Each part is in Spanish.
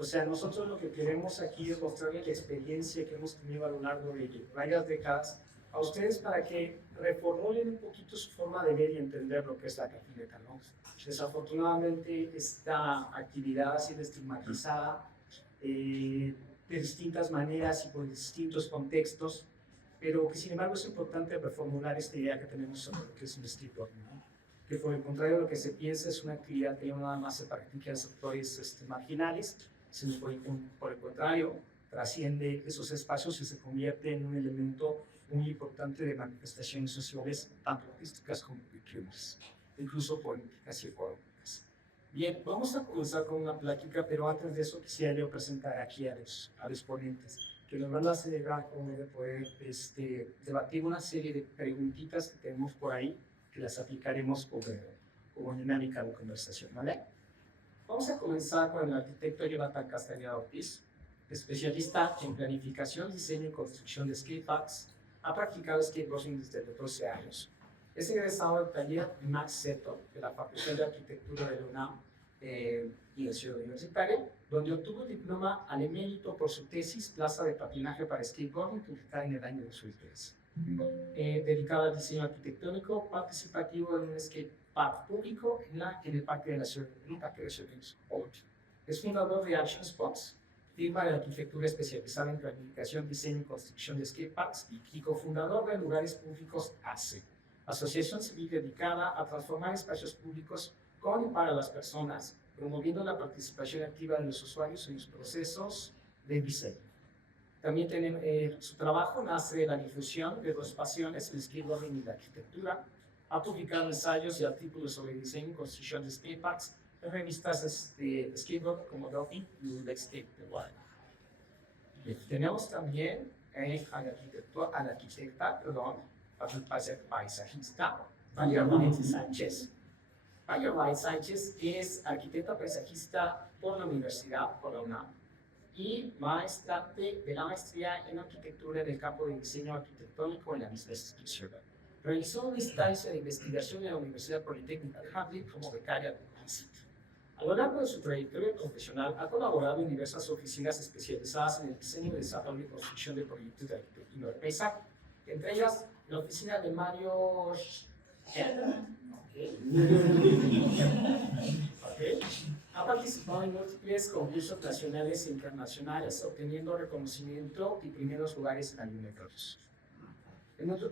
O sea, nosotros lo que queremos aquí es mostrarles la experiencia que hemos tenido a lo largo de varias décadas a ustedes para que reformulen un poquito su forma de ver y entender lo que es la patineta, ¿no? Desafortunadamente, esta actividad ha sido estigmatizada de distintas maneras y por distintos contextos, pero que sin embargo es importante reformular esta idea que tenemos sobre lo que es un skateboard, ¿no? Que por el contrario de lo que se piensa es una actividad que no nada más se practica en sectores marginales, sino por el contrario trasciende esos espacios y se convierte en un elemento muy importante de manifestaciones sociales, tanto artísticas como culturales, incluso políticas y económicas. Bien, vamos a comenzar con una plática, pero antes de eso quisiera yo presentar aquí a los ponentes, que nos van a hacer el gran honor de poder debatir una serie de preguntitas que tenemos por ahí, que las aplicaremos como dinámica de conversación, ¿vale? Vamos a comenzar con el arquitecto Jonathan Castañeda Ortiz, especialista en planificación, diseño y construcción de skateparks. Ha practicado skateboarding desde los 12 años. Es egresado del taller Max Seto de la Facultad de Arquitectura de la UNAM y la Ciudad Universitaria, donde obtuvo el diploma al emérito por su tesis Plaza de Patinaje para Skateboarding, publicada en el año 2003. Dedicada al diseño arquitectónico participativo en un skatepark público en el Parque de la Ciudad de Es fundador de Action Spots, firma de arquitectura especializada en planificación, diseño y construcción de skateparks, y cofundador de Lugares Públicos ACE, asociación civil dedicada a transformar espacios públicos con y para las personas, promoviendo la participación activa de los usuarios en los procesos de diseño. También su trabajo nace de la difusión de dos pasiones, el skateboarding y la arquitectura. Ha publicado ensayos y artículos sobre diseño y construcción de skateparks en revistas de skateboard como Dolphin y Lex Skate the Wild. Tenemos también a la arquitecta, paisajista, María White Sánchez. María White Sánchez es arquitecta paisajista por la Universidad, por la UNAM, y maestra de la maestría en arquitectura del campo de diseño arquitectónico en la misma institución. Realizó una instancia de investigación en la Universidad Politécnica de Madrid como becaria de CONCYT. A lo largo de su trayectoria profesional ha colaborado en diversas oficinas especializadas en el diseño, desarrollo y construcción de proyectos de arquitectura de paisaje, entre ellas la oficina de Mario Ha participado en múltiples concursos nacionales e internacionales, obteniendo reconocimiento y primeros lugares en algunos de ellos.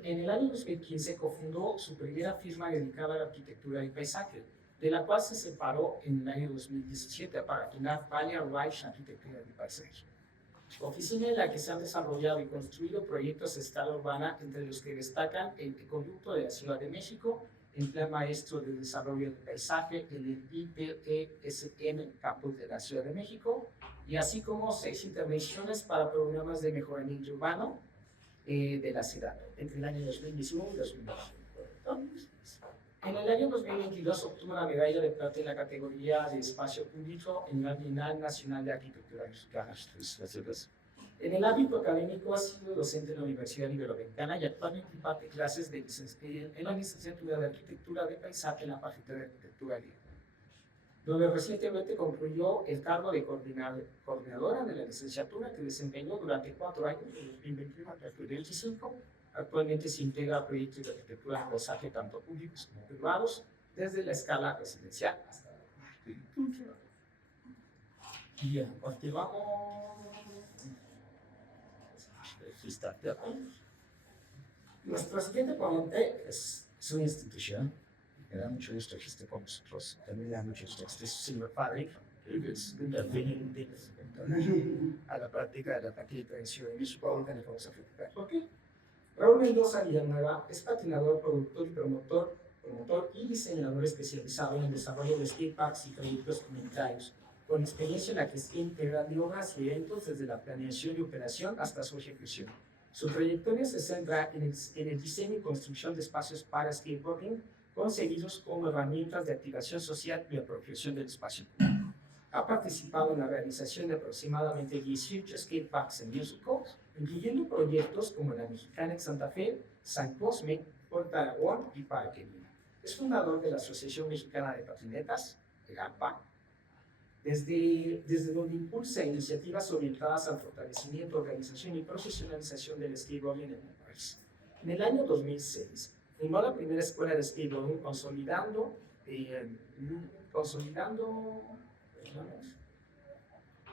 En el año 2015 cofundó su primera firma dedicada a la arquitectura y paisaje, de la cual se separó en el año 2017 para fundar Valia Rice Arquitectura y Paisaje, oficina en la que se han desarrollado y construido proyectos de escala urbana, entre los que destacan el Ecoducto de la Ciudad de México, el Plan Maestro de Desarrollo del Paisaje, el IPESM Campus de la Ciudad de México, y así como 6 intervenciones para programas de mejoramiento urbano de la ciudad, entre el año 2019 y 2020. En el año 2022 obtuvo la medalla de plata en la categoría de espacio público en la Bienal Nacional de Arquitectura Mexicana. En el ámbito académico ha sido docente en la Universidad Iberoamericana y actualmente imparte clases en la licenciatura de Arquitectura de Paisaje en la Facultad de Arquitectura Libre, donde recientemente concluyó el cargo de coordinadora de la licenciatura que desempeñó durante 4 años, de 2021 hasta 2025. Actualmente se integra a proyectos de arquitectura de paisaje tanto públicos como privados, desde la escala residencial hasta la arquitectura. Bien, continuamos. Nuestro siguiente ponente es una institución. Me da mucho gusto que esté con nosotros. También me da mucho gusto que esté su señor padre, que es a la práctica de la intervención y supongo que le vamos a platicar. ¿Por qué? Raúl Mendoza Villanueva es patinador, productor y promotor y diseñador especializado en el desarrollo de skateparks y proyectos comunitarios, con experiencia en la gestión integral de obras y eventos desde la planeación y operación hasta su ejecución. Su trayectoria se centra en el diseño y construcción de espacios para skateboarding, concebidos como herramientas de activación social y apropiación del espacio. Ha participado en la realización de aproximadamente 18 skateparks en México, incluyendo proyectos como la Mexicana en Santa Fe, San Cosme, Puerto Aragón y Parque Lima. Es fundador de la Asociación Mexicana de Patinetas, el AMPA, desde donde impulsa iniciativas orientadas al fortalecimiento, organización y profesionalización del skateboarding en el país. En el año 2006, fundó la primera escuela de skateboarding consolidando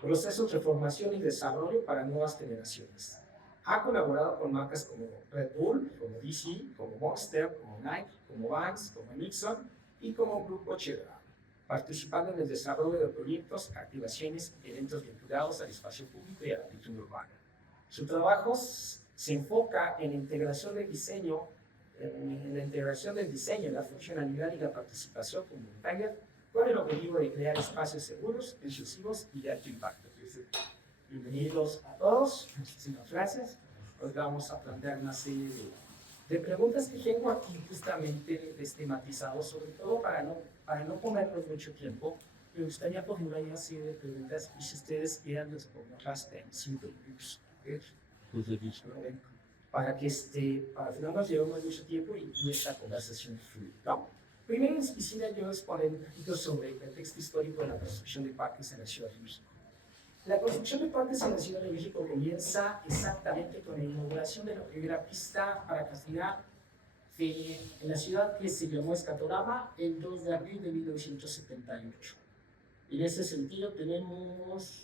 procesos de formación y desarrollo para nuevas generaciones. Ha colaborado con marcas como Red Bull, como DC, como Monster, como Nike, como Vans, como Nixon y como Grupo Chedraui, participando en el desarrollo de proyectos, activaciones y eventos vinculados al espacio público y a la cultura urbana. Su trabajo se enfoca en la integración del diseño, la funcionalidad y la participación comunitaria con el objetivo de crear espacios seguros, inclusivos y de alto impacto. Bienvenidos a todos, muchísimas gracias. Hoy vamos a plantear una serie de preguntas que tengo aquí justamente destematizados, sobre todo para no ponernos mucho tiempo. Me gustaría formular una serie de preguntas y si ustedes quieran responderlas en 5 minutos. Para que no nos llevemos mucho tiempo y esta conversación fluya, ¿no? Primero quisiera yo exponer un poquito sobre el contexto histórico de la construcción de parques en la Ciudad de México. La construcción de parques en la Ciudad de México comienza exactamente con la inauguración de la primera pista para patinar en la ciudad que se llamó Escatorama el 2 de abril de 1978. En ese sentido tenemos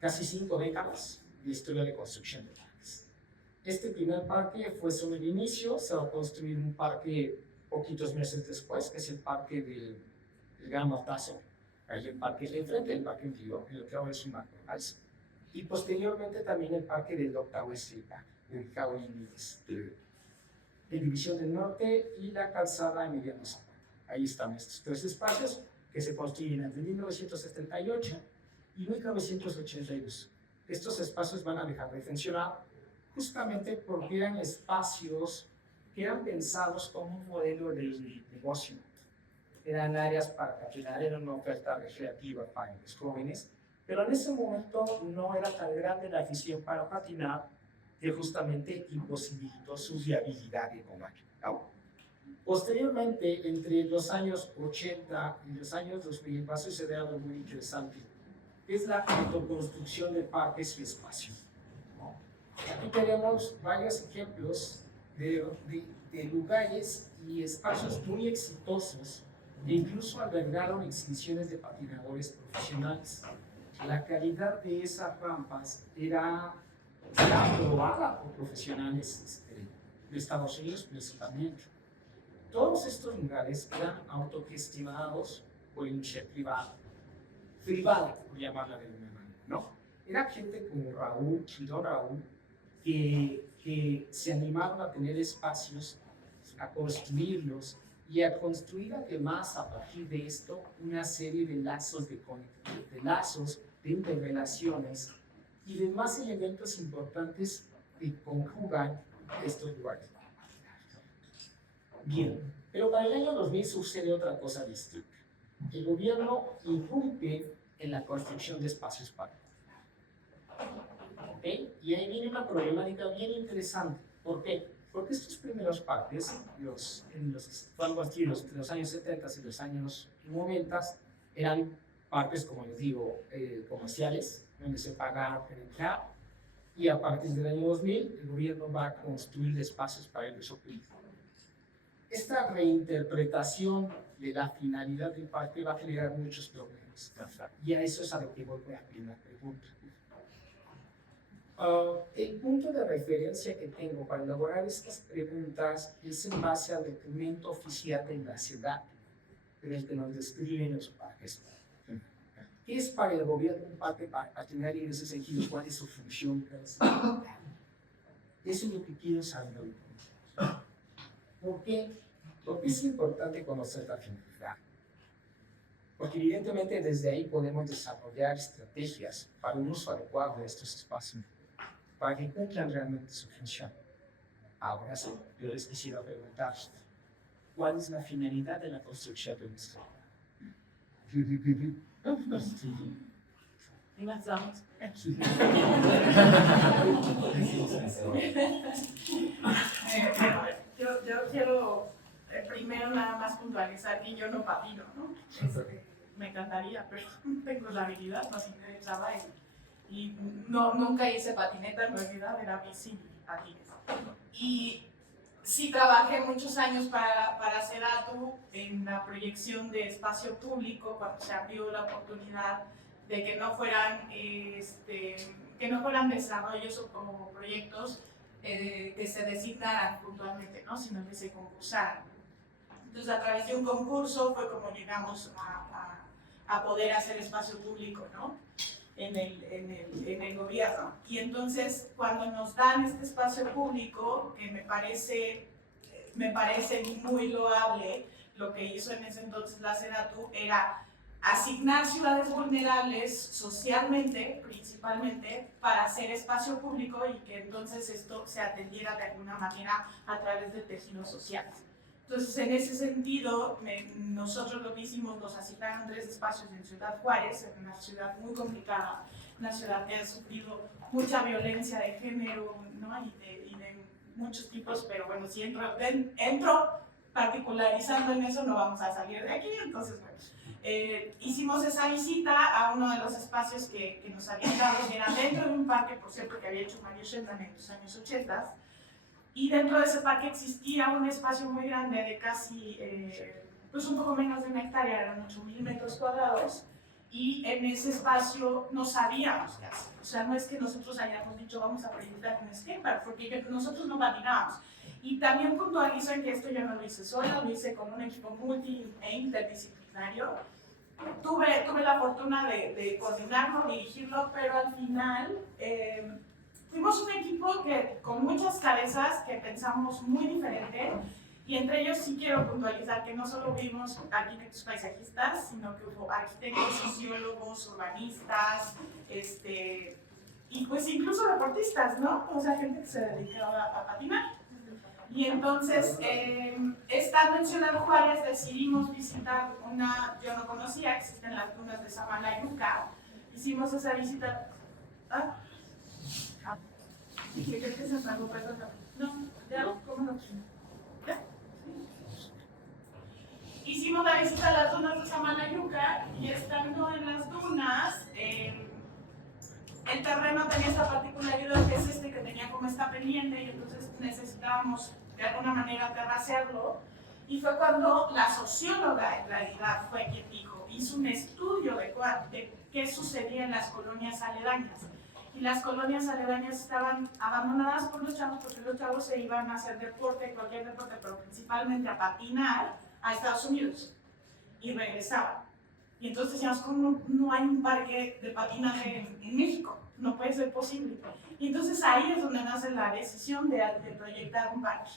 casi 5 décadas de historia de construcción de parques. Este primer parque fue solo el inicio, se va a construir un parque poquitos meses después, que es el parque del Gran Hortazo. Hay el parque de enfrente, el parque antiguo, el que ahora es un McDonald's. Y posteriormente también el parque del octavo Street, ubicado en de División del Norte y la calzada Emiliano Zapata. Ahí están estos 3 espacios que se construyen entre 1978 y 1982. Estos espacios van a dejar de funcionar justamente porque eran espacios que eran pensados como un modelo de negocio. Eran áreas para patinar, era una oferta recreativa para los jóvenes, pero en ese momento no era tan grande la afición para patinar que justamente imposibilitó su viabilidad económica. ¿No? Posteriormente, entre los años 80 y los años 2000, va a suceder algo muy interesante, que es la autoconstrucción de parques y espacios. ¿No? Aquí tenemos varios ejemplos de lugares y espacios muy exitosos e incluso albergaron exhibiciones de patinadores profesionales. La calidad de esas rampas era aprobada por profesionales de Estados Unidos principalmente. Todos estos lugares eran autogestionados por iniciativa privada, por llamarla de alguna manera, ¿no? Era gente como Raúl, Don Raúl, que se animaron a tener espacios, a construirlos y a construir además a partir de esto una serie de lazos de interrelaciones y demás elementos importantes que conjugan estos lugares. Bien, pero para el año 2000 sucede otra cosa distinta. El gobierno irrumpe en la construcción de espacios para. ¿Okay? Y ahí viene una problemática bien interesante. ¿Por qué? Porque estos primeros parques, los años 70 y los años 90, eran parques, como les digo, comerciales, donde se pagaba renta, y a partir del año 2000 el gobierno va a construir espacios para el uso público. Esta reinterpretación de la finalidad del parque va a generar muchos problemas, y a eso es a lo que vuelve a la primera pregunta. El punto de referencia que tengo para elaborar estas preguntas es en base al documento oficial de la ciudad, en el que nos describen los parques. ¿Qué es para el gobierno un parque para patinar y en ese sentido cuál es su función? Eso es lo que quiero saber hoy. ¿Por qué? Porque es importante conocer la finalidad. Porque evidentemente desde ahí podemos desarrollar estrategias para un uso adecuado de estos espacios, para que cumplan realmente su función. Ahora sí, yo les quisiera preguntar, ¿cuál es la finalidad de la construcción de un espacio? Yo quiero primero nada más puntualizar que yo no patino, ¿no? me encantaría, pero no tengo la habilidad, no me interesaba y no, nunca hice patineta, en realidad era bici y patines. Y sí trabajé muchos años para Sedatu en la proyección de espacio público cuando se abrió la oportunidad de que no fueran, que no fueran desarrollos o proyectos que se designaran puntualmente, ¿no? Sino que se concursaran. Entonces, a través de un concurso fue como llegamos a poder hacer espacio público, ¿no? En el gobierno. Y entonces, cuando nos dan este espacio público, que me parece muy loable, lo que hizo en ese entonces la Sedatu era asignar ciudades vulnerables socialmente, principalmente, para hacer espacio público y que entonces esto se atendiera de alguna manera a través de tejidos sociales. Entonces, en ese sentido, nosotros lo que hicimos, nos asignaron 3 espacios en Ciudad Juárez, en una ciudad muy complicada, una ciudad que ha sufrido mucha violencia de género, ¿no? y de muchos tipos, pero bueno, si entro particularizando en eso, no vamos a salir de aquí. Entonces, bueno, hicimos esa visita a uno de los espacios que nos habían dado, que era dentro de un parque, por cierto, que había hecho Mario Shendan en los años 80. Y dentro de ese parque existía un espacio muy grande de casi, pues un poco menos de 1 hectárea, eran 8.000 metros cuadrados, y en ese espacio no sabíamos qué hacer. O sea, no es que nosotros hayamos dicho vamos a proyectar un skatepark, porque nosotros no patinábamos. Y también puntualizo en que esto yo no lo hice sola, lo hice con un equipo multi e interdisciplinario. Tuve la fortuna de coordinarlo, dirigirlo, pero al final fuimos un equipo que, con muchas cabezas que pensamos muy diferente, y entre ellos sí quiero puntualizar que no solo vimos arquitectos paisajistas, sino que hubo arquitectos, sociólogos, urbanistas, y pues incluso deportistas, ¿no? O sea, gente que se dedicaba a patinar. Y entonces, estando en Ciudad Juárez, decidimos visitar yo no conocía, existen las dunas de Samalayuca, hicimos esa visita. ¿Qué crees que se apagó? Perdón. No, ¿ya? ¿Cómo no? ¿Ya? Hicimos la visita a las dunas de Samalayuca y estando en las dunas, el terreno tenía esta particularidad que es que tenía como esta pendiente y entonces necesitábamos de alguna manera terracearlo, y fue cuando la socióloga en realidad fue quien hizo un estudio de qué sucedía en las colonias aledañas. Y las colonias aledañas estaban abandonadas por los chavos porque los chavos se iban a hacer deporte, cualquier deporte, pero principalmente a patinar a Estados Unidos, y regresaban. Y entonces decíamos, ¿cómo no hay un parque de patinaje en México? No puede ser posible. Y entonces ahí es donde nace la decisión de proyectar un parque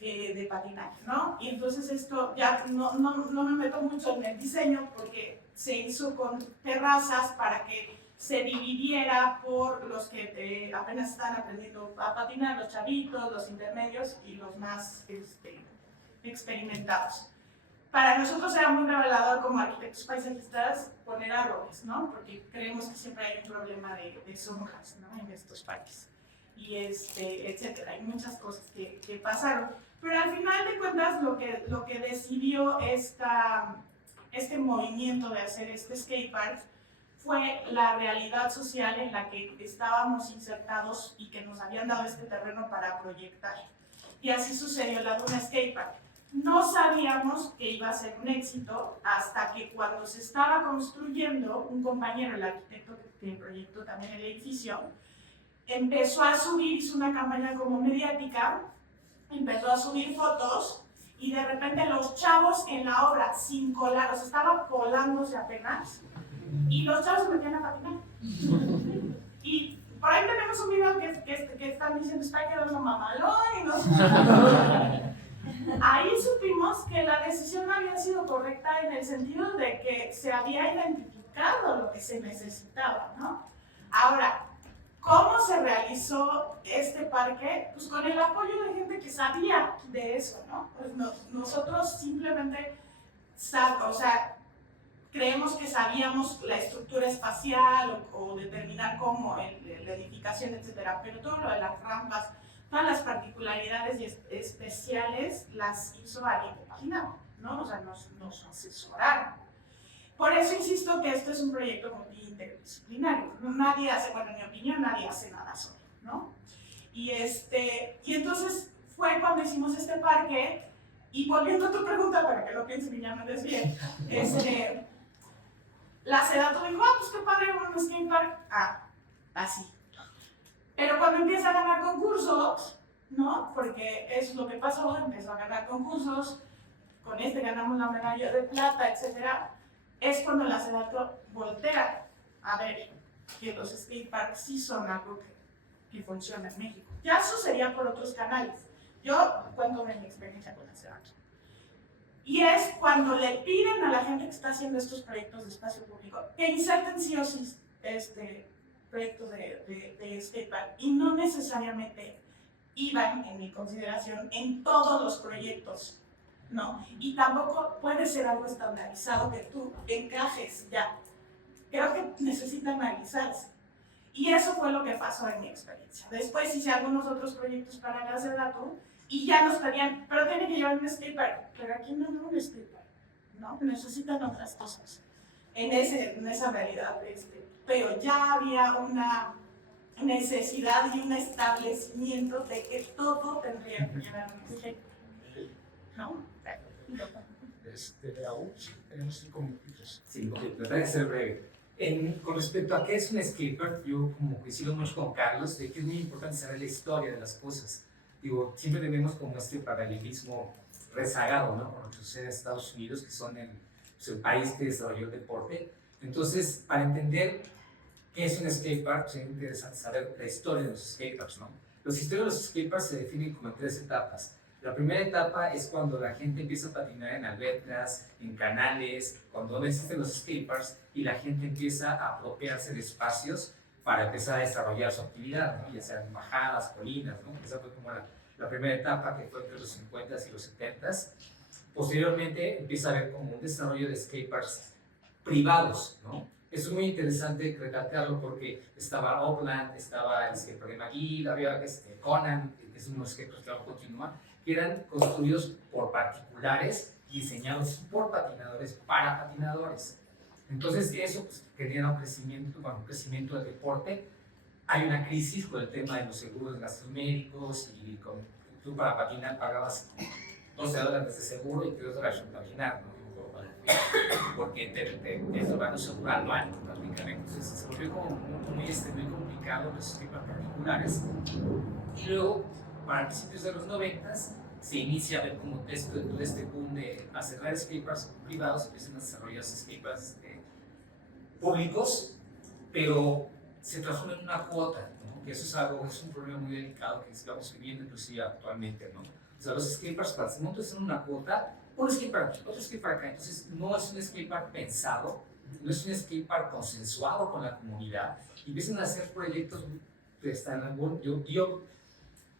de patinaje, ¿no? Y entonces esto ya no me meto mucho en el diseño porque se hizo con terrazas para que se dividiera por los que apenas están aprendiendo a patinar, los chavitos, los intermedios y los más experimentados. Para nosotros era muy revelador como arquitectos paisajistas poner árboles, ¿no? Porque creemos que siempre hay un problema de sombras, ¿no? En estos parques. Y etcétera, hay muchas cosas que pasaron. Pero al final de cuentas lo que decidió este movimiento de hacer este skatepark fue la realidad social en la que estábamos insertados y que nos habían dado este terreno para proyectar. Y así sucedió la Duna Skatepark. No sabíamos que iba a ser un éxito hasta que cuando se estaba construyendo, un compañero, el arquitecto que proyectó también el edificio, empezó a subir, hizo una campaña como mediática, empezó a subir fotos y de repente los chavos en la obra, sin colar, o sea, estaba colándose apenas, y los chavos se metían a patinar. Y por ahí tenemos un video que están diciendo, está quedando mamalón y no sé. Ahí supimos que la decisión había sido correcta en el sentido de que se había identificado lo que se necesitaba, ¿no? Ahora, ¿cómo se realizó este parque? Pues con el apoyo de gente que sabía de eso, ¿no? Pues nosotros simplemente, creemos que sabíamos la estructura espacial o determinar cómo la edificación, etcétera, pero todo lo de las rampas, todas las particularidades especiales las hizo alguien imaginado, ¿no? O sea, nos asesoraron. Por eso insisto que este es un proyecto multidisciplinario. Nadie hace, bueno, en mi opinión, nadie hace nada solo, ¿no? Y entonces fue cuando hicimos este parque, y volviendo a tu pregunta, para que lo piensen y ya me desvíe, la SEDATU dijo, pues qué padre, un skatepark, así. Pero cuando empieza a ganar concursos, ¿no? Porque eso es lo que pasó, empezó a ganar concursos, con ganamos la medalla de plata, etcétera, es cuando la SEDATU voltea a ver que los skateparks sí son algo que funciona en México. Ya sucedía por otros canales. Yo cuento de mi experiencia con la SEDATU. Y es cuando le piden a la gente que está haciendo estos proyectos de espacio público que inserten sí o sí proyectos de skatepark, y no necesariamente iban, en mi consideración, en todos los proyectos, ¿no? Y tampoco puede ser algo estandarizado que tú encajes ya. Creo que necesita analizarse. Y eso fue lo que pasó en mi experiencia. Después hice algunos otros proyectos para la SEDATU y ya nos pedían, pero tienen que llevar un skatepark. Pero aquí no hay un skatepark, ¿no? Necesitan otras cosas en esa realidad. Pero ya había una necesidad y un establecimiento de que todo tendría que llevar un skatepark, ¿no? Raúl, tenemos 5 minutitos. Sí, ok, trataré de ser breve. Con respecto a qué es un skatepark, yo como coincido mucho con Carlos, de que es muy importante saber la historia de las cosas. Digo, siempre tenemos como este paralelismo rezagado, ¿no? Con lo que sucede en Estados Unidos, que son el país que desarrolló el deporte. Entonces, para entender qué es un skatepark, pues es interesante saber la historia de los skateparks, ¿no? Los historias de los skateparks se definen como en 3 etapas. La primera etapa es cuando la gente empieza a patinar en albercas, en canales, cuando no existen los skateparks y la gente empieza a apropiarse de espacios para empezar a desarrollar su actividad, ¿no? Ya sean bajadas, colinas, ¿no? Esa fue como la primera etapa, que fue entre los 50s y los 70s. Posteriormente empieza a haber como un desarrollo de skateparks privados, ¿no? Es muy interesante recalcarlo porque estaba Oakland, estaba el skatepark de McGill, había Conan, que es un skatepark que continúa, que eran construidos por particulares y diseñados por patinadores para patinadores. Entonces eso pues, genera un crecimiento del deporte. Hay una crisis con el tema de los seguros gastromédicos y tú para patinar pagabas $12 de seguro y $3 para patinar, ¿no? Porque te estaban asegurando algo prácticamente. Entonces se volvió como muy complicado los sistemas particulares. Y luego, para principios de los 90 se inicia a ver como todo este boom de hacer skateparks privados, empiezan a desarrollar skateparks públicos, pero se transforma en una cuota, ¿no? Que eso es un problema muy delicado que estamos viviendo inclusive actualmente, ¿no? O sea, los skateparks para se montan en una cuota, un skatepark aquí, otro skatepark acá. Entonces no es un skatepark pensado, no es un skatepark consensuado con la comunidad, y empiezan a hacer proyectos que están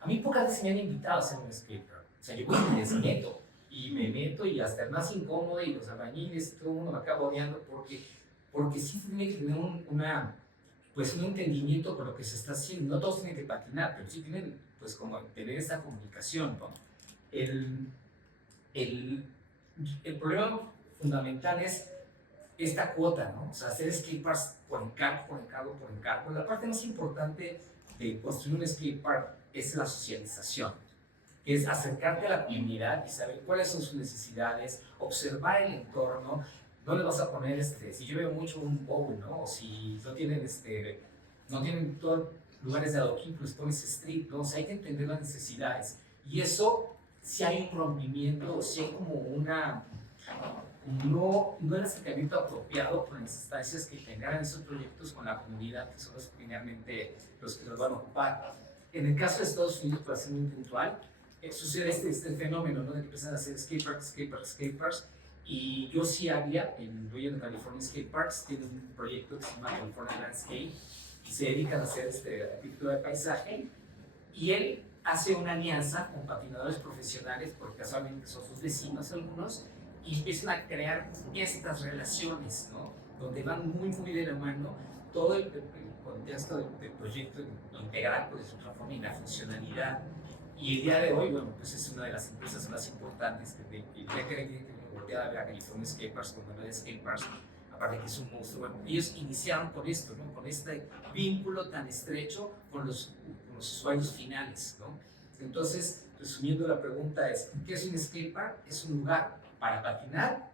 a mí pocas veces me han invitado a hacer un skatepark. O sea, yo voy y les meto, y me meto, y hasta el más incómodo, y los albañiles, todo el mundo me acaba odiando, porque sí tiene que tener un entendimiento con lo que se está haciendo. No todos tienen que patinar, pero sí tienen, pues, como tener esa comunicación, ¿no? El problema fundamental es esta cuota, ¿no? O sea, hacer skateparks por encargo. La parte más importante de construir un skatepark es la socialización, que es acercarte a la comunidad y saber cuáles son sus necesidades, observar el entorno. No le vas a poner, si yo veo mucho un bowl, ¿no? O si no tienen todos lugares de adoquín, pues pones street, ¿no? O sea, hay que entender las necesidades. Y eso, si hay un rompimiento, si hay como no el acercamiento apropiado con las instancias que generan esos proyectos con la comunidad, que son los finalmente los que los van a ocupar. En el caso de Estados Unidos, para ser muy puntual, sucede este fenómeno, ¿no? De que empiezan a hacer skateparks, y yo sí había, el dueño de California Skate Parks, tiene un proyecto que se llama California Landscape, y se dedican a hacer arquitectura de paisaje, y él hace una alianza con patinadores profesionales, porque casualmente son sus vecinos algunos, y empiezan a crear estas relaciones, ¿no? Donde van muy de la mano todo el contexto del proyecto integral, pues, de su forma y la funcionalidad. Y el día de hoy, bueno, pues es una de las empresas más importantes que voltea a ver a California Skate Parks, cuando no hay skate parks, a aparte que es un monstruo. Bueno, ellos iniciaron con esto, ¿no? Con este vínculo tan estrecho con los usuarios finales, ¿no? Entonces, resumiendo la pregunta es, ¿qué es un skatepark? Es un lugar para patinar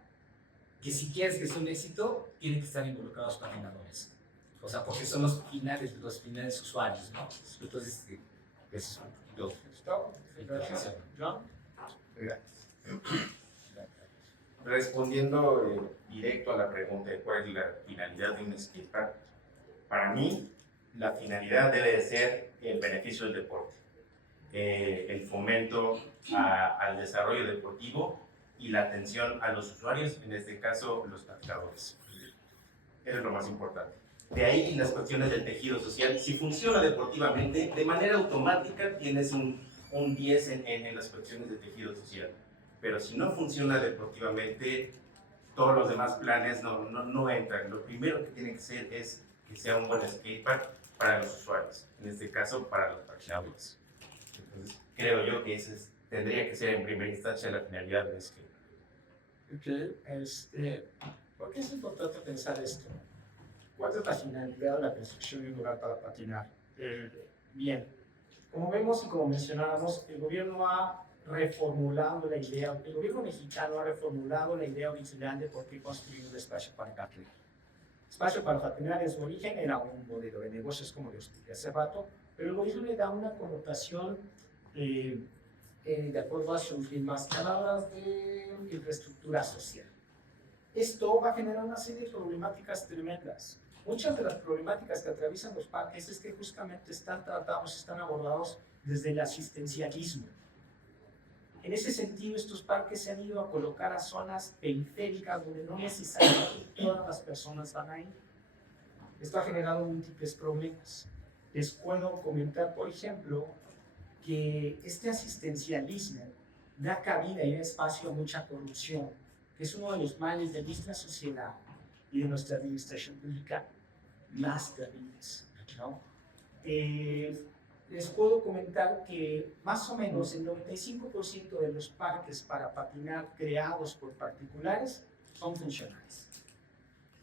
que si quieres que sea un éxito, tienen que estar involucrados patinadores. O sea, porque son los finales usuarios, ¿no? Entonces, es un poquito ¿John? Respondiendo directo a la pregunta de cuál es la finalidad de un skatepark, para mí la finalidad debe de ser el beneficio del deporte, el fomento al desarrollo deportivo y la atención a los usuarios, en este caso los patinadores. Eso es lo más importante. De ahí las cuestiones del tejido social. Si funciona deportivamente, de manera automática tienes un 10 en las cuestiones de tejido social. Pero si no funciona deportivamente, todos los demás planes no entran. Lo primero que tiene que ser es que sea un buen skatepark para los usuarios, en este caso para los patinadores. Entonces, creo yo que tendría que ser en primera instancia la finalidad del skatepark. ¿Por qué es importante pensar esto? ¿Cuál es la finalidad de la construcción de un lugar para patinar? Bien, como vemos y como mencionábamos, el gobierno ha reformulado la idea, el gobierno mexicano ha reformulado la idea original de por qué construir un espacio para patinar. Espacio para patinar en su origen era un modelo de negocios, como lo expliqué hace rato, pero el gobierno le da una connotación de acuerdo a sus mismas palabras de infraestructura social. Esto va a generar una serie de problemáticas tremendas. Muchas de las problemáticas que atraviesan los parques es que justamente están tratados, están abordados desde el asistencialismo. En ese sentido, estos parques se han ido a colocar a zonas periféricas donde no necesariamente todas las personas van a ir. Esto ha generado múltiples problemas. Les puedo comentar, por ejemplo, que este asistencialismo da cabida y da espacio a mucha corrupción, que es uno de los males de nuestra sociedad y de nuestra administración pública más terribles, ¿no? Les puedo comentar que más o menos el 95% de los parques para patinar creados por particulares son funcionales.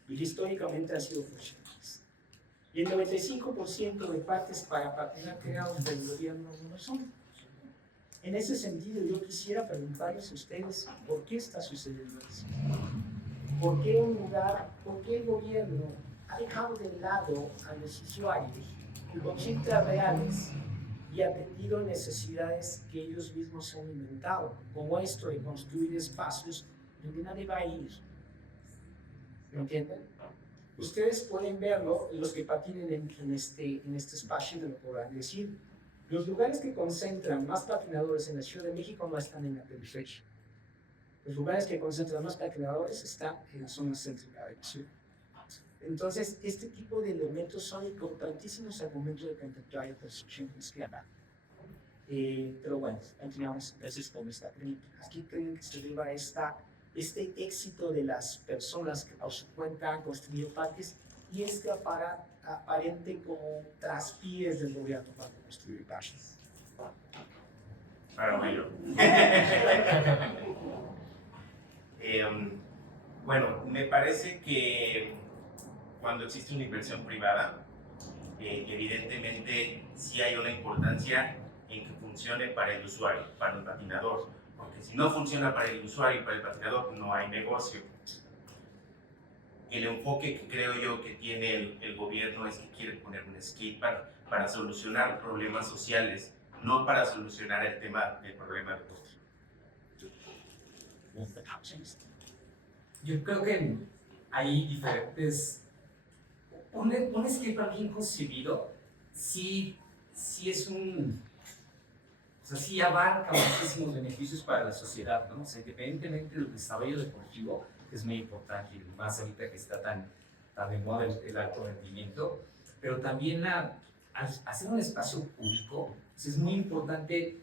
Y históricamente han sido funcionales. Y el 95% de parques para patinar creados por el gobierno no lo son. En ese sentido, yo quisiera preguntarles a ustedes por qué está sucediendo eso. ¿Por qué el gobierno ha dejado de lado a los usuarios con cifras reales y ha atendido necesidades que ellos mismos han inventado, como esto de construir espacios donde nadie va a ir? ¿Me entienden? Ustedes pueden verlo, los que patinen en este espacio me lo podrán decir. Los lugares que concentran más patinadores en la Ciudad de México no están en la periferia. Los lugares que concentran más patinadores están en la zona céntrica de la ciudad. Entonces, este tipo de elementos son importantísimos al momento de contemplar la construcción cristiana. Pero bueno, continuamos entonces con esta pregunta. ¿Qué creen que se deba a este éxito de las personas que a su cuenta han construido parques y este aparente como traspiés del gobierno para construir parques? Para mayor. Bueno, me parece que cuando existe una inversión privada, evidentemente sí hay una importancia en que funcione para el usuario, para el patinador, porque si no funciona para el usuario y para el patinador, no hay negocio. El enfoque que creo yo que tiene el gobierno es que quiere poner un skatepark para solucionar problemas sociales, no para solucionar el problema de costo. Yo creo que hay diferentes. Un skatepark bien concebido, sí es un. O sea, sí abarca muchísimos beneficios para la sociedad, ¿no? O sea, independientemente del desarrollo deportivo, que es muy importante, y más ahorita que está tan de moda el alto rendimiento, pero también al hacer un espacio público, pues es muy importante.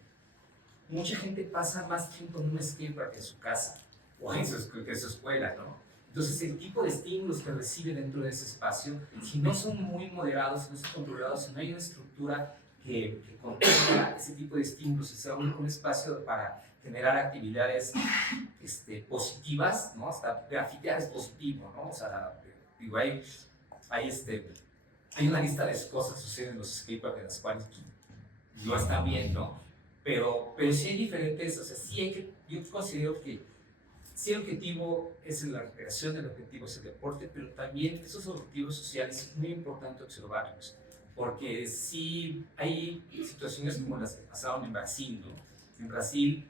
Mucha gente pasa más tiempo en un skatepark que en su casa o en su escuela, ¿no? Entonces, el tipo de estímulos que recibe dentro de ese espacio, si no son muy moderados, si no son controlados, si no hay una estructura que controla ese tipo de estímulos y sea un espacio para generar actividades positivas, ¿no? Hasta grafitear es positivo, ¿no? O sea, Digo, hay una lista de cosas que suceden en los skateparks en las cuales no está bien, ¿no? Pero sí hay diferentes, o sea, sí hay que, yo considero que sí el objetivo es la recreación, el objetivo es el deporte, pero también esos objetivos sociales es muy importante observarlos, porque sí hay situaciones como las que pasaron en Brasil, ¿no? En Brasil,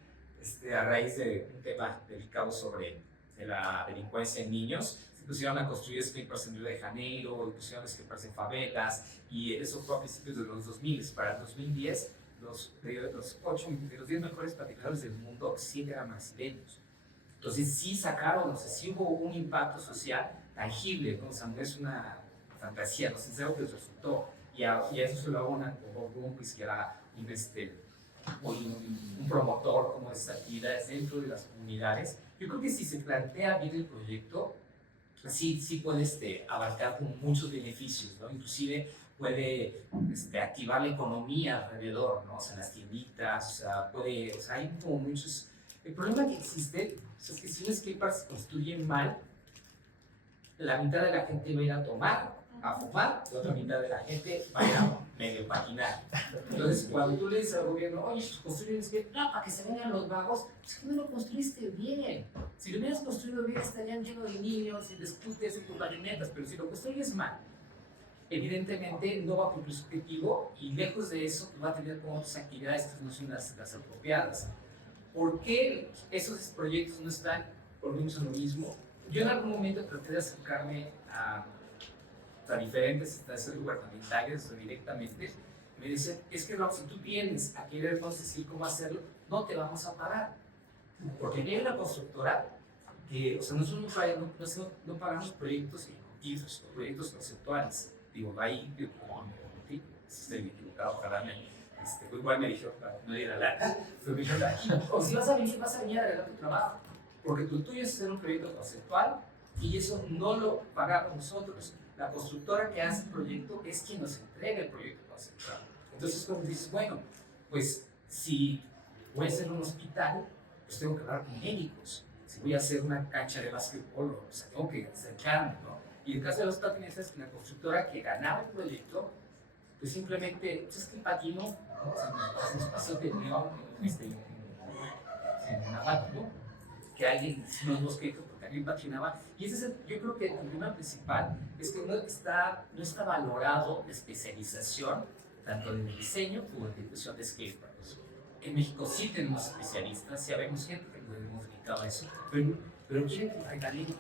a raíz de un tema delicado sobre la delincuencia en niños, se pusieron a construir skateparks en Río de Janeiro, pusieron skateparks en favelas, y eso fue a principios de los 2000. Para el 2010, de los 10 mejores patinadores del mundo, 7 eran brasileños. Entonces sí sacaron, o sea, sí hubo un impacto social tangible, ¿no? O sea, no es una fantasía, no sé, es algo que les resultó. Y a eso se lo abonan como Greenpeace, que era un promotor como de estas actividades dentro de las comunidades. Yo creo que si se plantea bien el proyecto, sí puede abarcar con muchos beneficios, ¿no? Inclusive puede activar la economía alrededor, ¿no? O sea, las tienditas, o sea, hay como muchos. El problema que existe es que si un skatepark se construye mal, la mitad de la gente va a ir a tomar, a fumar, la otra mitad de la gente va a ir a medio patinar. Entonces, cuando tú le dices al gobierno, oye, construye un skate, no, para que se vengan los vagos, es que no lo construiste bien. Si lo hubieras construido bien, estarían llenos de niños y de scooters y patinetas, pero si lo construyes mal, evidentemente no va a cumplir su objetivo y lejos de eso va a tener como otras actividades que no son las apropiadas. ¿Por qué esos proyectos no están? Volvemos a lo mismo. Yo en algún momento traté de acercarme a diferentes instancias gubernamentales directamente. Me dicen, es que no, si tú vienes a querernos decir cómo hacerlo, no te vamos a pagar. Porque viene la constructora que, o sea, nosotros no pagamos proyectos ejecutivos, proyectos conceptuales. Digo, ahí, estoy equivocado, ojalá igual me dijo, no ir a la pero me dijeron, o si vas a venir a arreglar tu trabajo, porque tú tuyo es hacer un proyecto conceptual y eso no lo pagamos nosotros. La constructora que hace el proyecto es quien nos entrega el proyecto conceptual. Entonces, como dices, bueno, pues si voy a hacer un hospital, pues tengo que hablar con médicos. Si voy a hacer una cancha de básquetbol, o sea, tengo que acercarme, ¿no? Y en el caso de los patinetas, la constructora que ganaba el proyecto, pues simplemente, es que el patino, ¿no? Se nos pasó de neón en una pata, ¿no? Que alguien nos bosquejos porque alguien patinaba. Y ese es yo creo que el problema principal es que no está valorado la especialización, tanto en el diseño como en la ejecución de skateparks. En México sí tenemos especialistas, sí habemos gente que nos hemos dedicado a eso, pero quieren que regalemos.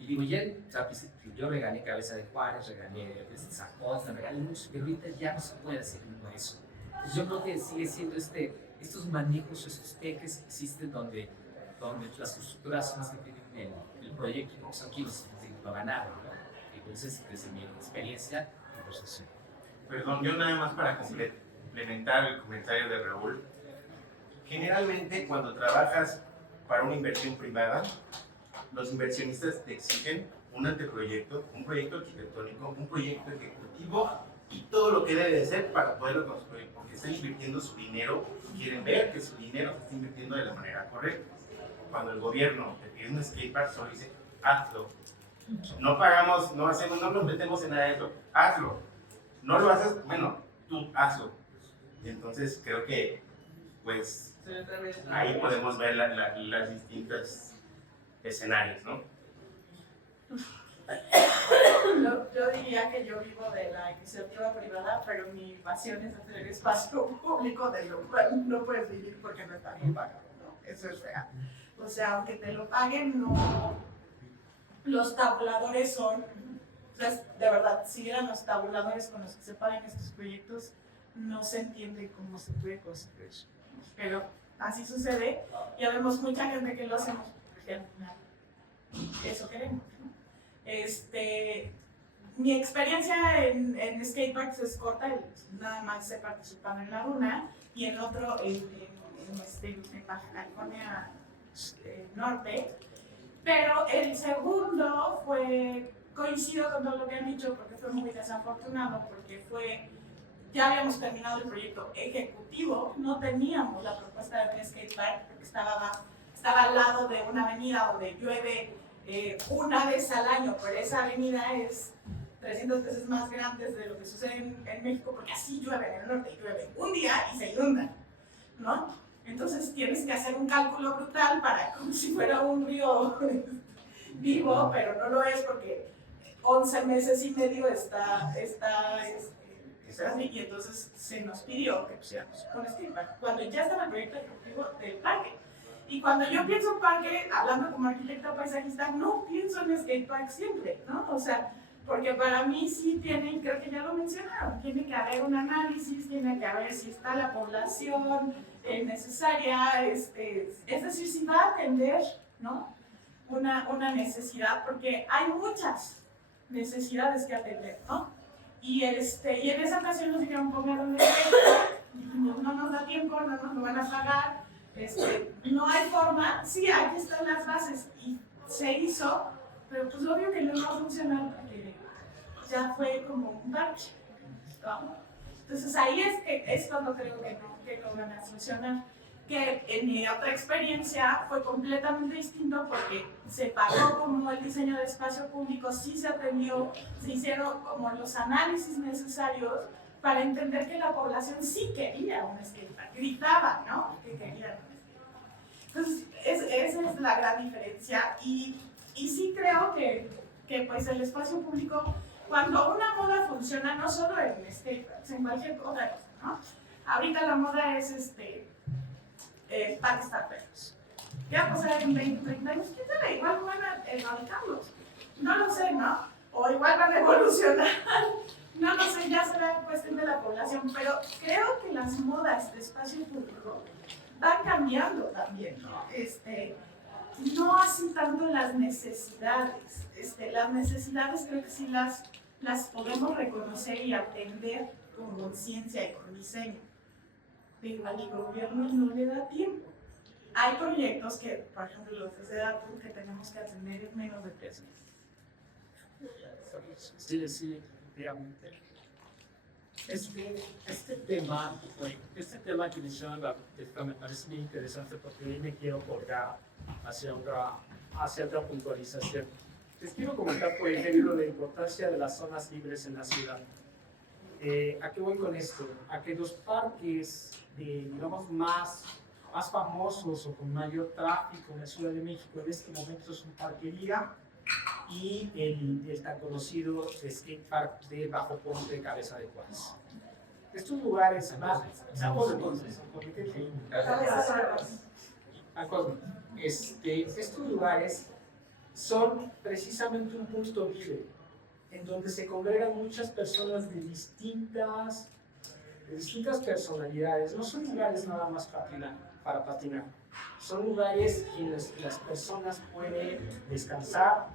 Y digo, yo regalé Cabeza de Juárez, regalé San José, regalé muchos, pero ahorita ya no se puede hacer nada de eso. Entonces yo creo que sigue siendo estos manejos, esos teques que existen donde las constructoras son las que tienen el proyecto, ¿no? Son quienes lo ganaron, ¿no? Entonces, desde mi experiencia, pues así. Perdón, yo nada más para complementar el comentario de Raúl. Generalmente, cuando trabajas para una inversión privada, los inversionistas te exigen un anteproyecto, un proyecto arquitectónico, un proyecto ejecutivo y todo lo que debe de ser para poderlo construir, porque están invirtiendo su dinero y quieren ver que su dinero se está invirtiendo de la manera correcta. Cuando el gobierno te pide un skatepark, solo dice, hazlo. No pagamos, no nos metemos en nada de eso, hazlo. No lo haces, bueno, tú hazlo. Y entonces creo que, pues, ahí podemos ver las distintas escenarios, ¿no? Yo diría que yo vivo de la iniciativa privada, pero mi pasión es hacer el espacio público, de lo cual no puedes vivir porque no está bien pagado, ¿no? Eso es real. O sea, aunque te lo paguen, no. Los tabuladores son, de verdad, si eran los tabuladores con los que se pagan estos proyectos, no se entiende cómo se puede construir. Pero así sucede, ya vemos mucha gente que lo hacemos porque al final eso queremos, ¿no? Mi experiencia en skateparks es corta, nada más he participado en la Duna y en otro en Baja California Norte, pero el segundo coincido con todo lo que han dicho porque fue muy desafortunado, porque ya habíamos terminado el proyecto ejecutivo, no teníamos la propuesta de un skatepark porque estaba al lado de una avenida donde llueve una vez al año, pero esa avenida es 300 veces más grande de lo que sucede en México, porque así llueve en el norte, llueve un día y se inunda, ¿no? Entonces tienes que hacer un cálculo brutal para, como si fuera un río vivo, pero no lo es porque 11 meses y medio está así, y entonces se nos pidió que pusiéramos un skatepark cuando ya estaba el proyecto ejecutivo del parque. Y cuando yo pienso en parque, hablando como arquitecta paisajista, no pienso en skatepark siempre, ¿no? O sea, porque para mí sí tiene, creo que ya lo mencionaron, tiene que haber un análisis, tiene que haber si está la población necesaria, es decir, si va a atender, ¿no? Una necesidad, porque hay muchas necesidades que atender, ¿no? Y en esa ocasión nos dijeron, pongan dijimos, no nos da tiempo, no nos lo van a pagar, no hay forma, sí, aquí están las bases, y se hizo, pero pues obvio que no va a funcionar porque ya fue como un parche, ¿no? Entonces ahí es cuando creo que no van a funcionar. Que en mi otra experiencia fue completamente distinto porque se pagó como el diseño de espacio público, sí se atendió, se hicieron como los análisis necesarios para entender que la población sí quería un skatepark, gritaba, ¿no? Que querían un skatepark. Entonces, esa es la gran diferencia y sí creo que pues el espacio público, cuando una moda funciona, no solo en skateparks, en cualquier otra cosa, ¿no? Ahorita la moda es parques perros. ¿Qué va a pasar en 20, 30 años? ¿Quién sabe? Igual van a erradicarlos. No lo sé, ¿no? O igual van a evolucionar. No lo sé, ya será cuestión de la población. Pero creo que las modas de espacio público van cambiando también, ¿no? No así tanto las necesidades. Las necesidades creo que sí las podemos reconocer y atender con conciencia y con diseño. Pero al gobierno no le da tiempo. Hay proyectos que, por ejemplo, los de Sedatur, que tenemos que atender en menos de 3 meses. Sí, efectivamente. Este tema que mencionan la arquitecta me parece muy interesante porque hoy me quiero colgar hacia otra puntualización. Les quiero comentar, por ejemplo, la importancia de las zonas libres en la ciudad. ¿A qué voy con esto? A que los parques, digamos, más famosos o con mayor tráfico en la Ciudad de México en este momento son Parque Lira y el tan conocido skatepark de Bajo Ponte de Cabeza de Juárez. Estos lugares, estos lugares son precisamente un punto libre en donde se congregan muchas personas de distintas personalidades. No son lugares nada más para patinar, son lugares en los que las personas pueden descansar,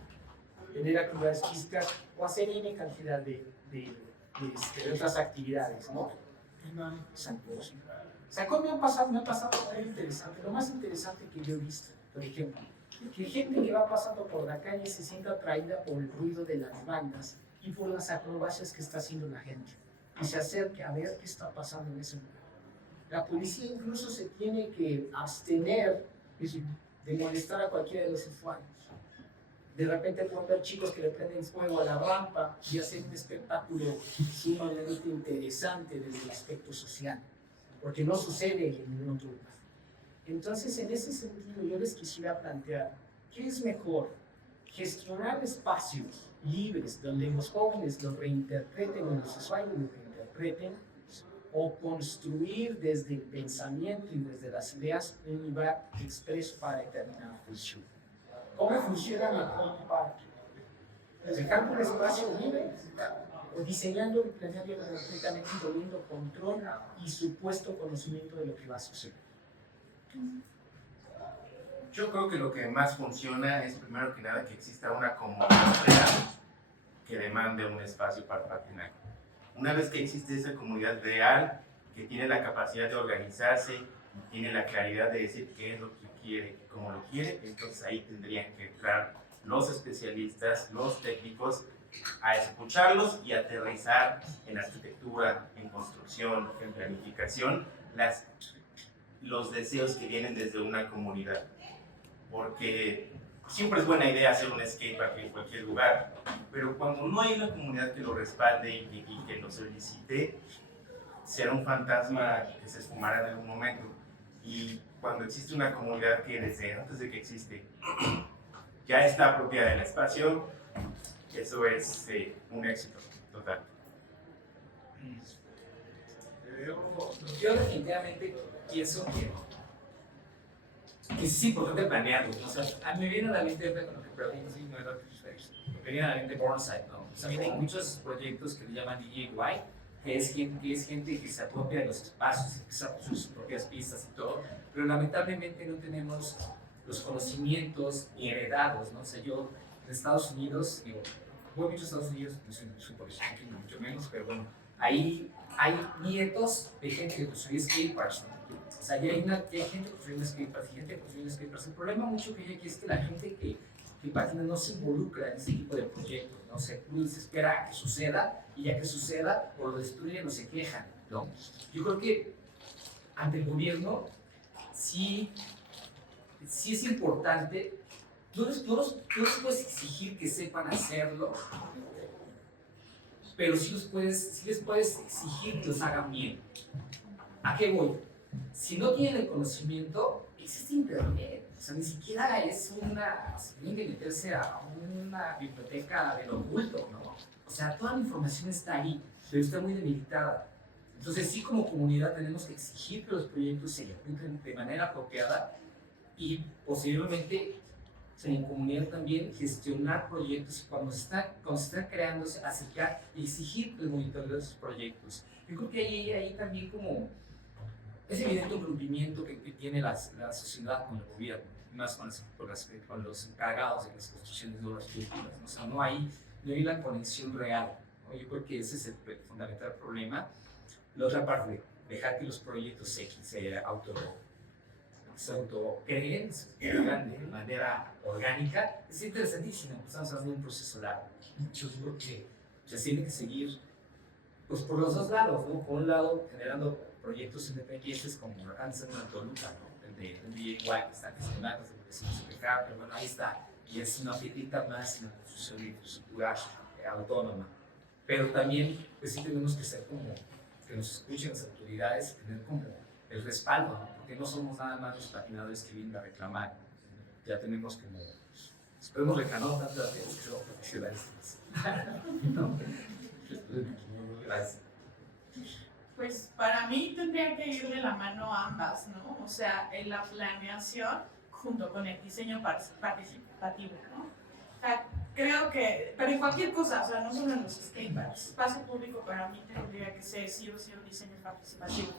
tener actividades físicas o hacer N cantidad de otras actividades, ¿no? Me ha pasado algo interesante. Lo más interesante que yo he visto, por ejemplo, que gente que va pasando por la calle se sienta atraída por el ruido de las bandas y por las acrobacias que está haciendo la gente y se acerca a ver qué está pasando en ese lugar. La policía incluso se tiene que abstener de molestar a cualquiera de los usuarios. De repente pueden ver chicos que le prenden fuego a la rampa y hacen un espectáculo sumamente interesante desde el aspecto social, porque no sucede en ningún otro lugar. Entonces, en ese sentido, yo les quisiera plantear, ¿qué es mejor? Gestionar espacios libres donde los jóvenes lo reinterpreten o los usuarios lo reinterpreten, o construir desde el pensamiento y desde las ideas un lugar expreso para determinada función. ¿Cómo funciona mejor un parque? Dejando un espacio libre o diseñando y planeando completamente, poniendo control y supuesto conocimiento de lo que va a suceder. Yo creo que lo que más funciona es, primero que nada, que exista una comunidad real que demande un espacio para patinar. Una vez que existe esa comunidad real, que tiene la capacidad de organizarse, tiene la claridad de decir qué es lo que quiere, cómo lo quiere, entonces ahí tendrían que entrar los especialistas, los técnicos, a escucharlos y aterrizar en arquitectura, en construcción, en planificación, los deseos que vienen desde una comunidad. Porque siempre es buena idea hacer un skatepark en cualquier lugar, pero cuando no hay una comunidad que lo respalde y que lo solicite, será un fantasma que se esfumará en algún momento. Y cuando existe una comunidad que desde antes de que existe ya está apropiada del espacio, eso es un éxito total. Yo definitivamente pienso que es importante planearlo, ¿no? O sea, a mí me viene a la mente, con lo que preguntas, me viene a la mente Burnside, ¿no? O sea, hay muchos proyectos que le llaman DIY, que es gente que se apropia de los espacios, que se apropia sus propias pistas y todo, pero lamentablemente no tenemos los conocimientos ni heredados, ¿no? O sea, yo en Estados Unidos, digo, voy mucho a Estados Unidos, no soy por eso, ni mucho menos, pero bueno, ahí hay nietos de gente que construye skateparks, ¿no? O sea, ya hay gente construyendo skateparks y gente construyendo skateparks. El problema mucho que hay aquí es que la gente que patina no se involucra en ese tipo de proyectos, ¿no? Se espera a que suceda y ya que suceda, o lo destruyen o se quejan, ¿no? Yo creo que ante el gobierno sí es importante, tú les puedes exigir que sepan hacerlo, pero sí les puedes exigir que los hagan bien. ¿A qué voy? Si no tienen el conocimiento, existe internet. O sea, ni siquiera es se tienen que meterse a una biblioteca de lo oculto, ¿no? O sea, toda la información está ahí, pero está muy debilitada. Entonces, sí, como comunidad tenemos que exigir que los proyectos se ejecuten de manera apropiada y posiblemente en comunidad también gestionar proyectos cuando se están creándose, acercar y exigir el monitoreo de esos proyectos. Yo creo que ahí también como es evidente un rompimiento que tiene la sociedad con el gobierno, más con los encargados de las construcciones de obras públicas, ¿no? O sea, no hay la conexión real, ¿no? Yo creo que ese es el fundamental problema. La otra parte, dejar que los proyectos se autocreen, se creen de manera orgánica, es interesantísimo. Estamos hablando de un proceso largo. Yo creo que se tiene que seguir pues, por los dos lados, ¿no? Por un lado, generando proyectos independientes como antes en Toluca, ¿no? El de DIY que están gestionando, pero bueno, ahí está. Y es una piedrita más en la construcción de infraestructura autónoma. Pero también, pues sí tenemos que ser como, que nos escuchen las autoridades, tener como el respaldo, ¿no? Porque no somos nada más los patinadores que vienen a reclamar. Ya tenemos como, esperemos reclamar tanto la tenemos que ser profesionales. ¿No? Gracias. Pues para mí tendría que ir de la mano ambas, ¿no? O sea, en la planeación junto con el diseño participativo, ¿no? O sea, creo que, pero en cualquier cosa, o sea, no solo en los skateparks, espacio público para mí tendría que ser sí o sí un diseño participativo.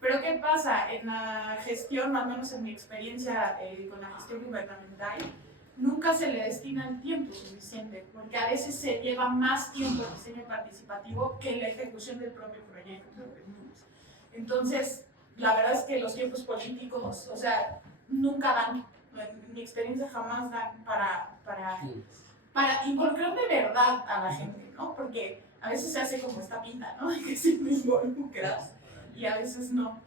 Pero ¿qué pasa? En la gestión, al menos en mi experiencia con la gestión gubernamental, nunca se le destina el tiempo suficiente, porque a veces se lleva más tiempo el diseño participativo que la ejecución del propio proyecto. Entonces, la verdad es que los tiempos políticos, o sea, nunca dan, en mi experiencia jamás dan para involucrar de verdad a la gente, ¿no? Porque a veces se hace como esta pinta, ¿no? Que si me involucras y a veces no.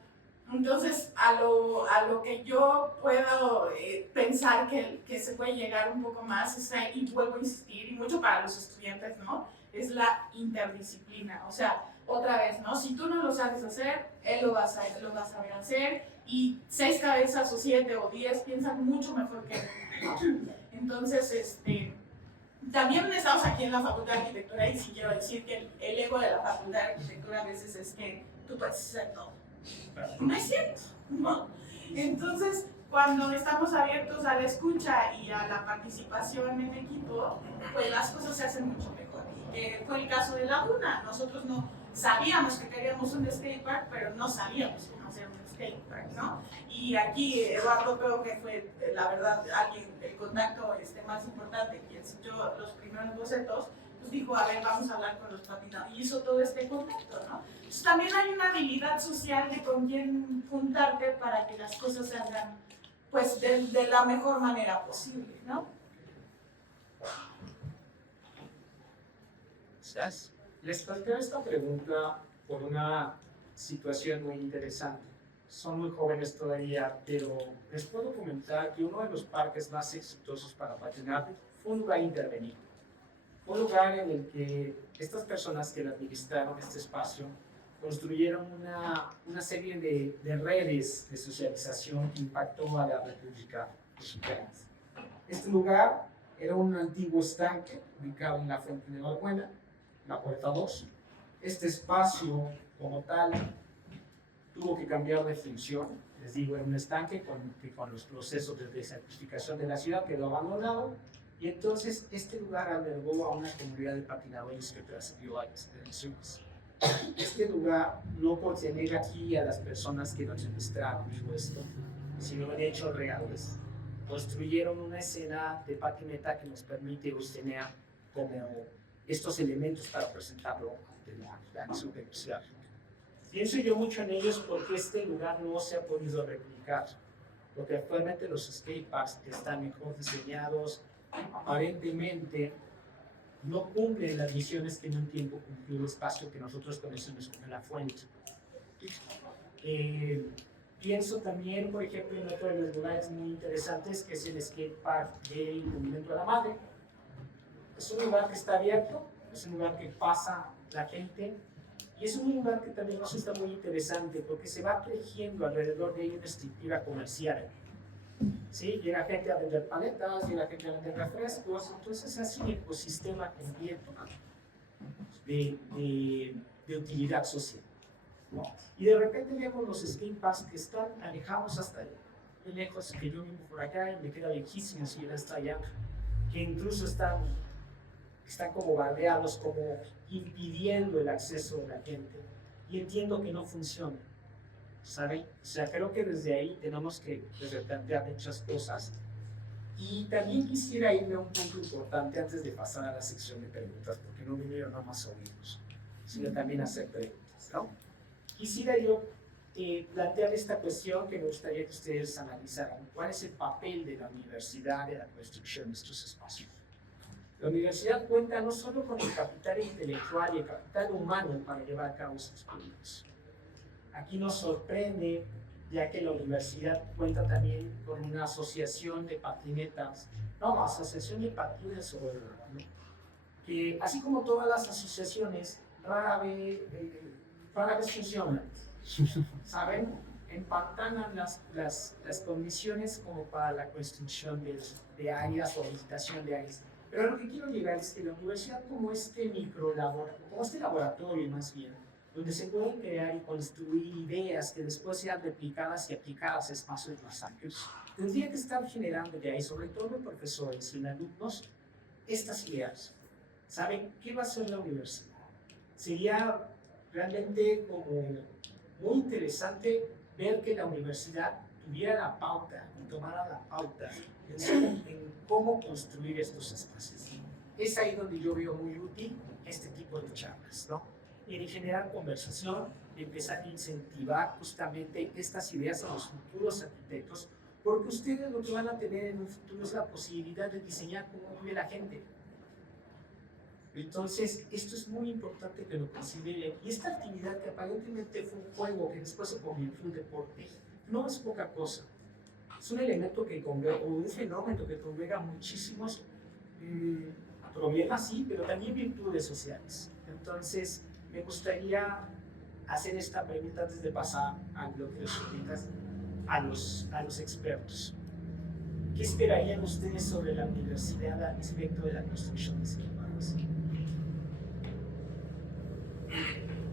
Entonces, a lo que yo puedo pensar que se puede llegar un poco más, y vuelvo a insistir, y mucho para los estudiantes, ¿no? Es la interdisciplina. O sea, otra vez, ¿no? Si tú no lo sabes hacer, él lo va a saber hacer, y 6 cabezas o 7 o 10 piensan mucho mejor que él, ¿no? Entonces, también estamos aquí en la Facultad de Arquitectura, y sí quiero decir que el ego de la Facultad de Arquitectura a veces es que tú puedes hacer todo. No es cierto, ¿no? Entonces, cuando estamos abiertos a la escucha y a la participación en equipo, pues las cosas se hacen mucho mejor. Fue el caso de la Duna. Nosotros no sabíamos que queríamos un skatepark, pero no sabíamos cómo hacer un skatepark, ¿no? Y aquí Eduardo creo que fue, la verdad, el contacto más importante, quien dio los primeros bocetos, pues dijo, a ver, vamos a hablar con los patinadores, y hizo todo este contacto, ¿no? Entonces también hay una habilidad social de con quién juntarte para que las cosas se hagan, pues, de la mejor manera posible, ¿no? Les planteo esta pregunta por una situación muy interesante. son muy jóvenes todavía, pero les puedo comentar que uno de los parques más exitosos para patinar fue un lugar intervenido. Fue un lugar en el que estas personas que administraron este espacio construyeron una serie de redes de socialización que impactó a la República Mexicana. Este lugar era un antiguo estanque ubicado en la Fuente de Valbuena, la Puerta 2. Este espacio, como tal, tuvo que cambiar de función. Les digo, era un estanque que con los procesos de desertificación de la ciudad quedó abandonado. Y entonces este lugar albergó a una comunidad de patinadores que trascendió a las generaciones. Este lugar, no por tener aquí a las personas que nos ilustraron, digo esto, sino en hechos reales, construyeron una escena de patineta que nos permite obtener como estos elementos para presentarlo ante la universidad. Pienso yo mucho en ellos porque este lugar no se ha podido replicar, porque actualmente los skateparks que están mejor diseñados aparentemente no cumplen las misiones que en un tiempo cumplió el espacio que nosotros conocemos como la Fuente. Pienso también, por ejemplo, en otro de los lugares muy interesantes que es el skatepark del Monumento a la Madre. Es un lugar que está abierto, es un lugar que pasa la gente y es un lugar que también resulta muy interesante porque se va tejiendo alrededor de una estructura comercial. ¿Sí? Llega gente a vender paletas, llega gente a vender refrescos, entonces es un ecosistema completo de utilidad social, ¿no? Y de repente vemos los skateparks que están alejados hasta muy lejos, que yo vivo por acá y me queda lejísimo si él está allá, que incluso están como bardeados, como impidiendo el acceso de la gente. Y entiendo que no funciona. ¿Saben? O sea, creo que desde ahí tenemos que replantear muchas cosas. Y también quisiera irme a un punto importante antes de pasar a la sección de preguntas, porque no vinieron nada más a oírnos, sino también a hacer preguntas, ¿no? Quisiera yo plantear esta cuestión que me gustaría que ustedes analizaran. ¿Cuál es el papel de la universidad en la construcción de estos espacios? La universidad cuenta no solo con el capital intelectual y el capital humano para llevar a cabo sus proyectos. Aquí nos sorprende, ya que la universidad cuenta también con una asociación de patinetas, no, asociación de patines sobre el ruedo, ¿no? Que así como todas las asociaciones, rara vez funcionan, ¿saben? Empantanan las condiciones como para la construcción de áreas o visitación de áreas. Pero a lo que quiero llegar es que la universidad como este como este laboratorio más bien, donde se pueden crear y construir ideas que después sean replicadas y aplicadas a espacios más amplios, tendría que estar generando de ahí, sobre todo en profesores y en alumnos, estas ideas. ¿Saben qué va a ser la universidad? Sería realmente como muy interesante ver que la universidad tuviera la pauta y tomara la pauta en cómo construir estos espacios. Es ahí donde yo veo muy útil este tipo de charlas, ¿no? Y de generar conversación, de empezar a incentivar justamente estas ideas a los futuros arquitectos, porque ustedes lo que van a tener en un futuro es la posibilidad de diseñar cómo vive la gente. Entonces, esto es muy importante que lo consideren. Y esta actividad que aparentemente fue un juego que después se convirtió en un deporte, no es poca cosa. Es un elemento que congrega, o un fenómeno que congrega muchísimos problemas, sí, pero también virtudes sociales. Entonces, me gustaría hacer esta pregunta antes de pasar a lo que les preguntas a los expertos. ¿Qué esperarían ustedes sobre la universidad al respecto de la construcción de skateparks?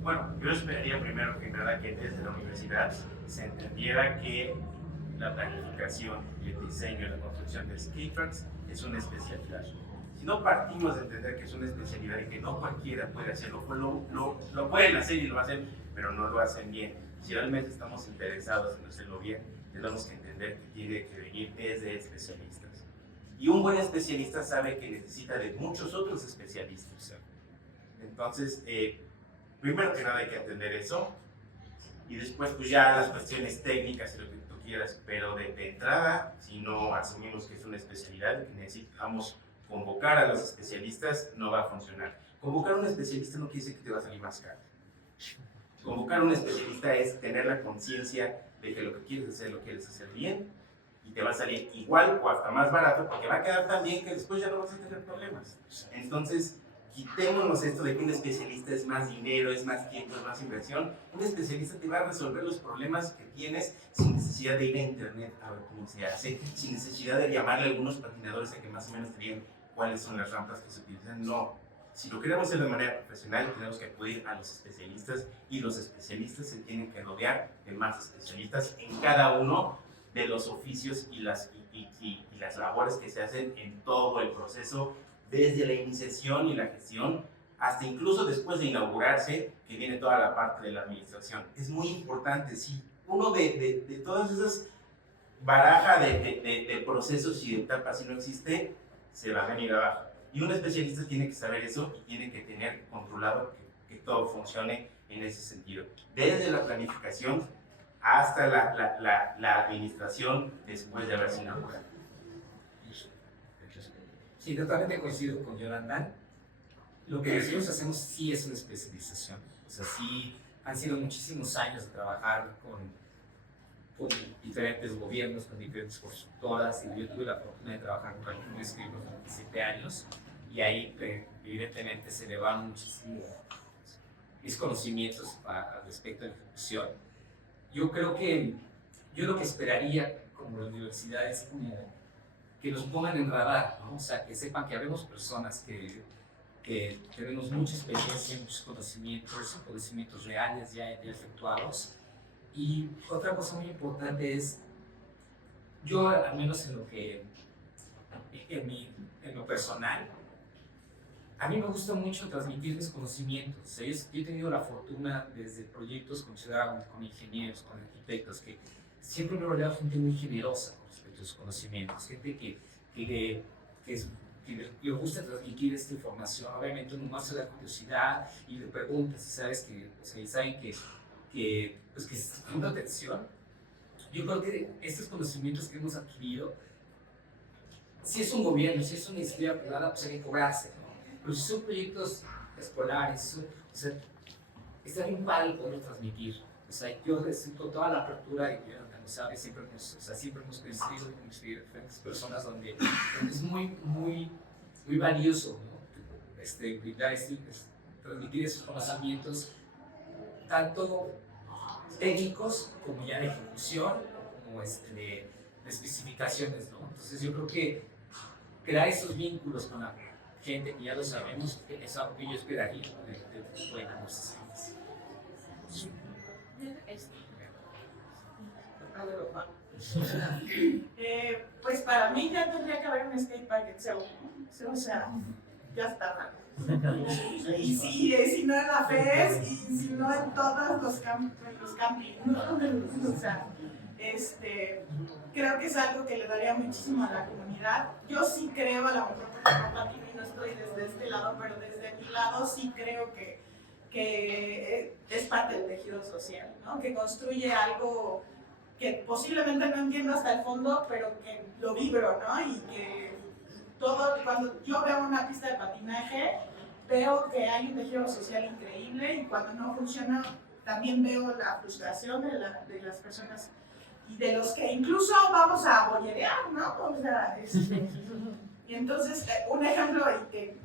Bueno, yo esperaría primero que nada que desde la universidad se entendiera que la planificación y el diseño y la construcción de skateparks es una especialidad. Si no partimos de entender que es una especialidad y que no cualquiera puede hacerlo, pues lo pueden hacer y lo hacen, pero no lo hacen bien. Si realmente estamos interesados en hacerlo bien, tenemos que entender que tiene que venir desde especialistas. Y un buen especialista sabe que necesita de muchos otros especialistas. Entonces, primero que nada hay que entender eso, y después pues ya las cuestiones técnicas y lo que tú quieras, pero de entrada, si no asumimos que es una especialidad que necesitamos convocar a los especialistas, no va a funcionar. Convocar a un especialista no quiere decir que te va a salir más caro. Convocar a un especialista es tener la conciencia de que lo que quieres hacer lo quieres hacer bien y te va a salir igual o hasta más barato porque va a quedar tan bien que después ya no vas a tener problemas. Entonces, quitémonos esto de que un especialista es más dinero, es más tiempo, es más inversión. Un especialista te va a resolver los problemas que tienes sin necesidad de ir a internet a ver cómo se hace, sin necesidad de llamarle a algunos patinadores a que más o menos te digan cuáles son las rampas que se utilizan. No. Si lo queremos hacer de manera profesional, tenemos que acudir a los especialistas y los especialistas se tienen que rodear de más especialistas en cada uno de los oficios y las labores que se hacen en todo el proceso, desde la iniciación y la gestión hasta incluso después de inaugurarse, que viene toda la parte de la administración. Es muy importante, sí, uno de todas esas baraja de procesos y de etapas, si no existe, se va a venir abajo. Y un especialista tiene que saber eso y tiene que tener controlado que todo funcione en ese sentido. Desde la planificación hasta la administración después de haberse inaugurado. Sí, totalmente coincido con Yolanda. Lo que nosotros hacemos sí es una especialización. O sea, sí han sido muchísimos años de trabajar con diferentes gobiernos, con diferentes constructoras. Y yo tuve la fortuna de trabajar con algunos escribos durante 7 años. Y ahí, evidentemente, se elevaron muchísimo mis conocimientos al respecto de la ejecución. Yo creo que yo lo que esperaría como la universidad es como que nos pongan en radar, ¿no? O sea, que sepan que habemos personas que tenemos mucha experiencia, muchos conocimientos reales ya efectuados. Y otra cosa muy importante es, yo al menos en lo personal, a mí me gusta mucho transmitir mis conocimientos. O sea, yo he tenido la fortuna desde proyectos con ingenieros, con arquitectos, que siempre me he rodeado de gente muy generosa con respecto a sus conocimientos, gente que le gusta transmitir esta información. Obviamente uno más se da curiosidad y le preguntas y saben que es una atención. Yo creo que estos conocimientos que hemos adquirido, si es un gobierno, si es una iniciativa privada, pues hay que cobrarse, ¿no? Pero si son proyectos escolares, o sea, está bien padre poder transmitir. O sea, yo siento toda la apertura y como sabes, siempre hemos coincidido con diferentes personas donde es muy valioso, ¿no? Transmitir esos conocimientos, tanto técnicos como ya de ejecución, como de especificaciones, ¿no? Entonces yo creo que crear esos vínculos con la gente que ya lo sabemos es algo que yo esperaría de buenas conversaciones. Pues para mí ya tendría que haber un skatepark en Seúl, ¿no? O sea, ya está. Y si no en la FES y si no en todos los campings, ¿no? O sea, creo que es algo que le daría muchísimo a la comunidad. Yo sí creo, a lo mejor porque no patino y no estoy desde este lado, pero desde mi lado sí creo que es parte del tejido social, ¿no? Que construye algo que posiblemente no entiendo hasta el fondo, pero que lo vibro, ¿no? Y que cuando yo veo una pista de patinaje, veo que hay un tejido social increíble y cuando no funciona, también veo la frustración de las personas y de los que incluso vamos a bollerear, ¿no? O sea, y entonces, un ejemplo, y que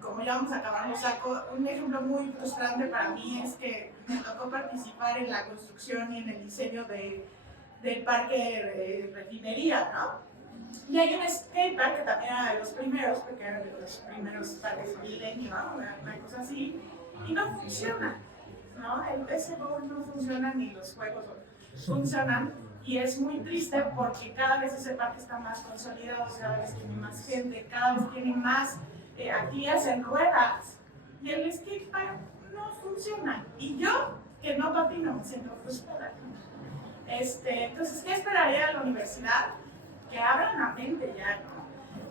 como ya vamos a acabar, lo saco, un ejemplo muy frustrante para mí es que me tocó participar en la construcción y en el diseño del parque de refinería, ¿no? Y hay un skatepark que también era de los primeros, porque era de los primeros parques de milenio, ¿no? Una cosa así, y no funciona, ¿no? El BSBOL no funciona ni los juegos funcionan, y es muy triste porque cada vez ese parque está más consolidado, cada vez tiene más gente, cada vez tiene más actividades en ruedas, y el skatepark no funciona. Y yo, que no patino, me siento frustrada. Entonces, ¿qué esperaría de la universidad? Que abran la mente ya, ¿no?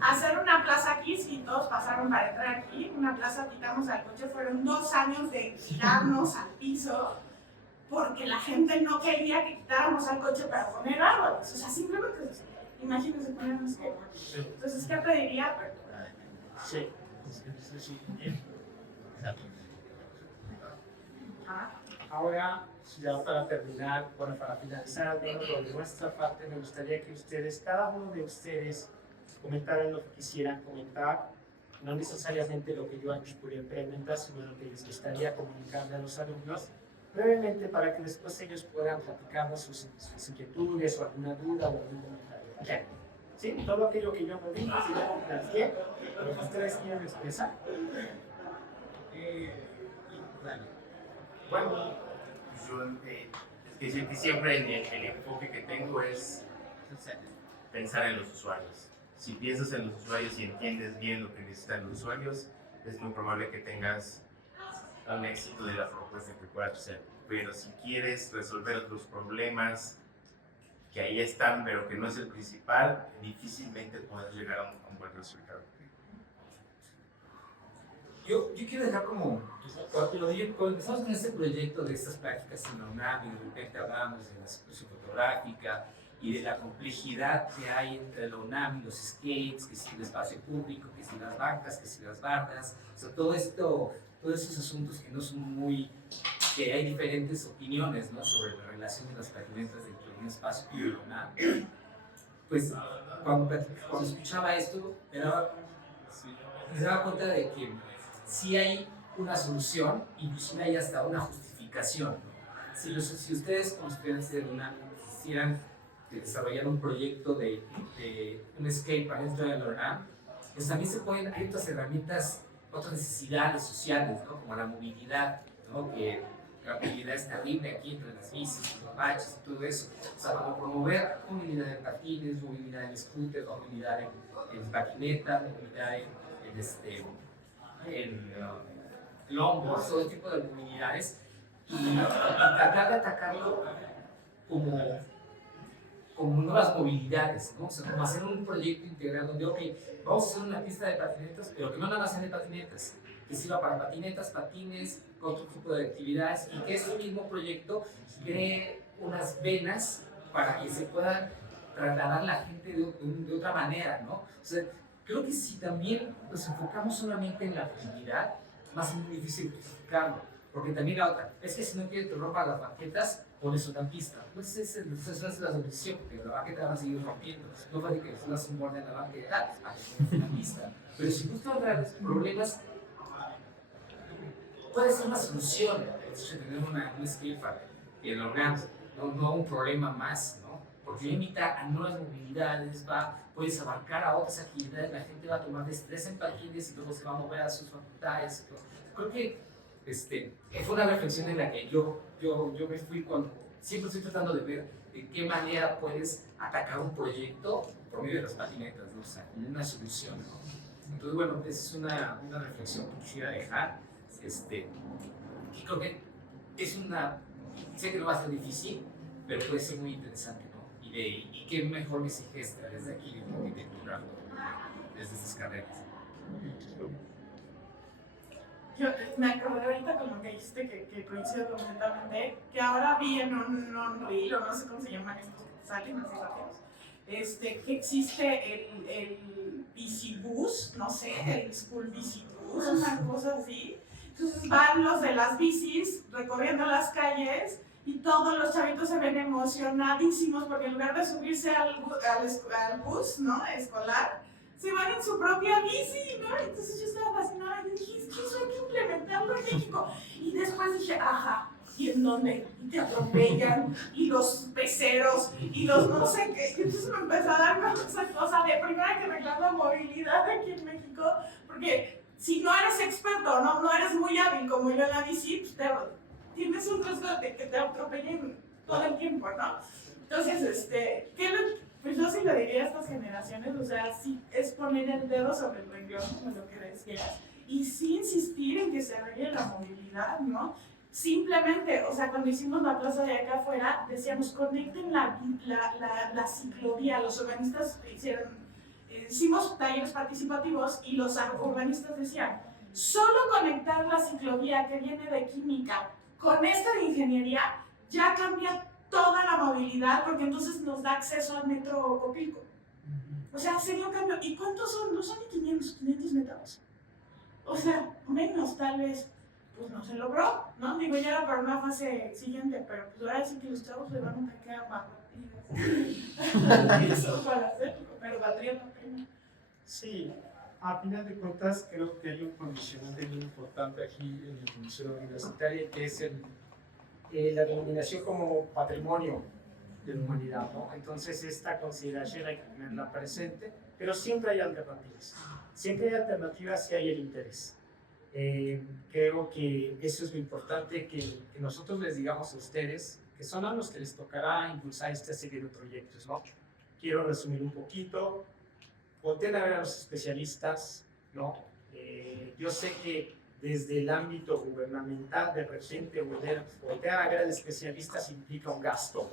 Hacer una plaza aquí, si todos pasaron para entrar aquí, una plaza, quitamos al coche, fueron 2 años de tirarnos al piso, porque la gente no quería que quitáramos al coche para poner árboles. O sea, simplemente, imagínense poner un skateboard. Entonces, ¿qué pediría? Apertura de mente. Sí. Ah. Ahora, ya para terminar, bueno, para finalizar, al menos de nuestra parte, me gustaría que ustedes, cada uno de ustedes, comentaran lo que quisieran comentar, no necesariamente lo que yo aquí pude implementar, sino lo que les gustaría comunicarle a los alumnos, brevemente para que después ellos puedan platicarnos sus inquietudes o alguna duda o algún comentario. ¿Vale? Sí, todo aquello que yo no dije, si yo no planteé, lo que ustedes quieren expresar. Dale. Bueno, yo, es que siempre el enfoque que tengo es pensar en los usuarios. Si piensas en los usuarios y entiendes bien lo que necesitan los usuarios, es muy probable que tengas un éxito de la propuesta que puedas hacer. Pero si quieres resolver los problemas que ahí están, pero que no es el principal, difícilmente puedes llegar a un buen resultado. Yo quiero dejar como, cuando empezamos con este proyecto de estas prácticas en la UNAM, y de repente hablamos de la situación fotográfica y de la complejidad que hay entre la UNAM y los skates, que si el espacio público, que si las bancas, que si las bardas, o sea, todo esto, todos esos asuntos que no son muy, que hay diferentes opiniones, ¿no?, sobre la relación de las patinetas dentro de un espacio y de la UNAM. Pues cuando escuchaba esto, me daba cuenta de que sí hay una solución, inclusive hay hasta una justificación, ¿no? Si ustedes como estudiantes de la UNAM quisieran desarrollar un proyecto de un skatepark dentro de la UNAM, pues también se pueden, hay otras herramientas, otras necesidades sociales, ¿no?, como la movilidad, ¿no?, que la movilidad es terrible aquí entre las bicis, los baches y todo eso. O sea, como promover movilidad en patines, movilidad en scooter, movilidad en patineta, movilidad en lombos, todo tipo de movilidades, y tratar de atacarlo como nuevas movilidades, ¿no? O sea, como hacer un proyecto integral donde, ok, vamos a hacer una pista de patinetas, pero que no nada más sean de patinetas, que sirva para patinetas, patines, otro tipo de actividades, y que este mismo proyecto cree unas venas para que se pueda trasladar la gente de otra manera, ¿no? O sea, creo que si también nos enfocamos solamente en la actividad, va a ser muy difícil justificarlo, porque también la otra, es que si no quieres te rompas las banquetas, pones una pista. Pues esa es la solución, porque la banqueta va a seguir rompiendo. No fácil que se un borde en la banqueta, pones una pista. Pero si buscas problemas, puede ser una solución. Tener un skatepark que lo vean, no un problema más, ¿no? Porque invita a nuevas movilidades, puedes abarcar a otras actividades, la gente va a tomar destreza en patines y luego se va a mover a sus facultades. Creo que fue una reflexión en la que yo me fui cuando siempre estoy tratando de ver de qué manera puedes atacar un proyecto por medio de las patinetas, ¿no? O sea, como una solución, ¿no? Entonces, bueno, esa es una reflexión que quisiera dejar. Que creo que sé que no va a ser difícil, pero puede ser muy interesante, ¿no? Y qué mejor que se gesta desde aquí, desde la arquitectura, desde esas carreras. Yo me acordé ahorita con lo que dijiste, que coincido completamente, que ahora vi en un reel, o no sé cómo se llaman estos que salen así rápidos, que existe el bicibús, no sé, el school bicibús, una cosa así. Entonces van los de las bicis recorriendo las calles y todos los chavitos se ven emocionadísimos porque en lugar de subirse al bus, ¿no?, escolar, se van en su propia bici, ¿no? Entonces yo estaba fascinada y dije, es que eso hay que implementarlo en México. Y después dije, ajá, ¿y en dónde? Y te atropellan, y los peceros, y los no sé qué. Y entonces me empezó a dar como esa cosa de primero hay que arreglar la movilidad aquí en México, porque si no eres experto, no eres muy hábil como yo en la bici, pues tienes un riesgo de que te atropellen todo el tiempo, ¿no? Entonces, pues yo sí le diría a estas generaciones, o sea, sí es poner el dedo sobre el renglón, como lo que decías, y sí insistir en que se arregle la movilidad, ¿no? Simplemente, o sea, cuando hicimos la plaza de acá afuera, decíamos, conecten la ciclovía, los urbanistas hicimos talleres participativos y los urbanistas decían, solo conectar la ciclovía que viene de química con esta de ingeniería ya cambia toda la movilidad, porque entonces nos da acceso al metro Copilco. O sea, sería un cambio. ¿Y cuántos son? No son ni 500 metros. O sea, menos tal vez. pues no se logró, ¿no? Digo, ya era para una fase siguiente, pero pues ahora sí que los chavos se van a tener que amar. Eso para hacerlo, pero valdría la pena. Sí, a final de cuentas creo que hay un condicionante muy importante aquí en la Fundación Universitaria, que es la denominación como patrimonio de la humanidad, ¿no? Entonces esta consideración hay que tenerla presente, pero siempre hay alternativas. Siempre hay alternativas si hay el interés. Creo que eso es lo importante, que nosotros les digamos a ustedes, que son a los que les tocará impulsar esta serie de proyectos, ¿no? Quiero resumir un poquito. Volteen a ver a los especialistas, ¿no? Yo sé que desde el ámbito gubernamental, de repente, voltear a ver al especialista implica un gasto.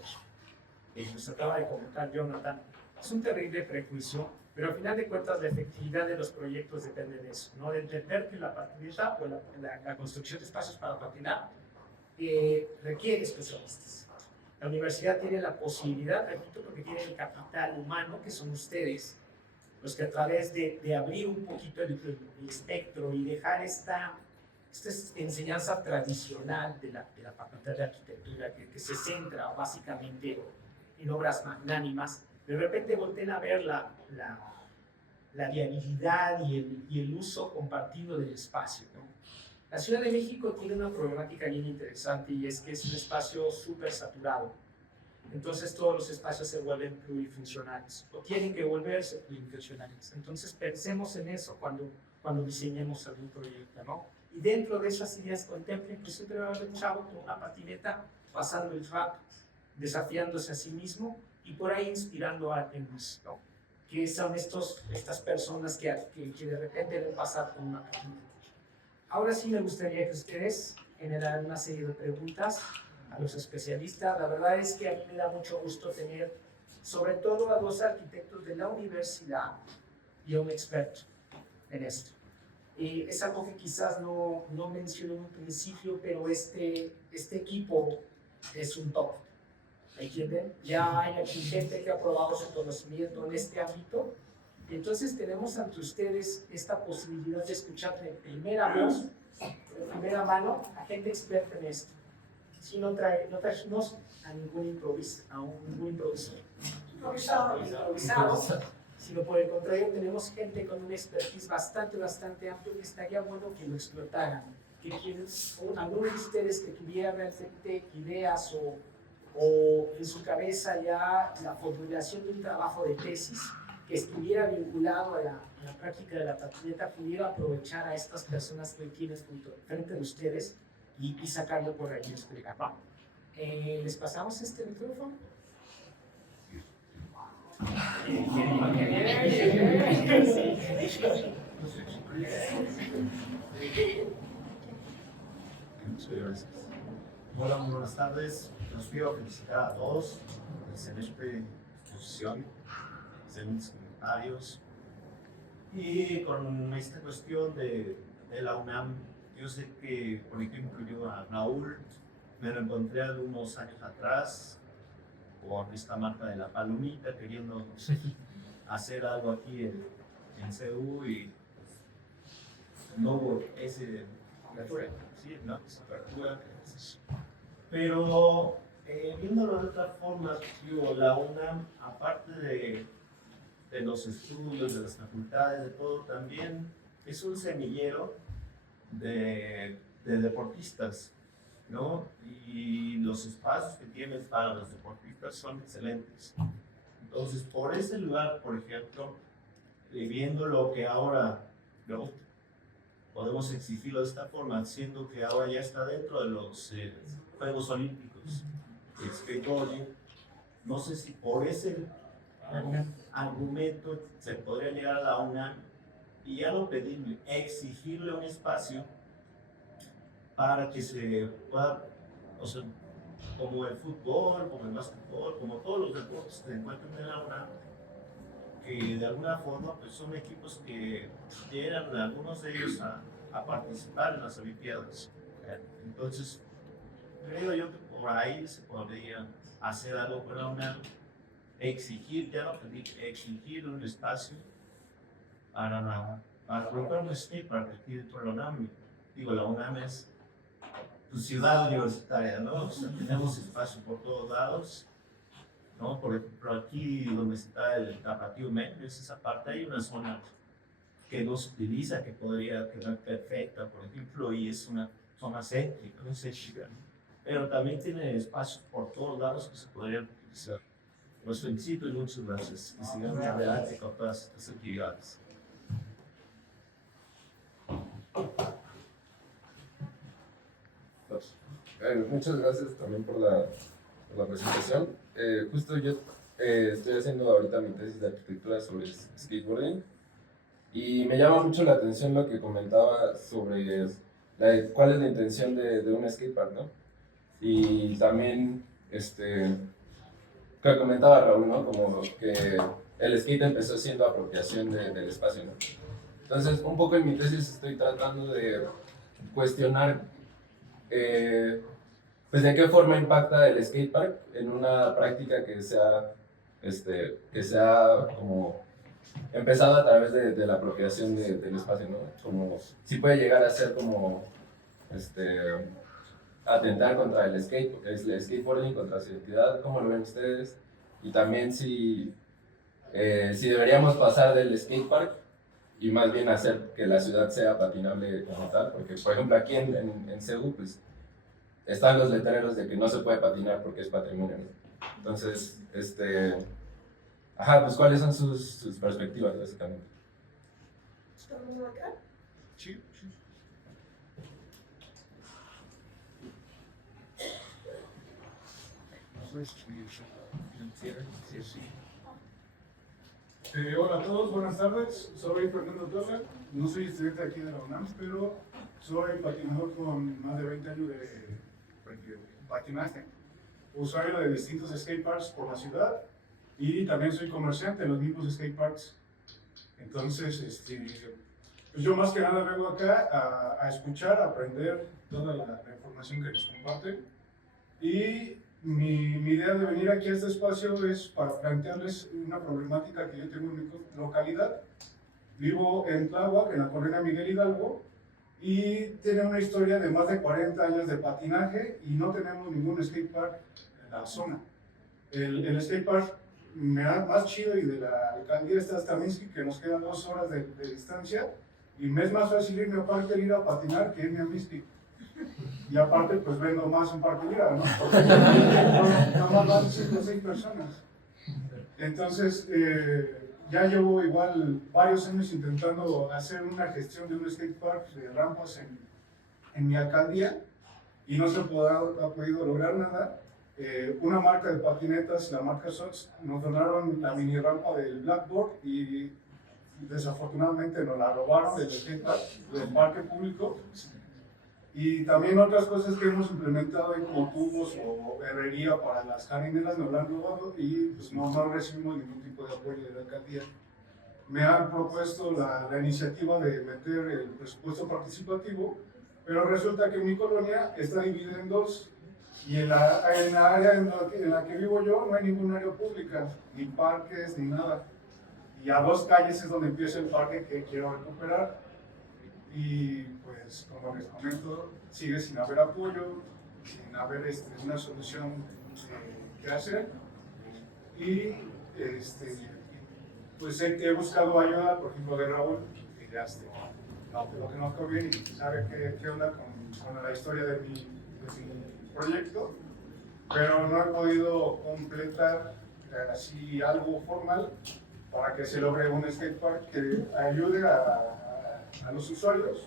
Nos acaba de comentar Jonathan. Es un terrible prejuicio, pero al final de cuentas la efectividad de los proyectos depende de eso, ¿no? De entender que la patineta o la construcción de espacios para patinar requiere especialistas. La universidad tiene la posibilidad, repito, porque tiene el capital humano, que son ustedes, los que a través de abrir un poquito el espectro y dejar esta enseñanza tradicional de la Facultad de Arquitectura, que se centra básicamente en obras magnánimas, de repente volteen a ver la viabilidad y el uso compartido del espacio, ¿no? La Ciudad de México tiene una problemática bien interesante, y es que es un espacio súper saturado. Entonces todos los espacios se vuelven plurifuncionales o tienen que volverse plurifuncionales. Entonces pensemos en eso cuando diseñemos algún proyecto, ¿no? Y dentro de esas ideas contemplen que siempre va a haber un chavo con una patineta pasando el rato, desafiándose a sí mismo y por ahí inspirando a alguien más, ¿no? Que son estas personas que de repente deben pasar por una patineta. Ahora sí me gustaría que ustedes generaran una serie de preguntas a los especialistas. La verdad es que a mí me da mucho gusto tener sobre todo a dos arquitectos de la universidad y a un experto en esto. Es algo que quizás no mencioné en un principio, pero este equipo es un top. ¿Entienden? Ya hay aquí gente que ha probado su conocimiento en este ámbito. Entonces tenemos ante ustedes esta posibilidad de escuchar de primera voz, de primera mano, a gente experta en esto. Si no trajimos a ningún improvisador, sino por el contrario tenemos gente con un expertise bastante amplio, que estaría bueno que lo explotaran, que alguno de ustedes que tuviera realmente ideas o en su cabeza ya la formulación de un trabajo de tesis que estuviera vinculado a la práctica de la patineta, pudiera aprovechar a estas personas que tienes frente de ustedes y sacarlo por ahí y explicar. ¿Les pasamos este micrófono? Muchas gracias. Hola, muy buenas tardes. Los quiero felicitar a todos por el semestre de exposición, excelentes comentarios. Y con esta cuestión de la UNAM, yo sé que, por ejemplo, yo a Raúl me lo encontré algunos años atrás con esta marca de la palomita, queriendo hacer algo aquí en CU, y no hubo esa apertura. Pero viéndolo de otra forma, digo, la UNAM, aparte de los estudios, de las facultades, de todo, también es un semillero de deportistas, ¿no? Y los espacios que tienes para los deportistas son excelentes. Entonces, por ese lugar, por ejemplo, viendo lo que ahora, ¿no?, podemos exigirlo de esta forma, siendo que ahora ya está dentro de los Juegos Olímpicos, no sé si por ese argumento se podría llegar a la UNAM y ya no pedirle, exigirle un espacio para que se pueda, o sea, como el fútbol, como el básquetbol, como todos los deportes que se encuentran en la UNAM, que de alguna forma pues son equipos que llegan algunos de ellos a participar en las Olimpiadas. Entonces, creo yo que por ahí se podría hacer algo con la UNAM, exigir, ya no pedir, exigir un espacio para romper un speed para competir por la UNAM. Digo, la UNAM es tu ciudad universitaria, ¿no? O sea, tenemos espacio por todos lados, ¿no? Por ejemplo, aquí donde está el Tapatío Metro, es esa parte, hay una zona que no se utiliza, que podría quedar perfecta, por ejemplo, y es una zona céntrica, no sé, pero también tiene espacios por todos lados que se podrían utilizar. Los felicito y muchas gracias. Y sigamos adelante con todas estas actividades. Muchas gracias también por la presentación. Justo yo estoy haciendo ahorita mi tesis de arquitectura sobre skateboarding y me llama mucho la atención lo que comentaba sobre cuál es la intención de un skatepark, ¿no? Y también que comentaba Raúl, ¿no? Como que el skate empezó siendo apropiación del espacio, ¿no? Entonces, un poco en mi tesis estoy tratando de cuestionar pues de qué forma impacta el skatepark en una práctica que sea como empezado a través de la apropiación del espacio, ¿no? Como si puede llegar a ser como atentar contra el skateboarding, contra su identidad, ¿cómo lo ven ustedes? Y también si deberíamos pasar del skatepark y más bien hacer que la ciudad sea patinable como tal, porque por ejemplo aquí en Cebu pues están los letreros de que no se puede patinar porque es patrimonio, ¿no? Entonces, pues ¿cuáles son sus perspectivas básicamente? ¿Estamos acá? Sí. Hola a todos, buenas tardes. Soy Fernando Torres. No soy estudiante aquí de la UNAM, pero soy patinador con más de 20 años de patinaje. Usuario de distintos skateparks por la ciudad y también soy comerciante en los mismos skateparks. Entonces, pues yo más que nada vengo acá a escuchar, a aprender toda la información que nos comparten. Y mi idea de venir aquí a este espacio es para plantearles una problemática que yo tengo en mi localidad. Vivo en Tláhuac, en la colonia Miguel Hidalgo, y tiene una historia de más de 40 años de patinaje y no tenemos ningún skatepark en la zona. El skatepark más chido y de la alcaldía está Staminsky, que nos quedan 2 horas de distancia, y me es más fácil irme a Parque Lira a patinar que irme a Misty. Y aparte, pues vendo más en Parque Lira, ¿no? Porque nada más van 5 o 6 personas. Entonces, ya llevo igual varios años intentando hacer una gestión de un skatepark de rampas en mi alcaldía y no se ha podido lograr nada. Una marca de patinetas, la marca Sox, nos donaron la mini rampa del Blackboard y desafortunadamente nos la robaron del skatepark, del parque público. Y también otras cosas que hemos implementado como tubos o herrería para las jarineras nos la han robado y pues no recibimos ningún tipo de apoyo de la alcaldía. Me han propuesto la iniciativa de meter el presupuesto participativo, pero resulta que mi colonia está dividida en 2 y en la área en la que vivo yo no hay ningún área pública, ni parques, ni nada. Y a 2 calles es donde empieza el parque que quiero recuperar. Y pues, como les comento, sigue sin haber apoyo, sin haber una solución que hacer. Y pues he buscado ayuda, por ejemplo, de Raúl, que ya lo conozco bien y sabe qué onda con la historia de mi proyecto, pero no he podido completar así algo formal para que se logre un skatepark que ayude a los usuarios,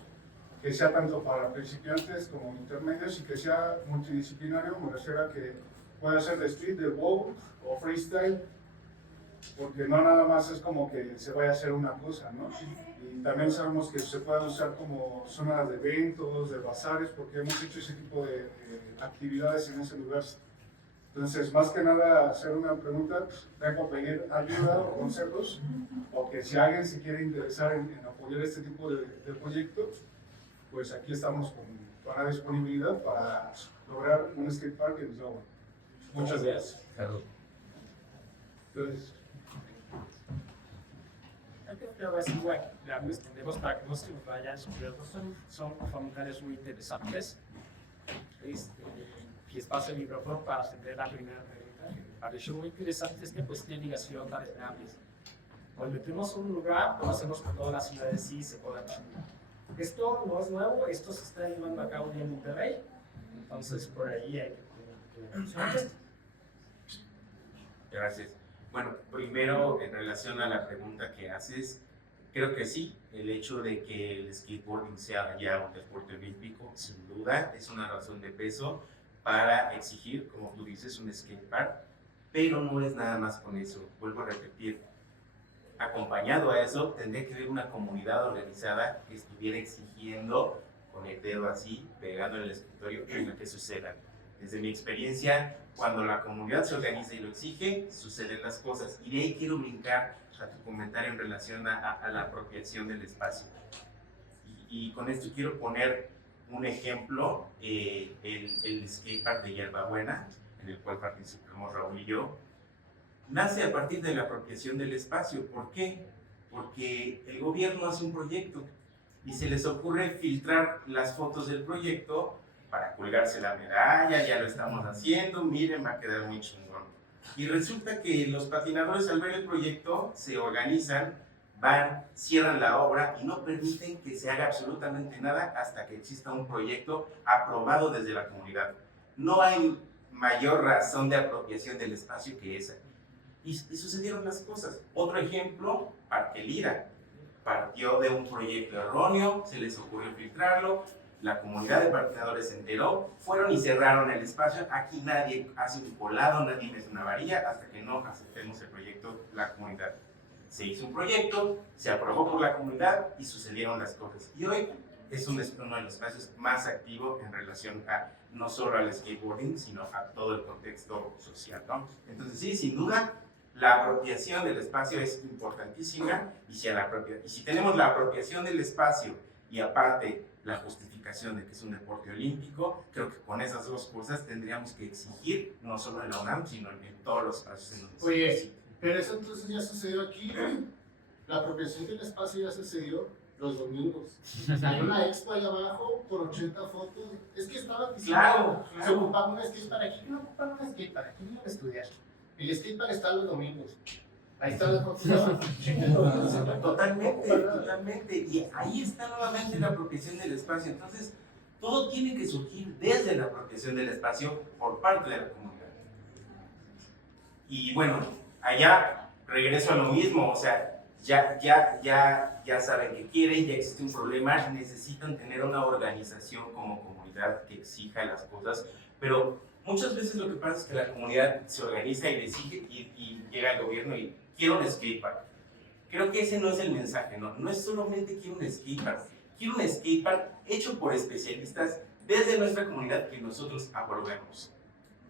que sea tanto para principiantes como intermedios y que sea multidisciplinario. Me refiero a que pueda ser de street, de bowl o freestyle, porque no nada más es como que se vaya a hacer una cosa, ¿no? Y también sabemos que se puede usar como zonas de eventos, de bazares, porque hemos hecho ese tipo de actividades en ese lugar. Entonces, más que nada, hacer una pregunta, vengo a pedir ayuda o consejos, o que si alguien se quiere interesar en apoyar este tipo de proyectos, pues aquí estamos con la disponibilidad para lograr un skatepark en Tláhuac. Muchas gracias. Entonces, Creo que así, bueno, le respondemos para que no se nos vayan, son comentarios muy interesantes. y espacio de micrófono para atender la primera pregunta. Me pareció muy interesante esta cuestión de ligación variables. Cuando metemos un lugar, lo hacemos con todas las ciudades, sí se puede hacer. Esto no es nuevo, esto se está llevando a cabo en Monterrey, entonces por ahí hay que... Gracias. Bueno, primero, en relación a la pregunta que haces, creo que sí, el hecho de que el skateboarding sea ya un deporte olímpico, sin duda, es una razón de peso para exigir, como tú dices, un skatepark, pero no es nada más con eso. Vuelvo a repetir, acompañado a eso, tendría que haber una comunidad organizada que estuviera exigiendo, con el dedo así, pegando en el escritorio, que suceda. Desde mi experiencia, cuando la comunidad se organiza y lo exige, suceden las cosas. Y de ahí quiero brincar a tu comentario en relación a la apropiación del espacio. Y con esto quiero poner un ejemplo, el skatepark de Hierbabuena, en el cual participamos Raúl y yo, nace a partir de la apropiación del espacio. ¿Por qué? Porque el gobierno hace un proyecto y se les ocurre filtrar las fotos del proyecto para colgarse la medalla, ya lo estamos haciendo, miren, va a quedar muy chingón. Y resulta que los patinadores al ver el proyecto se organizan, van, cierran la obra y no permiten que se haga absolutamente nada hasta que exista un proyecto aprobado desde la comunidad. No hay mayor razón de apropiación del espacio que esa. Y sucedieron las cosas. Otro ejemplo, Parque Lira. Partió de un proyecto erróneo, se les ocurrió filtrarlo, la comunidad de patinadores se enteró, fueron y cerraron el espacio. Aquí nadie hace un colado, nadie mete una varilla hasta que no aceptemos el proyecto, la comunidad. Se hizo un proyecto, se aprobó por la comunidad y sucedieron las cosas. Y hoy es uno de los espacios más activos en relación a no solo al skateboarding, sino a todo el contexto social, ¿no? Entonces sí, sin duda, la apropiación del espacio es importantísima y si tenemos la apropiación del espacio y aparte la justificación de que es un deporte olímpico, creo que con esas dos cosas tendríamos que exigir, no solo en la UNAM, sino en todos los espacios en donde se Oye, necesite. pero eso entonces ya sucedió aquí. La apropiación del espacio ya sucedió los domingos. Hay una expo allá abajo por 80 fotos. Es que estaba diciendo, se ocupaba un skate para aquí. No ocupaban un skate para aquí, no estudiar. El skate está los domingos. Ahí están las fotos abajo. Totalmente. Y ahí está nuevamente la apropiación del espacio. Entonces, todo tiene que surgir desde la apropiación del espacio por parte de la comunidad. Y bueno, allá regreso a lo mismo, o sea, ya saben que quieren, ya existe un problema, necesitan tener una organización como comunidad que exija las cosas, pero muchas veces lo que pasa es que la comunidad se organiza y le exige y llega el gobierno y quiero un skatepark. Creo que ese no es el mensaje, no es solamente quiero un skatepark, quiero un skatepark hecho por especialistas desde nuestra comunidad que nosotros aprobemos.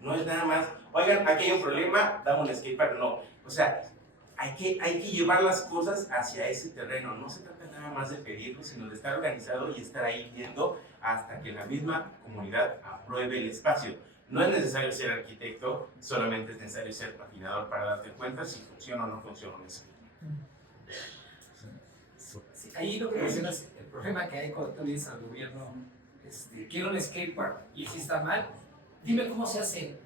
No es nada más, oigan, aquí hay un problema, dame un skatepark, no. O sea, hay que llevar las cosas hacia ese terreno, no se trata nada más de pedirlo, sino de estar organizado y estar ahí viendo hasta que la misma comunidad apruebe el espacio. No es necesario ser arquitecto, solamente es necesario ser patinador para darte cuenta si funciona o no funciona eso. Sí, ahí lo que mencionas, el problema que hay cuando tú le dices al gobierno, quiero un skatepark y si está mal, dime cómo se hace.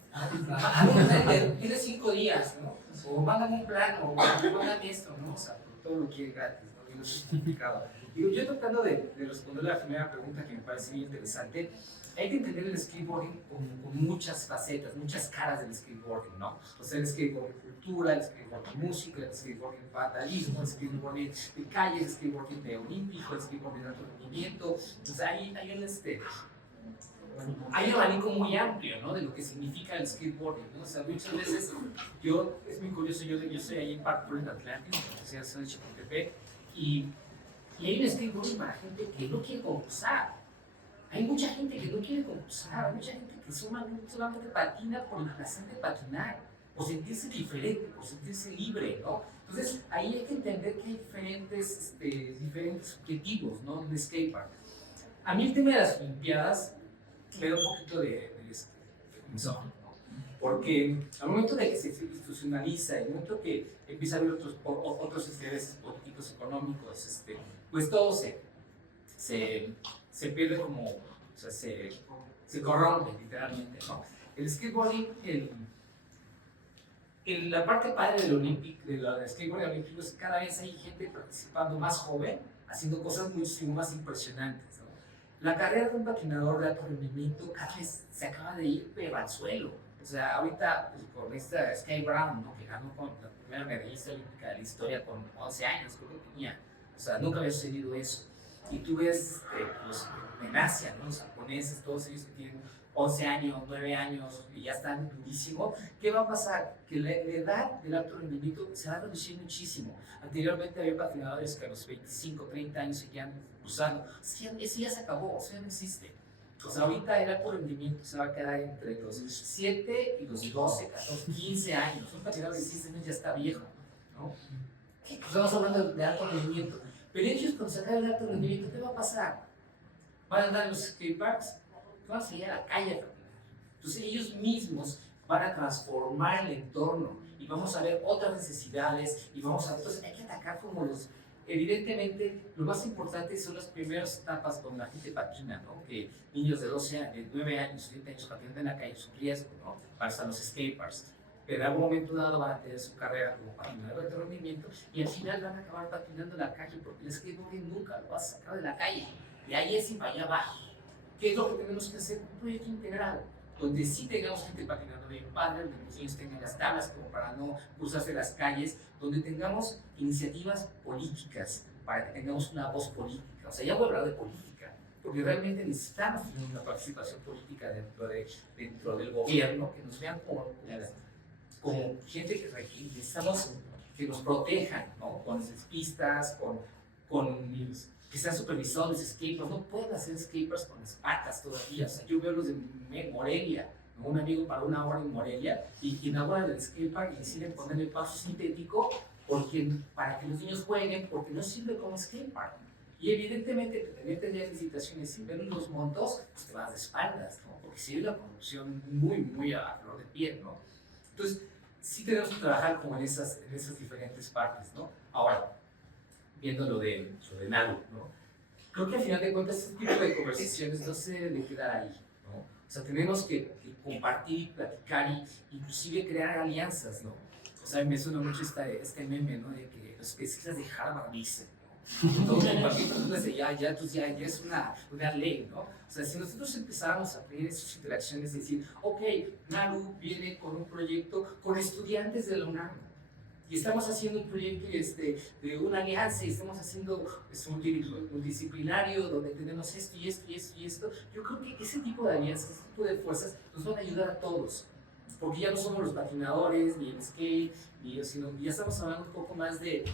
Tienes 5 días, ¿no? O mándame un plan, o mándame esto, ¿no? O sea, todo lo quiere gratis, ¿no? Y no es justificado. Digo, yo tratando de responder la primera pregunta que me parece muy interesante, hay que entender el skateboarding con muchas facetas, muchas caras del skateboarding, ¿no? O sea, el skateboarding cultura, el skateboarding música, el skateboarding fatalismo, el skateboarding de calle, el skateboarding de olímpico, el skateboarding de alto rendimiento. O sea, hay un abanico muy amplio, ¿no? De lo que significa el skateboarding, ¿no? O sea, muchas veces es muy curioso, yo estoy ahí en Park Point Atlantic, en la ciudad de Chapultepec, y hay un skateboarding para gente que no quiere concursar. Hay mucha gente que no quiere concursar, hay mucha gente que solamente patina por el placer de patinar, por sentirse diferente, por sentirse libre, ¿no? Entonces, ahí hay que entender que hay diferentes objetivos, ¿no? En un skatepark. A mí el tema de las Olimpiadas me da un poquito de comezón, ¿no? Porque al momento de que se institucionaliza, al momento que empieza a haber otros intereses políticos, económicos, pues todo se pierde como, o sea, se corrompe literalmente, ¿no? El skateboarding, la parte padre del skateboarding olímpico es que cada vez hay gente participando más joven, haciendo cosas muchísimo más impresionantes, ¿no? La carrera de un patinador de alto rendimiento cada vez se acaba de ir pero al suelo. O sea, ahorita pues, con esta Sky Brown, ¿no? Que ganó con la primera medallista olímpica de la historia con 11 años, creo que tenía. O sea, nunca había sucedido eso. Y tú ves pues, en Asia, ¿no? Los japoneses, todos ellos que tienen 11 años, 9 años y ya están durísimo. ¿Qué va a pasar? Que la edad del alto rendimiento se va a reducir muchísimo. Anteriormente había patinadores que a los 25, 30 años seguían usando. Eso ya se acabó, eso ya no existe. O sea, ahorita el alto rendimiento se va a quedar entre los 7 y los 12, 14, 15 años. Un patinador de 16 años ya está viejo, ¿no? Pues estamos hablando de alto rendimiento. Pero ellos con sacar el alto rendimiento, ¿qué va a pasar? Van a andar en los skateparks, van a salir a la calle a caminar. Entonces ellos mismos van a transformar el entorno y vamos a ver otras necesidades y vamos a... Entonces hay que atacar como los... Evidentemente, lo más importante son las primeras etapas donde la gente patina, ¿no? Que niños de 12 años, de 9 años, 7 años patinando en la calle es un riesgo, ¿no? Para estar los skateparks. Pero en algún momento dado van a tener su carrera como patinador de rendimiento y al final van a acabar patinando en la calle porque el skateboarding nunca lo vas a sacar de la calle. De ahí es y para allá va. ¿Qué es lo que tenemos que hacer? Un proyecto integral, donde sí tengamos gente patinando bien padre, donde los niños tengan las tablas como para no cruzarse las calles, donde tengamos iniciativas políticas para que tengamos una voz política. O sea, ya voy a hablar de política, porque realmente necesitamos tener una participación política dentro del gobierno, que nos vean como gente que necesitamos que nos protejan, ¿no? Con pistas, que sean supervisores de skateparks. No pueden hacer skateparks con las patas todavía. O sea, yo veo los de Morelia, ¿no? Un amigo para una hora en Morelia y inaugura el skatepark y deciden ponerle paso sintético para que los niños jueguen, porque no sirve como skatepark. Y evidentemente que te meten ya en licitaciones sin ver los montos, pues te vas de espaldas, ¿no? Porque sí hay una corrupción muy, muy a flor de piel, ¿no? Entonces, sí tenemos que trabajar como en esas diferentes partes, ¿no? Ahora, viendo lo de Nalu, ¿no? Creo que al final de cuentas este tipo de conversaciones no se deben de quedar ahí, ¿no? O sea, tenemos que compartir, platicar y inclusive crear alianzas, ¿no? O sea, me suena mucho este meme, ¿no? De que los especialistas de Harvard dicen, ¿no? Todos compartimos, ya es una ley, ¿no? O sea, si nosotros empezáramos a tener esas interacciones, decir, ok, Nalu viene con un proyecto con estudiantes de la UNAM, y estamos haciendo un proyecto de una alianza y estamos haciendo multidisciplinario donde tenemos esto y esto y esto y esto. Yo creo que ese tipo de alianzas, ese tipo de fuerzas nos van a ayudar a todos, porque ya no somos los patinadores ni el skate, sino ya estamos hablando un poco más de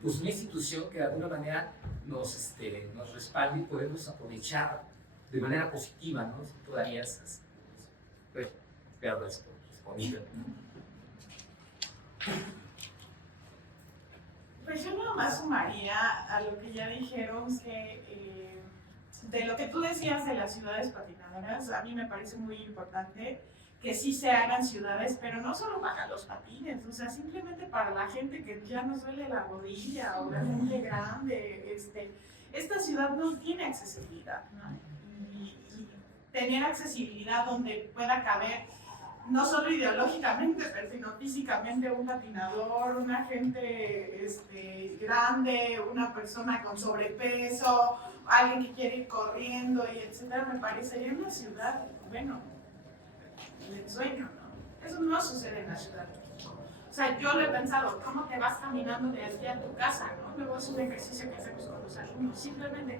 pues una institución que de alguna manera nos respalde y podemos aprovechar de manera positiva, ¿no? Ese tipo de alianzas. Pero respondido. Pues yo nada más sumaría a lo que ya dijeron, que de lo que tú decías de las ciudades patinadoras, a mí me parece muy importante que sí se hagan ciudades, pero no solo para los patines, o sea, simplemente para la gente que ya nos duele la rodilla o la gente grande. Esta ciudad no tiene accesibilidad, ¿no? Y tener accesibilidad donde pueda caber no solo ideológicamente, pero sino físicamente un patinador, una gente grande, una persona con sobrepeso, alguien que quiere ir corriendo y etcétera, me parecería una ciudad, bueno, el ensueño, ¿no? Eso no sucede en la Ciudad de México. O sea, yo lo he pensado, ¿cómo te vas caminando de aquí a tu casa, no? Luego es un ejercicio que hacemos con los alumnos, simplemente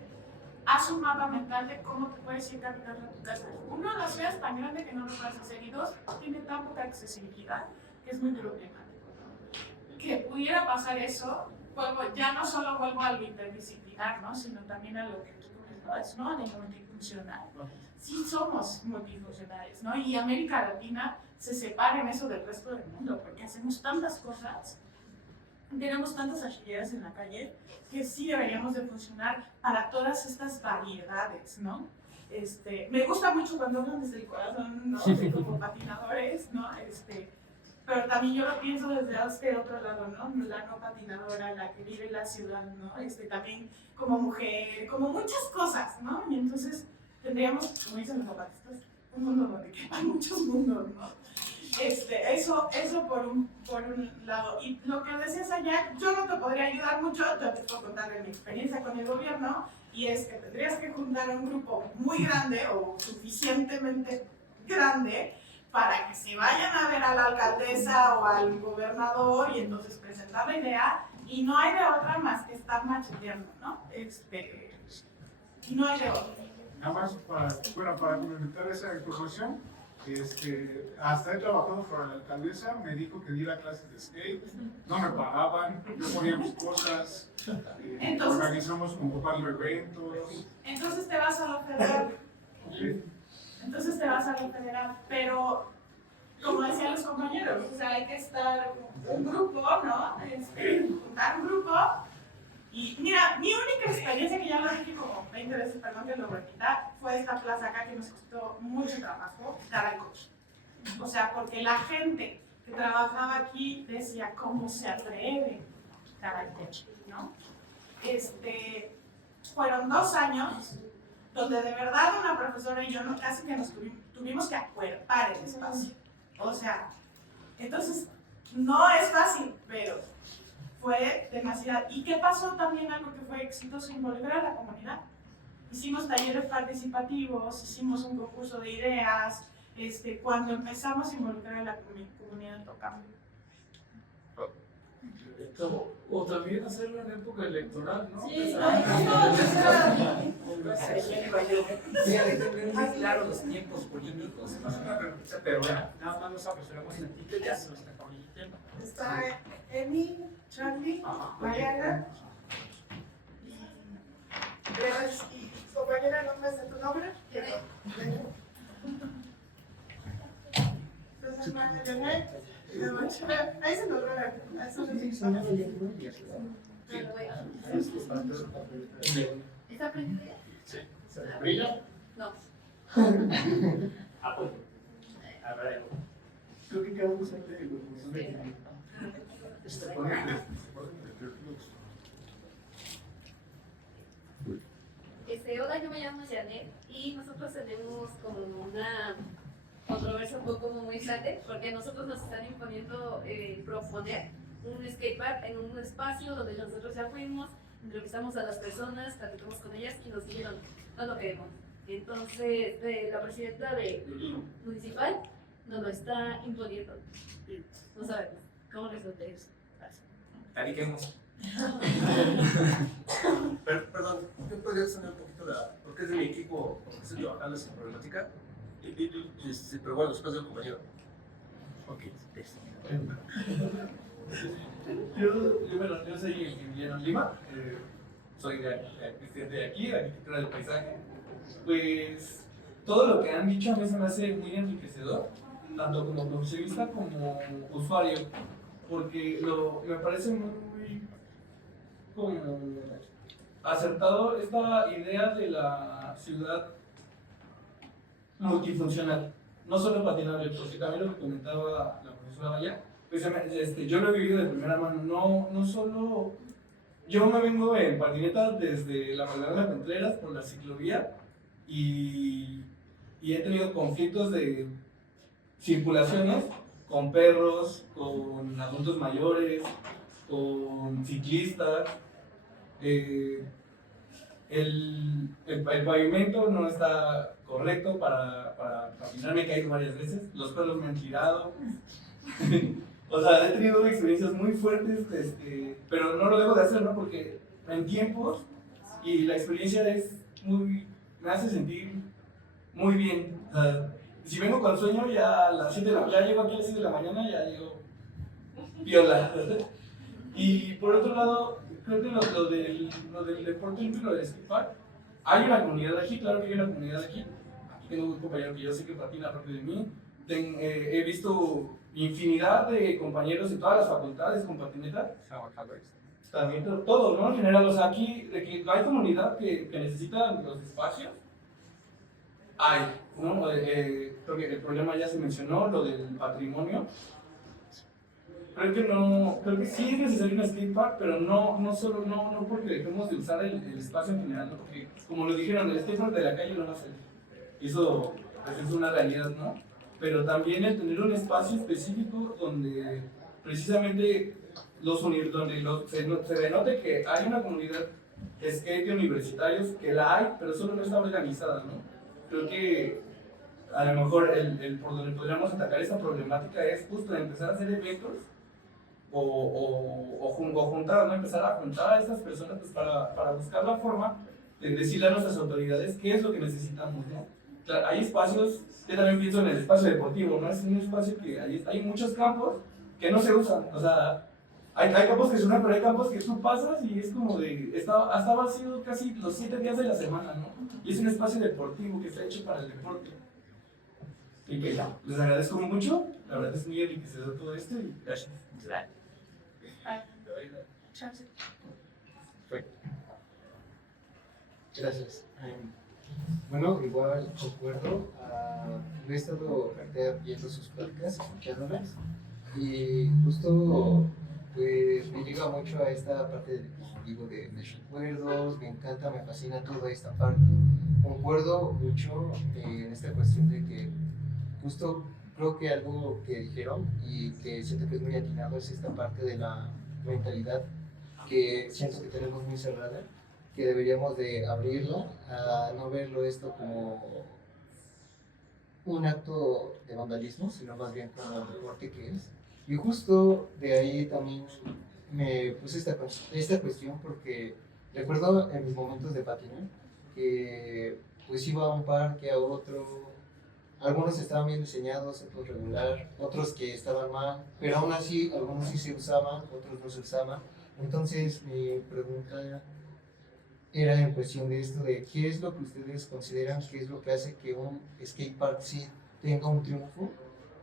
haz un mapa mental de cómo te puedes ir caminando a tu casa. Uno, la ciudad es tan grande que no lo puedes hacer, y dos, tiene tan poca accesibilidad que es muy problemático, ¿no? Que pudiera pasar eso, ya no solo vuelvo a lo interdisciplinar, ¿no? Sino también a lo que tú comentabas, ¿no? De multifuncional. Sí somos multifuncionales, ¿no? Y América Latina se separa en eso del resto del mundo, porque hacemos tantas cosas, tenemos tantas actividades en la calle, que sí deberíamos de funcionar para todas estas variedades, ¿no? Me gusta mucho cuando hablan desde el corazón, ¿no? Como patinadores, ¿no? Pero también yo lo pienso desde este otro lado, ¿no? La no patinadora, la que vive en la ciudad, ¿no? También como mujer, como muchas cosas, ¿no? Y entonces tendríamos, como dicen los zapatistas, un mundo donde quepan muchos mundos, ¿no? Eso por un lado. Y lo que decías allá, yo no te podría ayudar mucho, yo te puedo contar de mi experiencia con el gobierno, y es que tendrías que juntar un grupo muy grande o suficientemente grande para que se vayan a ver a la alcaldesa o al gobernador y entonces presentar la idea, y no hay de otra más que estar macheteando, ¿no? Y no hay de otra. Nada más para complementar esa información, hasta he trabajado para la alcaldesa, me dijo que diera clases de skate, no me pagaban, yo ponía mis cosas, organizamos con papá eventos. Entonces te vas a lo federal. Pero como decían los compañeros, o sea, hay que estar un grupo, ¿no? Juntar un grupo. Y mira, mi única experiencia, que ya lo dije como 20 veces, perdón que lo repita, fue esta plaza acá que nos costó mucho trabajo dar al coche. O sea, porque la gente que trabajaba aquí decía, ¿cómo se atreve a dar al coche? ¿No? Fueron 2 años donde de verdad una profesora y yo casi que nos tuvimos que acuerpar el espacio. O sea, entonces no es fácil, pero fue demasiado. ¿Y qué pasó también? Algo que fue exitoso, involucrar a la comunidad. Hicimos talleres participativos, hicimos un concurso de ideas. Cuando empezamos a involucrar a la comunidad tocamos. O también hacerlo en época electoral, ¿no? Sí, Sí, hay que tener muy claro los tiempos políticos. Pero bueno, Nada más nos apresuramos un poquito y ya se nos está acabando el tiempo. Está Emi, Charlie, Mariana y compañera, ¿no me sé tu nombre? Ahí se nos va. ¿Está prendida? Sí. ¿Brilla? No. A ver. Creo que quedamos antes de Hola, yo me llamo Janet y nosotros tenemos como una controversia un poco muy grande porque nosotros nos están imponiendo proponer un skatepark en un espacio donde nosotros ya fuimos, entrevistamos a las personas, platicamos con ellas y nos dijeron no lo queremos. Entonces la presidenta municipal nos lo está imponiendo. No sabemos cómo resolver eso. platiquemos. Perdón, ¿yo podría saber un poquito porque es de mi equipo, porque estoy trabajando esa problemática? Pero bueno, después del compañero. Ok. Yo soy Emiliano Lima, soy estudiante de aquí, de arquitectura del paisaje. Pues todo lo que han dicho a mí se me hace muy enriquecedor, tanto como profesionista como usuario, porque me parece muy como acertado esta idea de la ciudad multifuncional, no solo patinable, porque también lo que comentaba la profesora Valla, pues, yo lo he vivido de primera mano, no solo, yo me vengo en patineta desde la Magdalena Contreras por la ciclovía y he tenido conflictos de circulaciones con perros, con adultos mayores, con ciclistas. El pavimento no está correcto para patinar, me he caído varias veces, los perros me han tirado. O sea, he tenido experiencias muy fuertes, pero no lo debo de hacer, ¿no? Porque en tiempos y la experiencia me hace sentir muy bien. O sea, si vengo con sueño, ya a las 7 ya llego aquí a las 7 de la mañana, ya llego viola. Y por otro lado, creo que lo del deporte olímpico de skatepark, hay una comunidad aquí, claro que hay una comunidad aquí. Aquí tengo un compañero que yo sé que patina aparte de mí. He visto infinidad de compañeros de todas las facultades con patineta. También todo, ¿no? En general, o sea, aquí de que hay comunidad que necesita los espacios. Hay, ¿no? Creo que el problema ya se mencionó, lo del patrimonio. Creo que sí es necesario un skatepark, pero no porque dejemos de usar el espacio en general, ¿no? Porque como lo dijeron, el skatepark de la calle no va a salir. Eso pues, es una realidad, ¿no? Pero también el tener un espacio específico donde precisamente se denote que hay una comunidad de skate de universitarios, que la hay, pero solo no está organizada, ¿no? Creo que a lo mejor por donde podríamos atacar esta problemática es justo empezar a hacer eventos o juntar, ¿no? Empezar a juntar a estas personas pues, para buscar la forma de decirle a nuestras autoridades qué es lo que necesitamos, ¿no? Claro, hay espacios, yo también pienso en el espacio deportivo, ¿no? Es un espacio que hay muchos campos que no se usan, o sea, hay campos que se usan, pero hay campos que tú pasas y es como de, está vacío casi los 7 días de la semana, ¿no? Y es un espacio deportivo que está hecho para el deporte. Y que ya, les agradezco mucho, la verdad es muy enriquecedor todo esto y gracias. Gracias. Bueno, igual concuerdo. Yo he estado viendo sus pláticas, escuchándolas, y justo pues me llega mucho a esta parte del digo de recuerdos, me encanta, me fascina toda esta parte. Concuerdo mucho en esta cuestión de que justo creo que algo que dijeron y que siento que es muy atinado es esta parte de la mentalidad que siento que tenemos muy cerrada, que deberíamos de abrirla, a no verlo esto como un acto de vandalismo, sino más bien como el deporte que es. Y justo de ahí también me puse esta cuestión porque recuerdo en mis momentos de patinar que pues iba a un parque, a otro, algunos estaban bien diseñados, otros regular, otros que estaban mal, pero aún así algunos sí se usaban, otros no se usaban. Entonces mi pregunta era en cuestión de esto, de qué es lo que ustedes consideran, qué es lo que hace que un skatepark sí tenga un triunfo,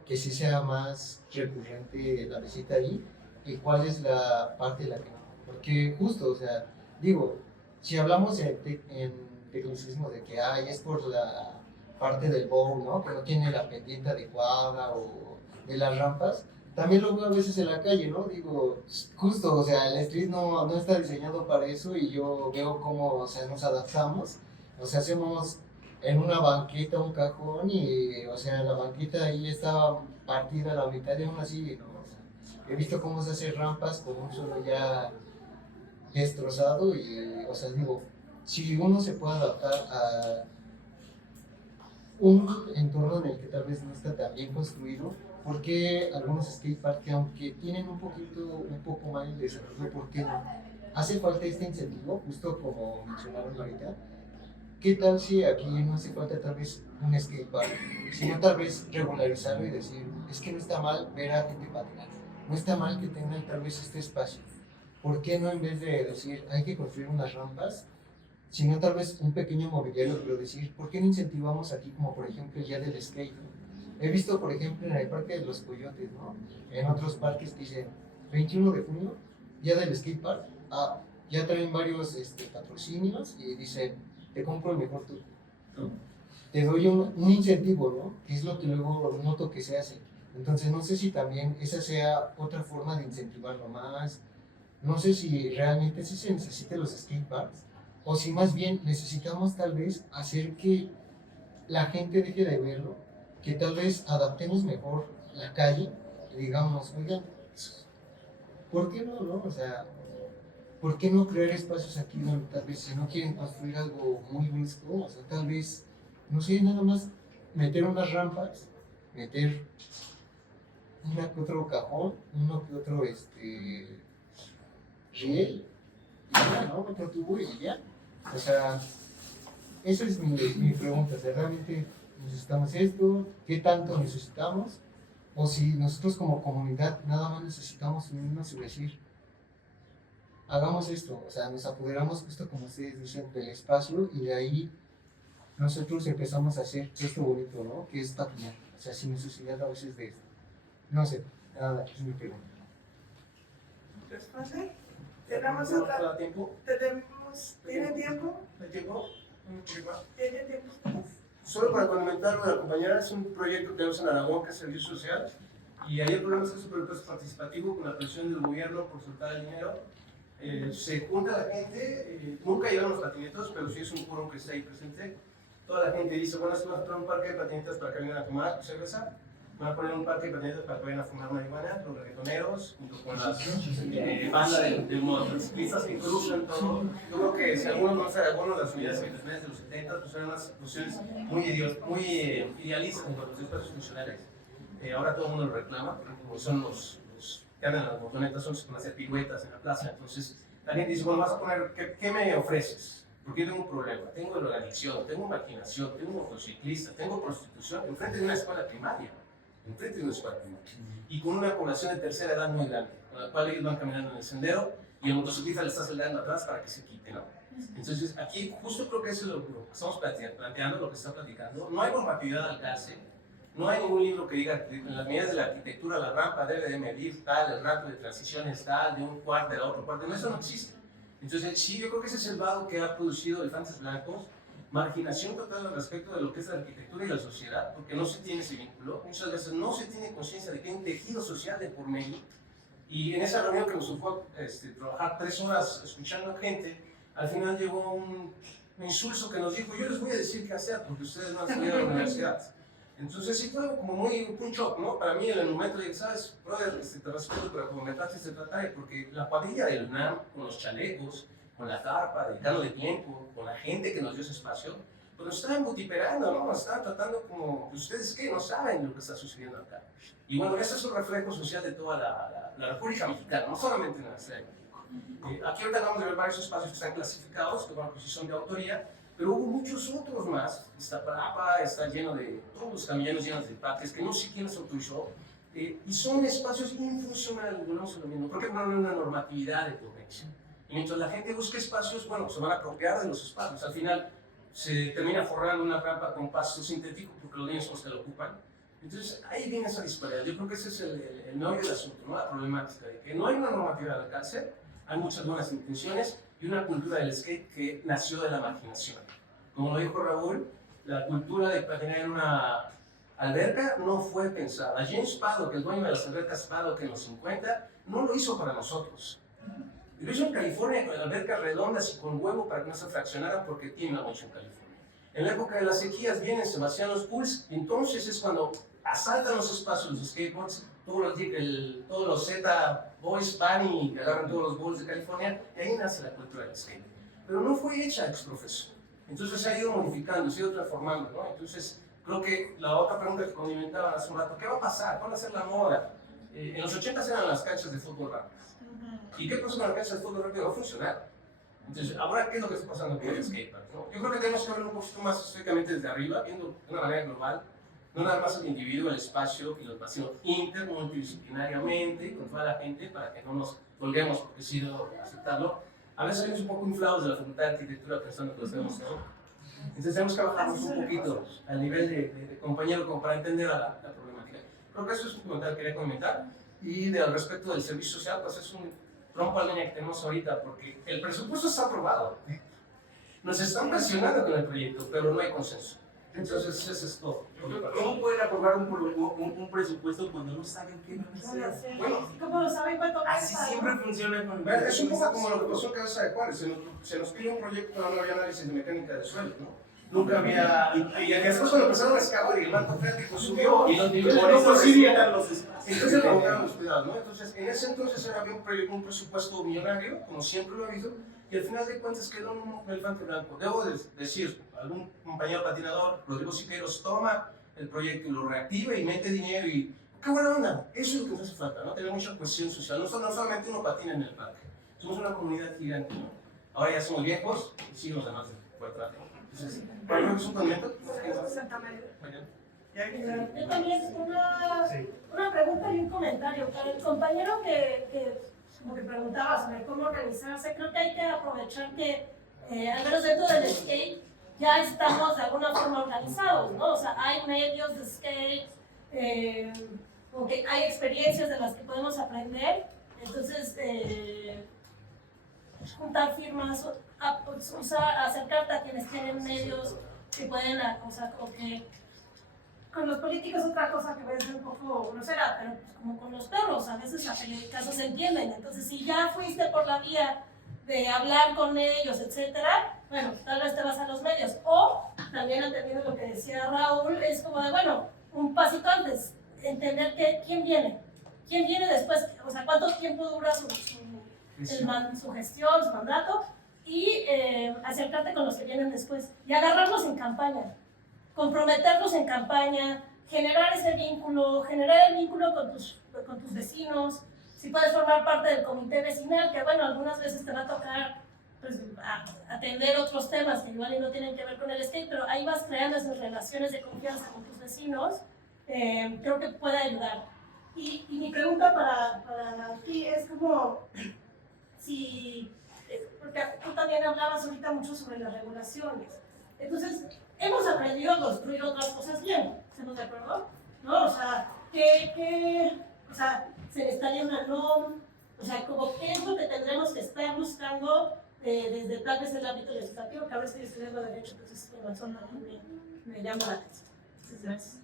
que sí sea más recurrente la visita ahí, y cuál es la parte de la que no. Porque justo, o sea, digo, si hablamos en tecnicismo de que es por la parte del bowl, ¿no? Que no tiene la pendiente adecuada o de las rampas, también lo veo a veces en la calle, ¿no? Digo, justo, o sea, el street no está diseñado para eso y yo veo cómo, o sea, nos adaptamos, o sea, hacemos en una banqueta un cajón y, o sea, la banqueta ahí está partida a la mitad y aún así, ¿no? O sea, he visto cómo se hacen rampas con un suelo ya destrozado y, o sea, digo, si uno se puede adaptar a un entorno en el que tal vez no está tan bien construido, porque algunos skateparks que aunque tienen un poco mal el desarrollo, ¿por qué no? Hace falta este incentivo, justo como mencionaron ahorita. ¿Qué tal si aquí no hace falta tal vez un skatepark, sino tal vez regularizarlo y decir, es que no está mal ver a gente patinar, no está mal que tengan tal vez este espacio? ¿Por qué no en vez de decir, hay que construir unas rampas, sino tal vez un pequeño mobiliario, pero decir, ¿por qué no incentivamos aquí como por ejemplo el día del skate? He visto, por ejemplo, en el Parque de los Coyotes, ¿no? En otros parques que dicen 21 de junio, día del skatepark, ya traen varios patrocinios y dicen, te compro el mejor tour, ¿no? Te doy un incentivo, ¿no? Que es lo que luego noto que se hace. Entonces, no sé si también esa sea otra forma de incentivarlo más. No sé si realmente sí se necesiten los skateparks o si más bien necesitamos tal vez hacer que la gente deje de verlo, que tal vez adaptemos mejor la calle y digamos, oigan, ¿por qué no, no? O sea, ¿por qué no crear espacios aquí donde tal vez si no quieren construir algo muy brusco, o sea, tal vez, no sé, nada más meter unas rampas, meter uno que otro cajón, uno que otro riel, y ya, ¿no? Otro tubo y ya. O sea, esa es mi pregunta, o sea, realmente necesitamos esto, qué tanto necesitamos, o si nosotros como comunidad nada más necesitamos unirnos y decir, hagamos esto, o sea, nos apoderamos justo como ustedes dicen del espacio y de ahí nosotros empezamos a hacer esto bonito, ¿no? Que es patinar, o sea, sin necesidad a veces de esto. No sé, nada, es mi pregunta. ¿Responde? ¿Tenemos otra? ¿Tiempo? ¿Tiene tiempo? ¿El tiempo? ¿Tiene tiempo? Solo para comentar a la compañera, es un proyecto que tenemos en Aragón, que es Servicio Social, y ahí el programa es un presupuesto participativo con la presión del gobierno por soltar el dinero. Se junta la gente, nunca llegan los patinetos, pero sí es un foro que está ahí presente. toda la gente dice, bueno, si vamos a poner un parque de patinetas para que vengan a tomar cerveza, van a poner un parque de patinetas para que vayan a fumar marihuana, los reggaetoneros, junto con las bandas de motociclistas que cruzan todo. Yo creo que si alguno no sabe, alguno de las unidades habitacionales de los 70, pues eran unas posiciones muy idealistas en cuanto a los espacios funcionales. Ahora todo el mundo lo reclama, porque como son los que andan en las motonetas, son los que van a hacer piruetas en la plaza. Entonces la gente dice, bueno, vas a poner, ¿qué me ofreces? Porque yo tengo un problema, tengo drogadicción, tengo marginación, tengo motociclista, tengo prostitución, enfrente de una escuela primaria. Enfrente de una escuela primaria. Y con una población de tercera edad muy grande, con la cual ellos van caminando en el sendero y el motociclista le está acelerando atrás para que se quite, ¿no? Entonces, aquí justo creo que eso es lo que estamos planteando, lo que está platicando. No hay normatividad al alcance, no hay ningún libro que diga que en las medidas de la arquitectura la rampa debe de medir tal, el rato de transición es tal, de un cuarto a otro cuarto, no, eso no existe. Entonces, sí, yo creo que ese es el vado que ha producido elefantes blancos, marginación total respecto de lo que es la arquitectura y la sociedad, porque no se tiene ese vínculo, muchas veces no se tiene conciencia de que hay un tejido social de por medio, y en esa reunión que nos tocó trabajar 3 horas escuchando gente, al final llegó un insulso que nos dijo, yo les voy a decir qué hacer, porque ustedes no han salido de la universidad. Entonces sí fue como muy un shock, ¿no? Para mí en el momento de, ¿sabes? Brother, te respeto, pero como me trataste de tratar, porque la cuadrilla del UNAM, con los chalecos, con la carpa, dedicando de tiempo, con la gente que nos dio ese espacio, pues nos estaban vociferando, ¿no? Nos estaban tratando como, ¿ustedes qué? No saben lo que está sucediendo acá. Y bueno, ese es un reflejo social de toda la República Mexicana, no solamente en la Ciudad de México. Aquí ahorita acabamos de ver varios espacios que están clasificados, que bueno, pues sí son de autoría, pero hubo muchos otros más. Iztapalapa está lleno de, todos los caminos llenos de parques, que no sé quién los autorizó, y son espacios infuncionales, no es lo mismo, porque no hay una normatividad de protección. Y mientras la gente busca espacios, bueno, se van a apropiar de los espacios. Al final se termina forrando una rampa con pasto sintético porque los niños son los que lo ocupan. Entonces ahí viene esa disparidad. Yo creo que ese es el meollo del asunto, ¿no? La problemática de que no hay una normatividad al alcance, hay muchas buenas intenciones y una cultura del skate que nació de la marginación. Como lo dijo Raúl, la cultura de patinar en una alberca no fue pensada. James Paddock, el dueño de las albercas Paddock en los 50, no lo hizo para nosotros. Lo hizo en California con albercas redondas y con huevo para que no se fraccionaran porque tiembla mucho en California. En la época de las sequías vienen, se vacían los pools, y entonces es cuando asaltan los espacios los skateboards, todos los Z-Boys van y agarran todos los balls de California, y ahí nace la cultura del skate. Pero no fue hecha ex profeso. Entonces se ha ido modificando, se ha ido transformando, ¿no? Entonces creo que la otra pregunta que condimentaban hace un rato, ¿qué va a pasar? ¿Cuál va a ser la moda? En los 80 eran las canchas de fútbol rápido. ¿Y qué pasa con la cancha de fútbol rápido? Va a funcionar. Entonces, ahora, ¿qué es lo que está pasando con el skatepark? ¿No? Yo creo que tenemos que verlo un poquito más estrictamente desde arriba, viendo de una manera global, no nada más el individuo, el espacio y los vacíos multidisciplinariamente, con toda la gente, para que no nos colguemos porque sí debo aceptarlo. A veces salimos un poco inflados de la Facultad de Arquitectura pensando que lo hacemos todo. Entonces tenemos que bajarnos un poquito al nivel de compañero como para entender la problemática. Creo que eso es un comentario que quería comentar. Y al respecto del servicio social, pues es un rompo a línea que tenemos ahorita, porque el presupuesto está aprobado. Nos están presionando con el proyecto, pero no hay consenso. Entonces, eso es todo. ¿Cómo pueden aprobar un presupuesto cuando no saben qué van a hacer? Bueno, ¿Cómo lo saben cuánto así siempre funciona con el es un poco como lo que pasó en Casa de Juárez. Se nos pidió un proyecto, pero no había análisis de mecánica de suelo, ¿no? Nunca había. Y después cuando empezaron a excavar y el banco freático subió. Y los niveles por eso sí eran los espacios. Entonces le bajaron los cuidados, ¿no? Entonces, en ese entonces había un presupuesto millonario, como siempre lo ha habido, y al final de cuentas quedó un elefante blanco. Debo decir, algún compañero patinador, Rodrigo Siqueiros, toma el proyecto y lo reactiva y mete dinero y. ¡Qué buena onda! Eso es lo que nos hace falta, ¿no? Tener mucha cohesión social. No solamente uno patina en el parque. Somos una comunidad gigante, ¿no? Ahora ya somos viejos y siguen los demás por atrás. Entonces, ¿para mí es un condimento? Yo también una pregunta y un comentario. Para el compañero que como que preguntaba sobre cómo organizarse, creo que hay que aprovechar que, al menos dentro del skate, ya estamos de alguna forma organizados, ¿no? O sea, hay medios de skate, como que hay experiencias de las que podemos aprender. Entonces, juntar firmas, acercarte a quienes tienen medios que pueden, o sea, como que con los políticos otra cosa que puede ser un poco grosera, pero pues como con los perros, a veces a periódicos se entienden. Entonces, si ya fuiste por la vía de hablar con ellos, etcétera, bueno, tal vez te vas a los medios. O también entendiendo lo que decía Raúl, es como de, bueno, un pasito antes, entender que quién viene después, o sea, cuánto tiempo dura su gestión, su mandato, y acercarte con los que vienen después y agarrarlos en campaña, comprometerlos en campaña, generar ese vínculo, generar el vínculo con tus vecinos. Si puedes formar parte del comité vecinal, que bueno, algunas veces te va a tocar pues, atender otros temas que igual no tienen que ver con el skate, pero ahí vas creando esas relaciones de confianza con tus vecinos, creo que puede ayudar. Y mi pregunta para ti es como, si, porque tú también hablabas ahorita mucho sobre las regulaciones, entonces hemos aprendido a construir otras cosas bien, ¿estamos de acuerdo? ¿No? O sea, o sea, se necesitaría una NOM, o sea, como qué es lo que tendremos que estar buscando desde tal vez el ámbito legislativo, que ahora estoy estudiando Derecho, entonces me llama la atención. Entonces, gracias.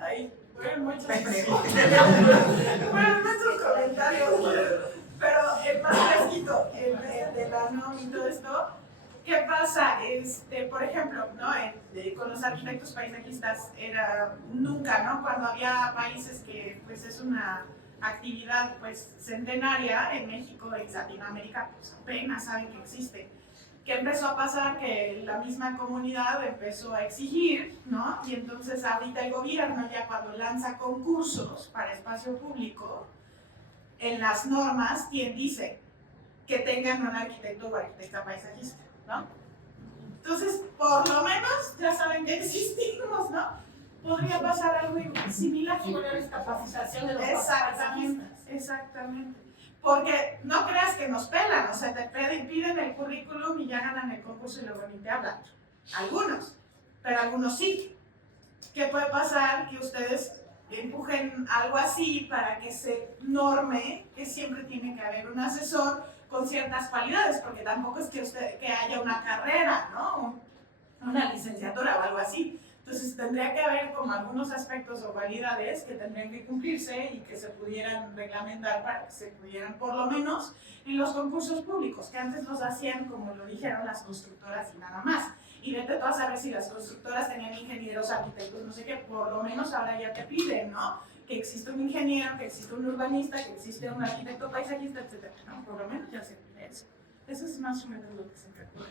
Ay, bueno, muchas preguntas. Bueno, muchos comentarios, pero el más fresquito, el de la NOM y todo esto, ¿qué pasa? Por ejemplo, ¿no? Con los arquitectos paisajistas era nunca, ¿no? Cuando había países que pues es una actividad pues centenaria en México y Latinoamérica, pues apenas saben que existe. ¿Qué empezó a pasar? Que la misma comunidad empezó a exigir, ¿no? Y entonces ahorita el gobierno ya cuando lanza concursos para espacio público, en las normas, ¿quién dice? Que tengan un arquitecto o arquitecta paisajista, ¿no? Entonces, por lo menos ya saben que existimos, ¿no? Podría pasar algo similar. Capacitación de los paisajistas. Exactamente. Porque no creas que nos pelan, o sea, te piden el currículum y ya ganan el concurso y luego ni te hablan. Algunos, pero algunos sí. ¿Qué puede pasar? Que ustedes empujen algo así para que se norme que siempre tiene que haber un asesor con ciertas cualidades, porque tampoco es que haya una carrera, ¿no? Una licenciatura o algo así. Entonces tendría que haber como algunos aspectos o cualidades que tendrían que cumplirse y que se pudieran reglamentar para que se pudieran, por lo menos en los concursos públicos, que antes los hacían, como lo dijeron, las constructoras y nada más. Y vete tú a saber si las constructoras tenían ingenieros, arquitectos, no sé qué, por lo menos ahora ya te piden, ¿no? Que existe un ingeniero, que existe un urbanista, que existe un arquitecto paisajista, etc. ¿No? Por lo menos ya se pide eso. Eso es más o menos lo que se calcula.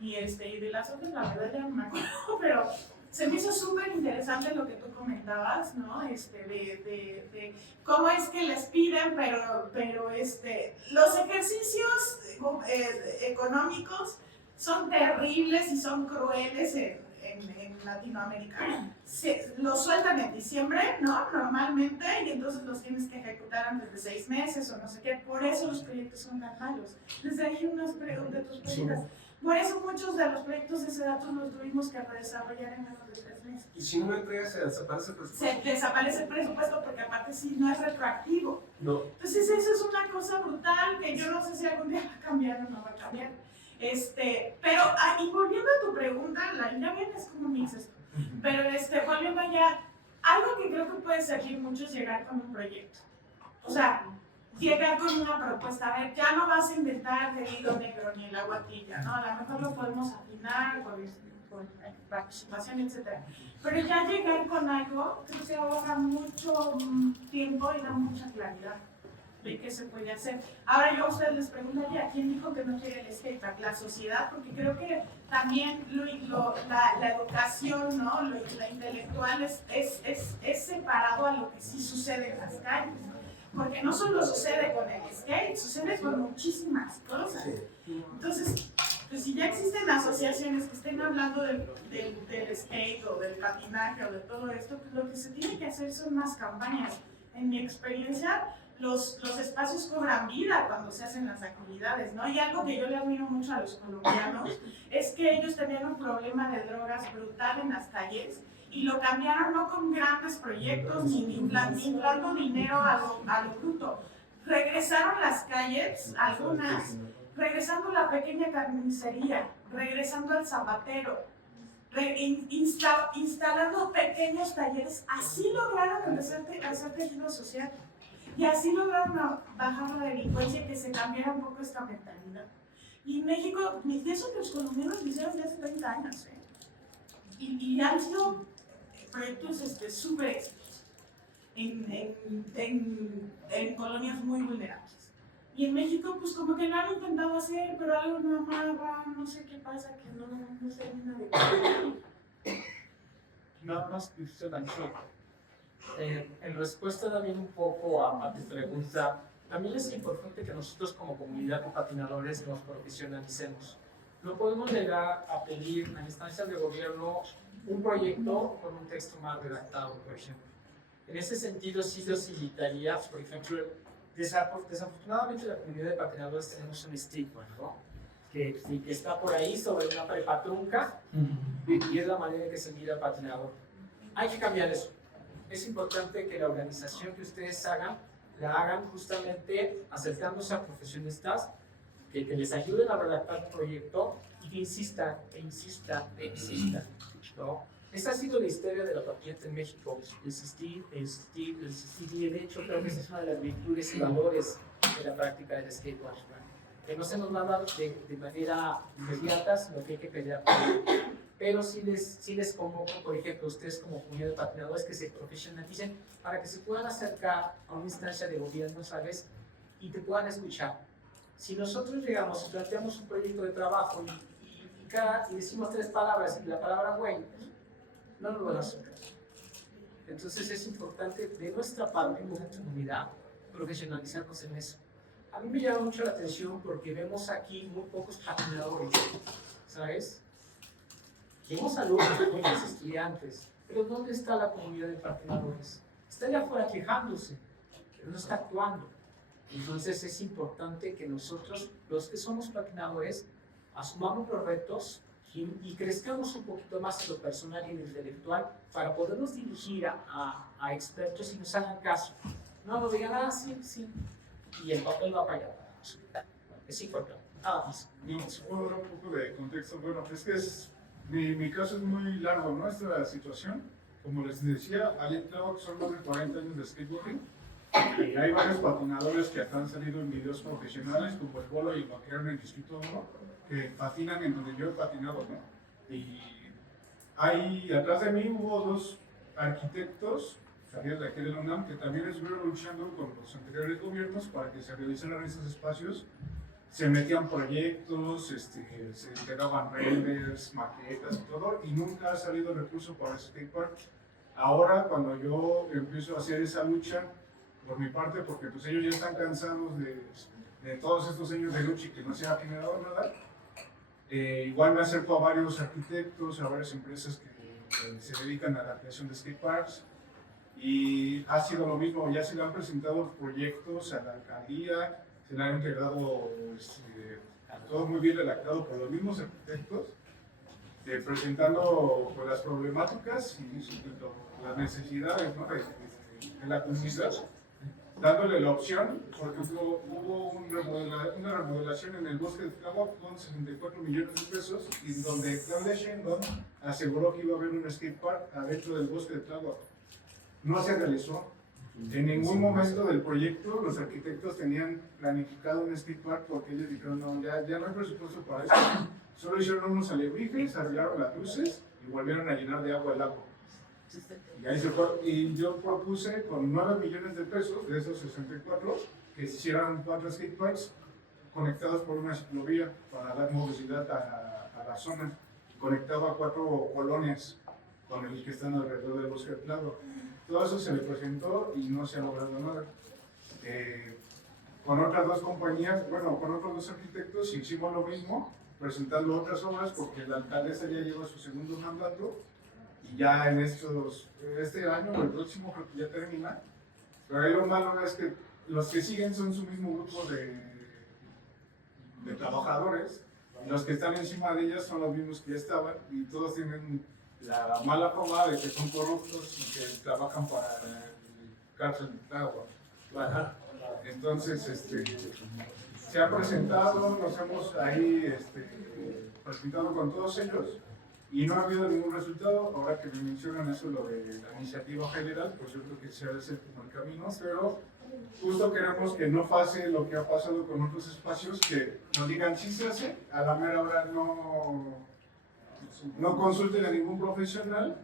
Y de las otras, la verdad ya no me acuerdo, pero se me hizo súper interesante lo que tú comentabas, ¿no? De cómo es que les piden, pero los ejercicios económicos son terribles y son crueles en Latinoamérica. Los sueltan en diciembre, ¿no? Normalmente, y entonces los tienes que ejecutar antes de 6 meses o no sé qué. Por eso los proyectos son tan malos. Les dejé unas preguntas de tus preguntas. Por eso muchos de los proyectos de SEDATU los tuvimos que desarrollar en menos de 3 meses. Y si no lo entregas, se desaparece el presupuesto. Se desaparece el presupuesto porque aparte sí no es retroactivo. No. Entonces eso es una cosa brutal que yo no sé si algún día va a cambiar o no va a cambiar. Pero, y volviendo a tu pregunta, ya vienes como mix esto, pero volviendo ya, algo que creo que puede servir mucho es llegar con un proyecto. O sea, llegar con una propuesta, a ver, ya no vas a inventar el hilo negro ni el agua tibia, ¿no? A lo mejor lo podemos afinar con participación, etc. Pero ya llegar con algo, creo que se ahorra mucho tiempo y da mucha claridad de qué se puede hacer. Ahora yo a ustedes les preguntaría, ¿quién dijo que no quiere el skatepark? La sociedad, porque creo que también la educación, ¿no? La intelectual es separado a lo que sí sucede en las calles. Porque no solo sucede con el skate, sucede con muchísimas cosas. Entonces, pues si ya existen asociaciones que estén hablando del skate o del patinaje o de todo esto, pues lo que se tiene que hacer son más campañas. En mi experiencia, los espacios cobran vida cuando se hacen las actividades, ¿no? Y algo que yo le admiro mucho a los colombianos es que ellos tenían un problema de drogas brutal en las calles y lo cambiaron no con grandes proyectos ni inflando dinero a lo bruto. Regresaron las calles, algunas, regresando la pequeña carnicería, regresando al zapatero, instalando pequeños talleres. Así lograron empezar a hacer tejido social. Y así lograron bajar la delincuencia y que se cambiara un poco esta mentalidad. Y en México, eso que los colombianos lo hicieron ya hace 30 años, ¿eh? Y han sido proyectos súper exitosos en colonias muy vulnerables. Y en México, pues como que lo han intentado hacer, pero algo no amarra, no sé qué pasa, que no se termina de... Nada más que usted anunció. En respuesta también un poco a tu pregunta, también es importante que nosotros como comunidad de patinadores nos profesionalicemos. No podemos llegar a pedir a instancias de gobierno un proyecto con un texto mal redactado, por ejemplo. En ese sentido, sí los invitaría, por ejemplo, desafortunadamente la comunidad de patinadores tenemos un estigma, ¿no? Que está por ahí sobre una prepa trunca y es la manera en que se mira el patinador. Hay que cambiar eso. Es importante que la organización que ustedes hagan, la hagan justamente acercándose a profesionistas que les ayuden a redactar un proyecto y que insistan, ¿no? Esta ha sido la historia de la patineta en México, insistir, y de hecho creo que esa es una de las virtudes y valores de la práctica del skateboard, ¿no? Que no se nos va a dar de manera inmediata, sino que hay que pelear por ello. Pero sí les convoco, por ejemplo, ustedes como comunidad de patinadores que se profesionalicen para que se puedan acercar a una instancia de gobierno, ¿sabes? Y te puedan escuchar. Si nosotros llegamos y planteamos un proyecto de trabajo y decimos 3 palabras y la palabra güey, no nos van a acercar. Entonces es importante de nuestra parte, como comunidad, profesionalizarnos en eso. A mí me llama mucho la atención porque vemos aquí muy pocos patinadores, ¿sabes? Vemos alumnos, muchos estudiantes, pero ¿dónde está la comunidad de patinadores? Está allá afuera quejándose, pero no está actuando. Entonces es importante que nosotros, los que somos patinadores, asumamos los retos y crezcamos un poquito más en lo personal y en lo intelectual para podernos dirigir a expertos y nos hagan caso. No nos digan, sí, y el papel va para allá. Es importante. Nada más. ¿Puedo dar un poco de contexto? Bueno, es que mi caso es muy largo, ¿no? Esta situación, como les decía, ahí creo que son más de 40 años de skateboarding. Y hay varios patinadores que han salido en videos profesionales, como el Bolo y el Vaquero en el Distrito 1, que patinan en donde yo he patinado, ¿no? Y atrás de mí hubo 2 arquitectos, salidos de aquí de la UNAM, que también estuvieron luchando con los anteriores gobiernos para que se realizaran esos espacios. Se metían proyectos, se entregaban renders, maquetas y todo, y nunca ha salido recurso para el skatepark. Ahora, cuando yo empiezo a hacer esa lucha, por mi parte, porque pues ellos ya están cansados de todos estos años de lucha y que no se ha generado nada, igual me acerco a varios arquitectos, a varias empresas que se dedican a la creación de skateparks, y ha sido lo mismo, ya se le han presentado proyectos a la alcaldía, se le han entregado todo muy bien redactado por los mismos arquitectos, presentando pues, las problemáticas y las necesidades, ¿no? de la comunidad, dándole la opción, porque hubo una remodelación en el bosque de Tláhuac con 64 millones de pesos, y donde Claudia Sheinbaum aseguró que iba a haber un skatepark adentro del bosque de Tláhuac. No se realizó. En ningún momento del proyecto los arquitectos tenían planificado un skatepark porque ellos dijeron, no, ya no hay presupuesto para eso. Solo hicieron unos alebrijes, arreglaron las luces y volvieron a llenar de agua el lago. Y, ahí se fue. Y yo propuse con 9 millones de pesos de esos 64 que se hicieran 4 skateparks conectados por una ciclovía para dar movilidad a la zona, conectado a 4 colonias con el que están alrededor del bosque de Tláhuac. Todo eso se le presentó y no se ha logrado nada. Con otras 2 compañías, bueno, con otros 2 arquitectos hicimos lo mismo, presentando otras obras porque la alcaldesa ya lleva su segundo mandato y ya en este año o el próximo creo que ya termina. Pero ahí lo malo es que los que siguen son su mismo grupo de trabajadores, y los que están encima de ellas son los mismos que ya estaban, y todos tienen la mala fama de que son corruptos y que trabajan para el cárcel de Tláhuac. Entonces, se ha presentado, nos hemos ahí presentado con todos ellos y no ha habido ningún resultado. Ahora que me mencionan eso, lo de la iniciativa federal, pues yo creo que se ha de ser como el camino, pero justo queremos que no pase lo que ha pasado con otros espacios, que nos digan sí se hace, a la mera hora no consulten a ningún profesional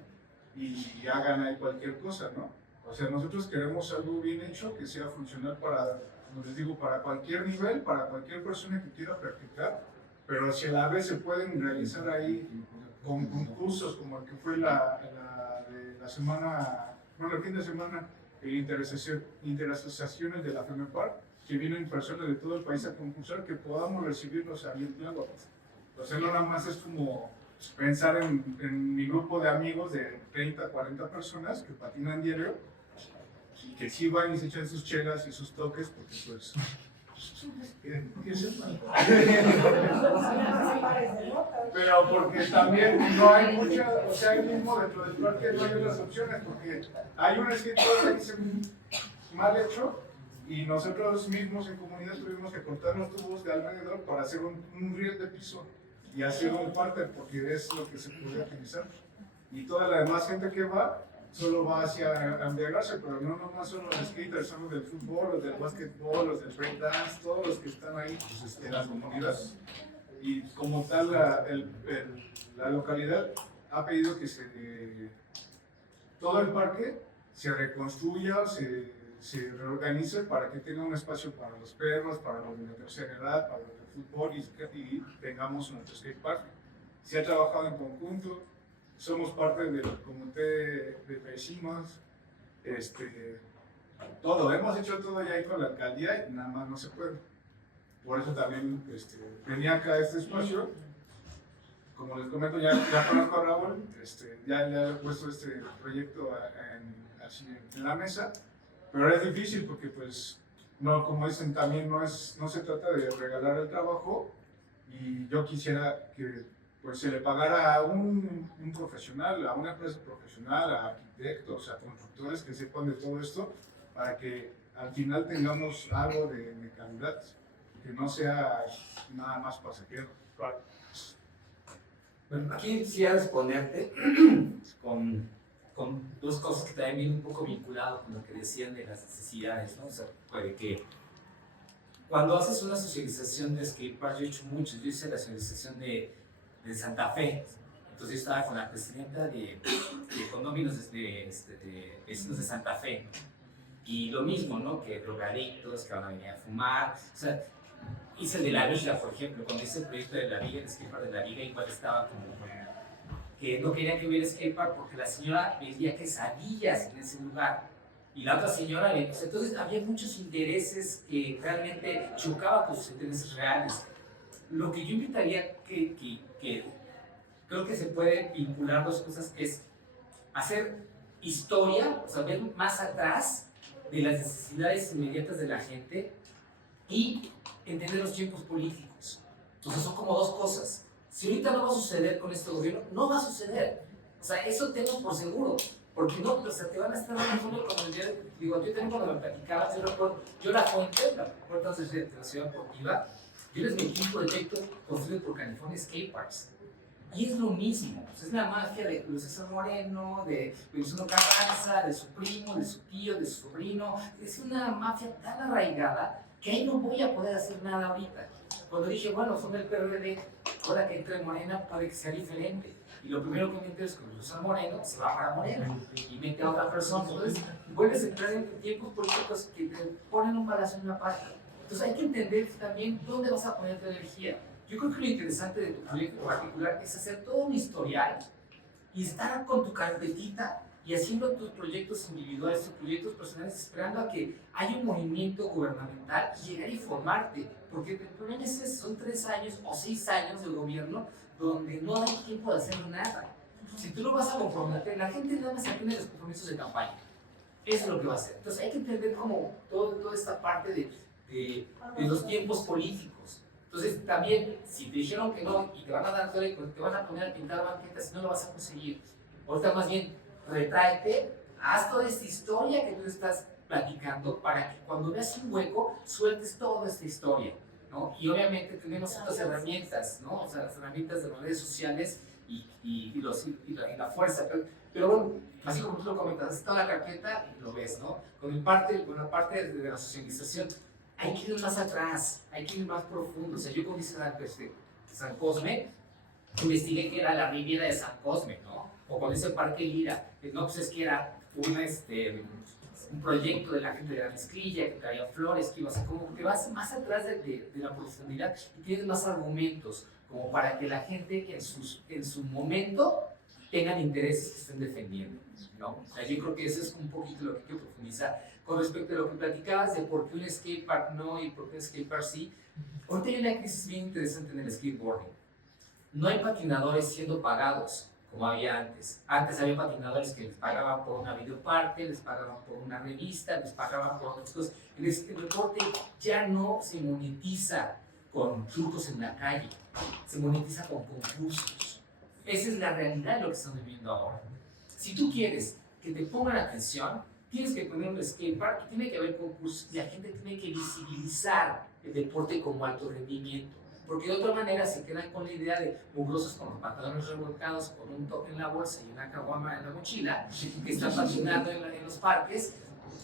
y hagan ahí cualquier cosa, ¿no? O sea, nosotros queremos algo bien hecho, que sea funcional para, como les digo, para cualquier nivel, para cualquier persona que quiera practicar, pero si a la vez se pueden realizar ahí con concursos como el que fue de la semana, bueno, el fin de semana, interasociaciones de la FEMEPAR, que vienen personas de todo el país a concursar, que podamos recibirlos ahí en Tláhuac. O sea, no nada más es como pensar en mi grupo de amigos de 30, 40 personas que patinan diario y que sí van y se echan sus chelas y sus toques, porque pues... ¿Qué sepan? Pero porque también no hay mucha, o sea, ahí mismo dentro del parque no hay otras opciones, porque hay un escritor que dice mal hecho y nosotros mismos en comunidad tuvimos que cortar los tubos de alrededor para hacer un riel de piso y hacer un parter, porque es lo que se puede utilizar. Y toda la demás gente que va solo va hacia embriagarse, pero no nomás son los skaters, son los del fútbol, los del básquetbol, los del breakdance, todos los que están ahí pues, en las comunidades. Y como tal, la localidad ha pedido que todo el parque se reconstruya, se reorganice para que tenga un espacio para los perros, para los de la tercera edad, para los del fútbol y tengamos nuestro skate park. Se ha trabajado en conjunto. Somos parte del comité de vecinos, todo, hemos hecho todo ya ahí con la alcaldía y nada más no se puede. Por eso también venía acá a este espacio. Como les comento, ya conozco a Raúl, ya le he puesto este proyecto en la mesa, pero es difícil porque pues, no, como dicen, también no se trata de regalar el trabajo y yo quisiera que pues se le pagara a un profesional, a una empresa profesional, a arquitectos, a constructores que sepan de todo esto, para que al final tengamos algo de calidad, que no sea nada más pasajero. Bueno, aquí quisiera responderte con dos cosas que también vienen un poco vinculado con lo que decían de las necesidades, ¿no? O sea, puede que cuando haces una socialización de skatepark, yo he hecho muchos, yo hice la socialización de Santa Fe. Entonces yo estaba con la presidenta de condominios de vecinos de Santa Fe, ¿no? Y lo mismo, ¿no? Que drogadictos que van a venir a fumar. O sea, hice el de la Viga, por ejemplo. Cuando hice el proyecto de la Viga, el skatepark de la Viga, igual estaba como que no querían que hubiera skatepark porque la señora vendía quesadillas en ese lugar y la otra señora, entonces había muchos intereses que realmente chocaban con sus intereses reales. Lo que yo invitaría que creo que se puede vincular dos cosas es hacer historia, o sea, ver más atrás de las necesidades inmediatas de la gente y entender los tiempos políticos. Entonces son como dos cosas. Si ahorita no va a suceder con este gobierno, no va a suceder. O sea, eso tengo por seguro. Porque no, o sea, te van a estar dando como el día, digo, yo también cuando me platicabas, yo recuerdo, yo la fuente, la puerta de la ciudad deportiva, yo les metí un proyecto construido por California Skate Parks. Y es lo mismo, o sea, es la mafia de Luis César Moreno, de Luciano Carranza, de su primo, de su tío, de su sobrino. Es una mafia tan arraigada que ahí no voy a poder hacer nada ahorita. Cuando dije, bueno, son del PRD, ahora que entre Morena puede que sea diferente. Y lo primero que me entero es que Luis César Moreno se va para Morena y mete a otra persona. Entonces, vuelves a entrar en tiempos políticos que te ponen un balazo en una parte. Entonces hay que entender también dónde vas a poner tu energía. Yo creo que lo interesante de tu proyecto en particular es hacer todo un historial y estar con tu carpetita y haciendo tus proyectos individuales, tus proyectos personales, esperando a que haya un movimiento gubernamental y llegar y formarte. Porque el problema es que son 3 años o 6 años de gobierno donde no hay tiempo de hacer nada. Si tú lo vas a comprometer, la gente nada más atiende los compromisos de campaña. Eso es lo que va a hacer. Entonces hay que entender como toda esta parte de los tiempos políticos. Entonces también, si te dijeron que no y te van a dar todo, te van a poner a pintar banquetas y no lo vas a conseguir. Ahorita más bien, retráete, haz toda esta historia que tú estás platicando para que cuando veas un hueco, sueltes toda esta historia, ¿no? Y obviamente tenemos estas herramientas, ¿no? O sea, las herramientas de las redes sociales y la fuerza. Pero bueno, así como tú lo comentas, está la carpeta y lo ves, ¿no? Con la parte de la socialización, hay que ir más atrás, hay que ir más profundo. O sea, yo cuando hice San Cosme, investigué que era la Riviera de San Cosme, ¿no? O cuando hice Parque Lira, no, pues es que era un proyecto de la gente de la mezclilla, que caía flores, que iba a ser como que vas más atrás de la profundidad y tienes más argumentos, como para que la gente que en su momento tengan intereses que estén defendiendo, ¿no? O sea, yo creo que eso es un poquito lo que quiero profundizar. Con respecto a lo que platicabas de por qué un skatepark no y por qué un skatepark sí, ahorita hay una crisis bien interesante en el skateboarding. No hay patinadores siendo pagados como había antes. Antes había patinadores que les pagaban por una videoparte, les pagaban por una revista, les pagaban por otras cosas. El deporte ya no se monetiza con trucos en la calle, se monetiza con concursos. Esa es la realidad de lo que estamos viviendo ahora. Si tú quieres que te pongan atención, tienes que poner un skatepark y tiene que haber concursos y la gente tiene que visibilizar el deporte como alto rendimiento. Porque de otra manera se quedan con la idea de mugrosos con los pantalones revolcados, con un toque en la bolsa y una caguama en la mochila, que están patinando en los parques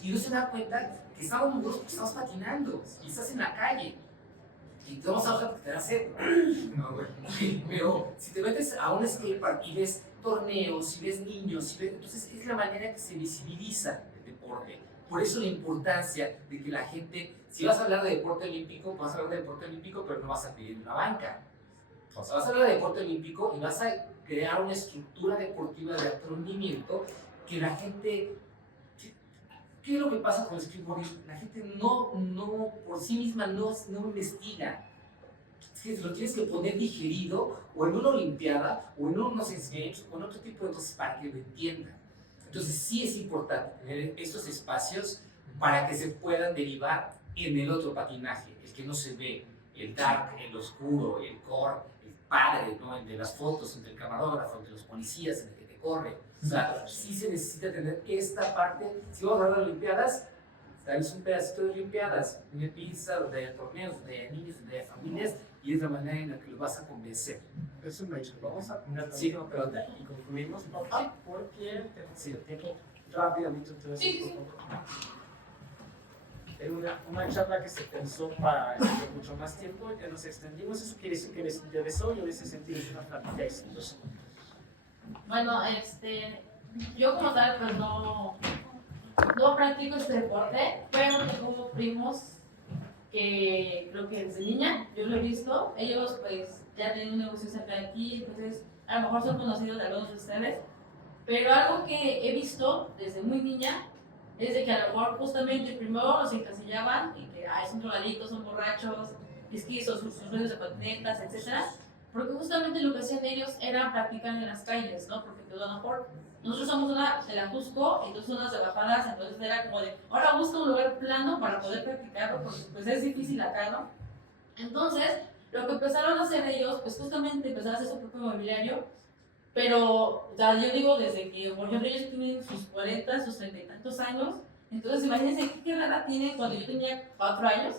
y no se dan cuenta que estamos mugrosos porque estamos patinando y estás en la calle. Y te vamos a hablar porque te da sed. No, bueno. Pero si te metes a un skatepark y ves torneos, y ves niños, entonces es la manera que se visibiliza el deporte. Por eso la importancia de que la gente, si vas a hablar de deporte olímpico, vas a hablar de deporte olímpico, pero no vas a pedir una banca. O sea, vas a hablar de deporte olímpico y vas a crear una estructura deportiva de alto rendimiento que la gente... ¿Qué es lo que pasa con el skateboarding? La gente no por sí misma no investiga. Es que lo tienes que poner digerido o en una olimpiada o en unos games o en otro tipo de cosas para que lo entiendan. Entonces sí es importante tener estos espacios para que se puedan derivar en el otro patinaje, el que no se ve, el dark, el oscuro, el core, el padre, ¿no? El de las fotos, el del camarógrafo, el de los policías, el que te corre. O sea, sí se necesita tener esta parte. Si vamos a hablar de Olimpiadas, darles un pedacito de Olimpiadas, de pizza, de torneos, de niños, de familias, y es la manera en la que los vas a convencer. Es un hecho. Vamos a poner la última pregunta y concluimos porque si el tiempo rápidamente entonces era una charla que se pensó para mucho más tiempo y que nos extendimos. Eso quiere decir que les interesó y les sentí una plática exitosa. Bueno, yo como tal pues no practico este deporte, pero tengo primos que creo que desde niña yo lo he visto, ellos pues ya tienen un negocio cerca de aquí, entonces a lo mejor son conocidos de algunos de ustedes, pero algo que he visto desde muy niña es de que a lo mejor justamente primero nos encasillaban y que son drogaditos, son borrachos, esquizos, sus ruidos de patinetas, etc. Porque justamente lo que hacían ellos era practicar en las calles, ¿no? Porque pues, a lo mejor nosotros somos una de la Jusco, entonces unas de bajadas, entonces era como de, ahora busca un lugar plano para poder practicarlo, porque pues es difícil acá, ¿no? Entonces, lo que empezaron a hacer ellos, pues justamente empezaron a hacer su propio mobiliario, pero ya yo digo desde que, por ejemplo, ellos tienen sus 40, sus 30 y tantos años, entonces imagínense qué edad tienen cuando yo tenía 4 años,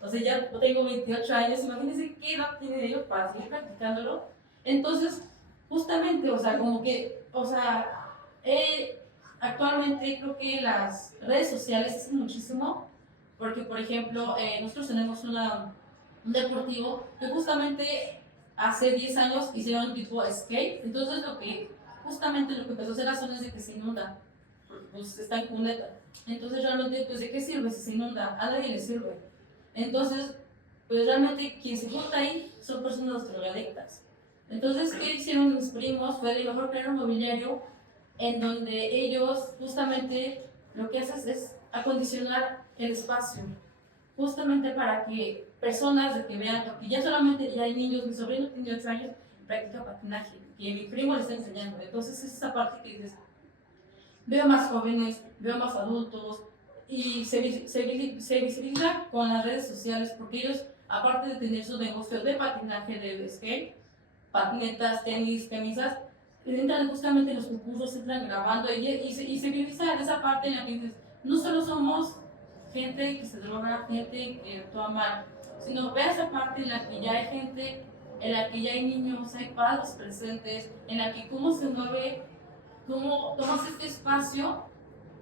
o sea, ya tengo 28 años, imagínense qué edad tienen ellos para seguir practicándolo. Entonces, justamente, o sea, como que, o sea, actualmente creo que las redes sociales hacen muchísimo, porque, por ejemplo, nosotros tenemos un deportivo que justamente hace 10 años hicieron tipo skate, entonces justamente lo que empezó a hacer la zona es de que se inunda, pues está en cuneta, entonces realmente, pues ¿de qué sirve si se inunda? A nadie le sirve. Entonces, pues realmente quien se junta ahí son personas drogadictas. Entonces, ¿qué hicieron mis primos? Fue a lo mejor crear un mobiliario en donde ellos justamente lo que hacen es acondicionar el espacio, justamente para que personas de que vean, porque ya solamente ya hay niños, mi sobrino tiene 8 años, practica patinaje, y mi primo le está enseñando. Entonces es esa parte que dices, veo más jóvenes, veo más adultos, y se visibiliza con las redes sociales, porque ellos, aparte de tener su negocio de patinaje, de skate, patinetas, tenis, camisas, entran justamente en los concursos, entran grabando y se visibiliza esa parte en la que dices, no solo somos gente que se droga, gente que actúa mal, sino ve esa parte en la que ya hay gente en la que ya hay niños, hay padres presentes, en la que cómo se mueve, cómo tomas este espacio,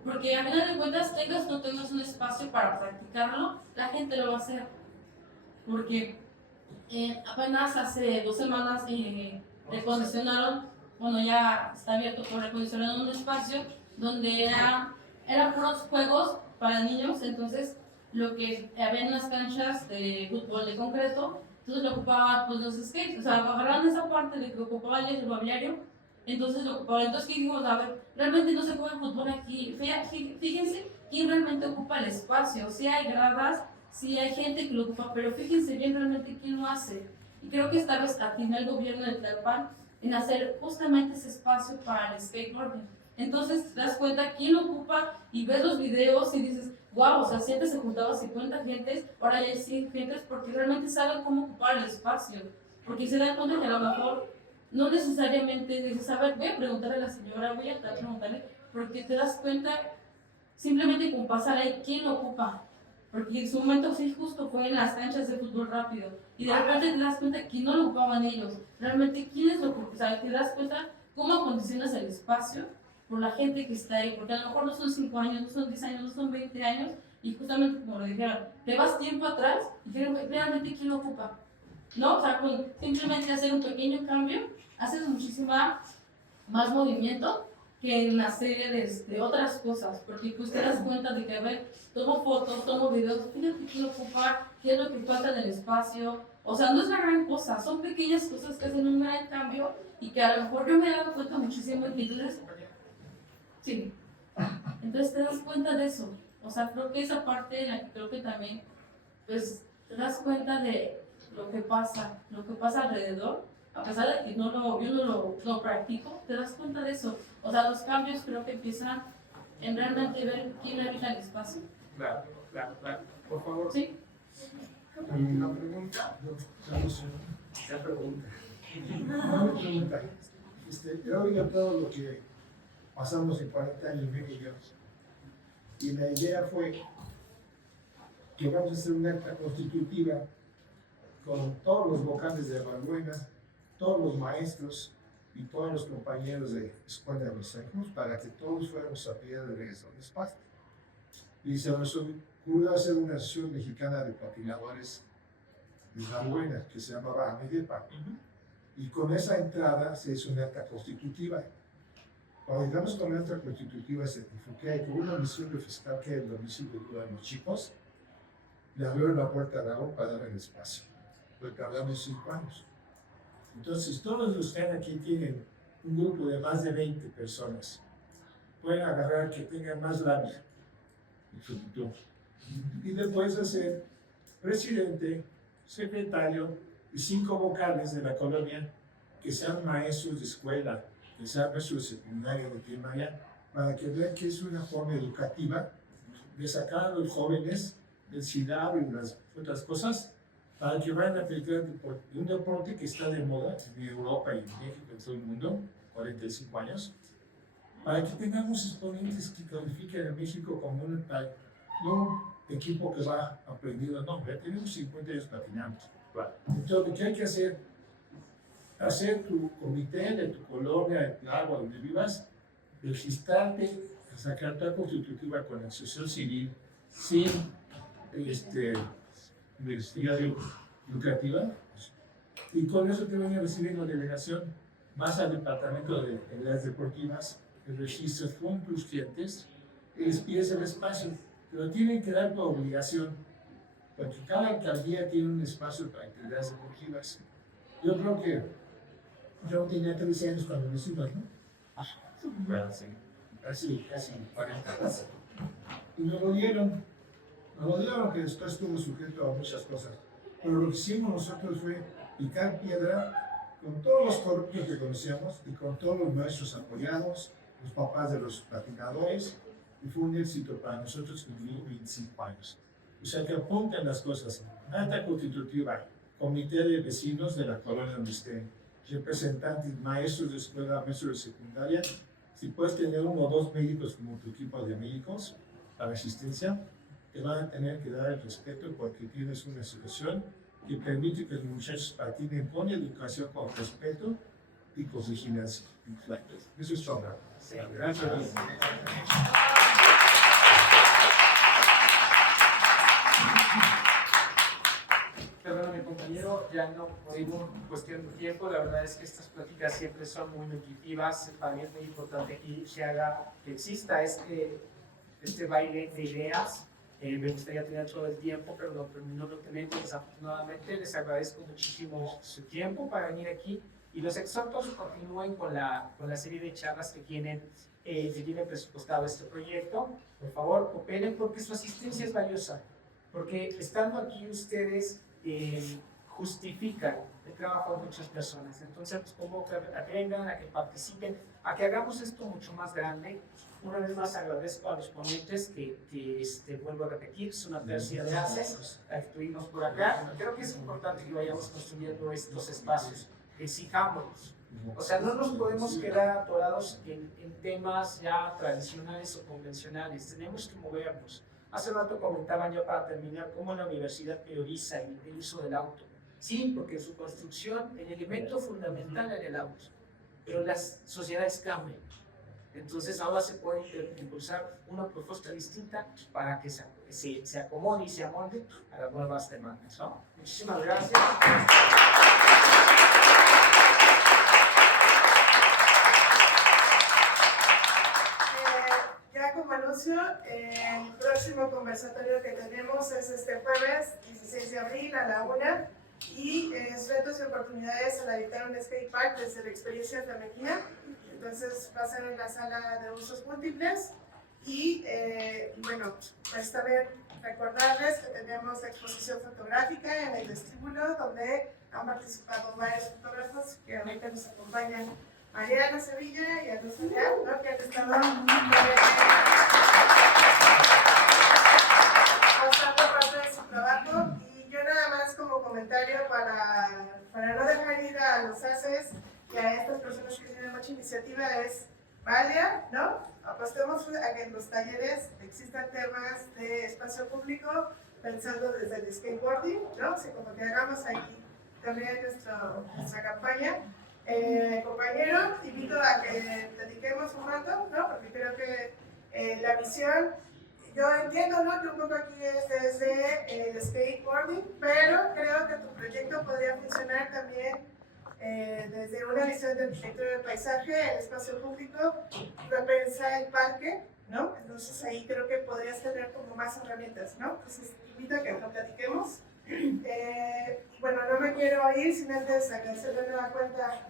porque a final de cuentas, tengas o no tengas un espacio para practicarlo, la gente lo va a hacer. Porque apenas hace 2 semanas recondicionaron, bueno, ya está abierto por recondicionar un espacio donde eran puros juegos para niños, entonces lo que había en las canchas de fútbol de concreto, entonces lo ocupaban pues los skates, o sea, agarraron esa parte de que ocupaban el mobiliario, entonces lo ocupaban. Entonces ¿qué dijimos? A ver, realmente no se juega fútbol aquí, fíjense quién realmente ocupa el espacio, si hay gradas, si hay gente que lo ocupa, pero fíjense bien realmente quién lo hace. Y creo que esta vez atinó el gobierno de Tlalpan en hacer justamente ese espacio para el skateboarding. Entonces te das cuenta quién lo ocupa y ves los videos y dices, wow, o sea, si antes se juntaban 50 gentes, ahora ya hay 100 gentes porque realmente saben cómo ocupar el espacio. Porque se dan cuenta que a lo mejor no necesariamente dices, a ver, voy a preguntarle a la señora, voy a preguntarle, porque te das cuenta simplemente con pasar ahí quién lo ocupa. Porque en su momento sí justo fue en las canchas de fútbol rápido y de repente te das cuenta que no lo ocupaban ellos, realmente quiénes lo ocupan, o sea, te das cuenta cómo acondicionas el espacio por la gente que está ahí, porque a lo mejor no son 5 años, no son 10 años, no son 20 años y justamente como lo dijeron, te vas tiempo atrás y realmente quién lo ocupa, ¿no? O sea, con simplemente hacer un pequeño cambio, haces muchísima más movimiento que en la serie de otras cosas, porque pues te das cuenta de que, a ver, tomo fotos, tomo videos, fíjate qué lo ocupa, qué es lo que falta en el espacio, o sea, no es una gran cosa, son pequeñas cosas que hacen un gran cambio y que a lo mejor yo me he dado cuenta muchísimo y entonces, sí, entonces te das cuenta de eso, o sea, creo que esa parte en la que creo que también, pues, te das cuenta de lo que pasa alrededor, a pesar de que yo no lo practico, te das cuenta de eso. O sea, los cambios creo que empiezan en realmente ver quién habita el espacio. Claro. Por favor. Sí. Una pregunta. La pregunta. Una pregunta. Yo he oído todo lo que pasamos en 40 años en México y la idea fue que vamos a hacer una acta constitutiva con todos los vocales de Balbuena, todos los maestros y todos los compañeros de escuela de los años para que todos fuéramos a pie de regreso al espacio. Y se nos ocurrió hacer una asociación mexicana de patinadores de Balbuena que se llamaba AMEDEPA. Y con esa entrada se hizo una acta constitutiva. Cuando llegamos con la acta constitutiva se dijo que hay un domicilio fiscal que es el domicilio de los chicos, le abrieron la puerta al agua para dar el espacio, porque hablamos 5 años. Entonces, todos los que están aquí tienen un grupo de más de 20 personas. Pueden agarrar que tengan más labia en su futuro. Y después hacer presidente, secretario y 5 vocales de la colonia que sean maestros de escuela, que sean maestros de secundaria, de primaria, para que vean que es una forma educativa de sacar a los jóvenes del SIDA y las otras cosas, para que vayan a aplicar un deporte que está de moda en Europa y en México, en todo el mundo, 45 años, para que tengamos exponentes que califiquen a México como un equipo que va aprendido, no, ya tenemos 50 años patinando. Entonces, lo que hay que hacer tu comité de tu colonia, de tu agua, donde vivas, registrarte, sacar tu constitutiva con la asociación civil, sin investigación lucrativa, y con eso te van a recibir una delegación, vas al departamento de actividades deportivas, el registro con tus clientes y les pides el espacio, pero tienen que dar por obligación, porque cada alcaldía tiene un espacio para actividades deportivas. Yo creo que yo tenía 13 años cuando lo hicimos, ¿no? Bueno, sí. Casi 40 años. Y nos lo dieron que después estuvo sujeto a muchas cosas. Pero lo que hicimos nosotros fue picar piedra con todos los corruptos que conocíamos y con todos los maestros apoyados, los papás de los patinadores, y fue un éxito para nosotros cumplir 25 años. O sea que apunten las cosas. Acta constitutiva, comité de vecinos de la colonia donde estén, representantes, maestros de escuela, maestros de secundaria. Si puedes tener 1 o 2 médicos como tu equipo de médicos para asistencia, te van a tener que dar el respeto porque tienes una situación que permite que los muchachos patinen con educación, con respeto y con vigilancia. Eso es todo. Gracias. Perdón, mi compañero, ya no por cuestión de tiempo, la verdad es que estas pláticas siempre son muy nutritivas. Para mí es muy importante que que exista este baile de ideas. Me gustaría tener todo el tiempo, pero no lo tenemos desafortunadamente. Les agradezco muchísimo su tiempo para venir aquí y los exhorto que continúen con la serie de charlas que tienen presupuestado este proyecto. Por favor, cooperen porque su asistencia es valiosa, porque estando aquí ustedes justifican el trabajo de muchas personas. Entonces, pues, como que vengan, a que participen, a que hagamos esto mucho más grande. Una vez más agradezco a los ponentes que vuelvo a repetir, es una tercia de haces, la que tuvimos por acá. Creo que es importante que vayamos construyendo estos espacios, exijámonos. O sea, no nos podemos quedar atorados en temas ya tradicionales o convencionales, tenemos que movernos. Hace rato comentaban yo para terminar cómo la universidad prioriza el uso del auto. Sí, porque en su construcción el elemento fundamental era el auto, pero las sociedades cambian. Entonces ahora se puede impulsar una propuesta distinta para que se acomode y se amolde a las nuevas demandas, ¿no? Muchísimas gracias. Ya como anuncio, el próximo conversatorio que tenemos es este jueves 16 de abril a la 1 y es retos y oportunidades al habitar un skatepark desde la experiencia femenina. Entonces va a ser en la sala de usos múltiples y bueno, pues también recordarles que tenemos la exposición fotográfica en el vestíbulo donde han participado varios fotógrafos que ahorita nos acompañan. Mariana Sevilla y Ana Soledad, ¿no? Que han estado mostrando parte de su trabajo. Y yo nada más como comentario para no dejar ir a los ACES y a estas personas que tienen mucha iniciativa es, vaya, ¿no? Apostemos a que en los talleres existan temas de espacio público pensando desde el skateboarding, ¿no? Así como que hagamos ahí también nuestra campaña. Compañero, te invito a que platiquemos un rato, ¿no? Porque creo que la visión, yo entiendo, ¿no? Que un poco aquí es desde el skateboarding, pero creo que tu proyecto podría funcionar también desde una visión de arquitectura del paisaje, el espacio público, repensar el parque, ¿no? Entonces ahí creo que podrías tener como más herramientas, ¿no? Entonces te invito a que lo platiquemos. Bueno, no me quiero ir sin antes agradecerle de nueva cuenta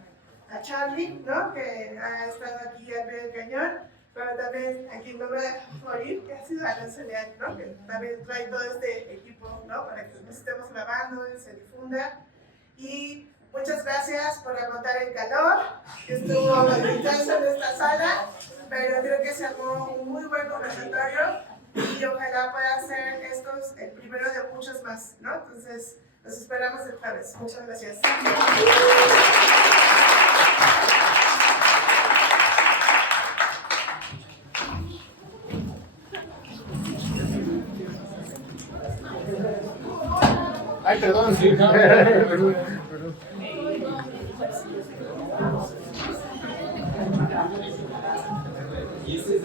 a Charlie, ¿no? Que ha estado aquí al pie del cañón, pero también a quien no me deja morir, que ha sido Ana Soledad, ¿no? Que también trae todo este equipo, ¿no? Para que nos estemos grabando y se difunda. Y muchas gracias por aguantar el calor, que estuvo intenso en esta sala, pero creo que se armó un muy buen conversatorio y ojalá pueda ser estos el primero de muchos más, ¿no? Entonces, los esperamos el jueves. Muchas gracias. Ay, perdón, sí. Perdón. Y este es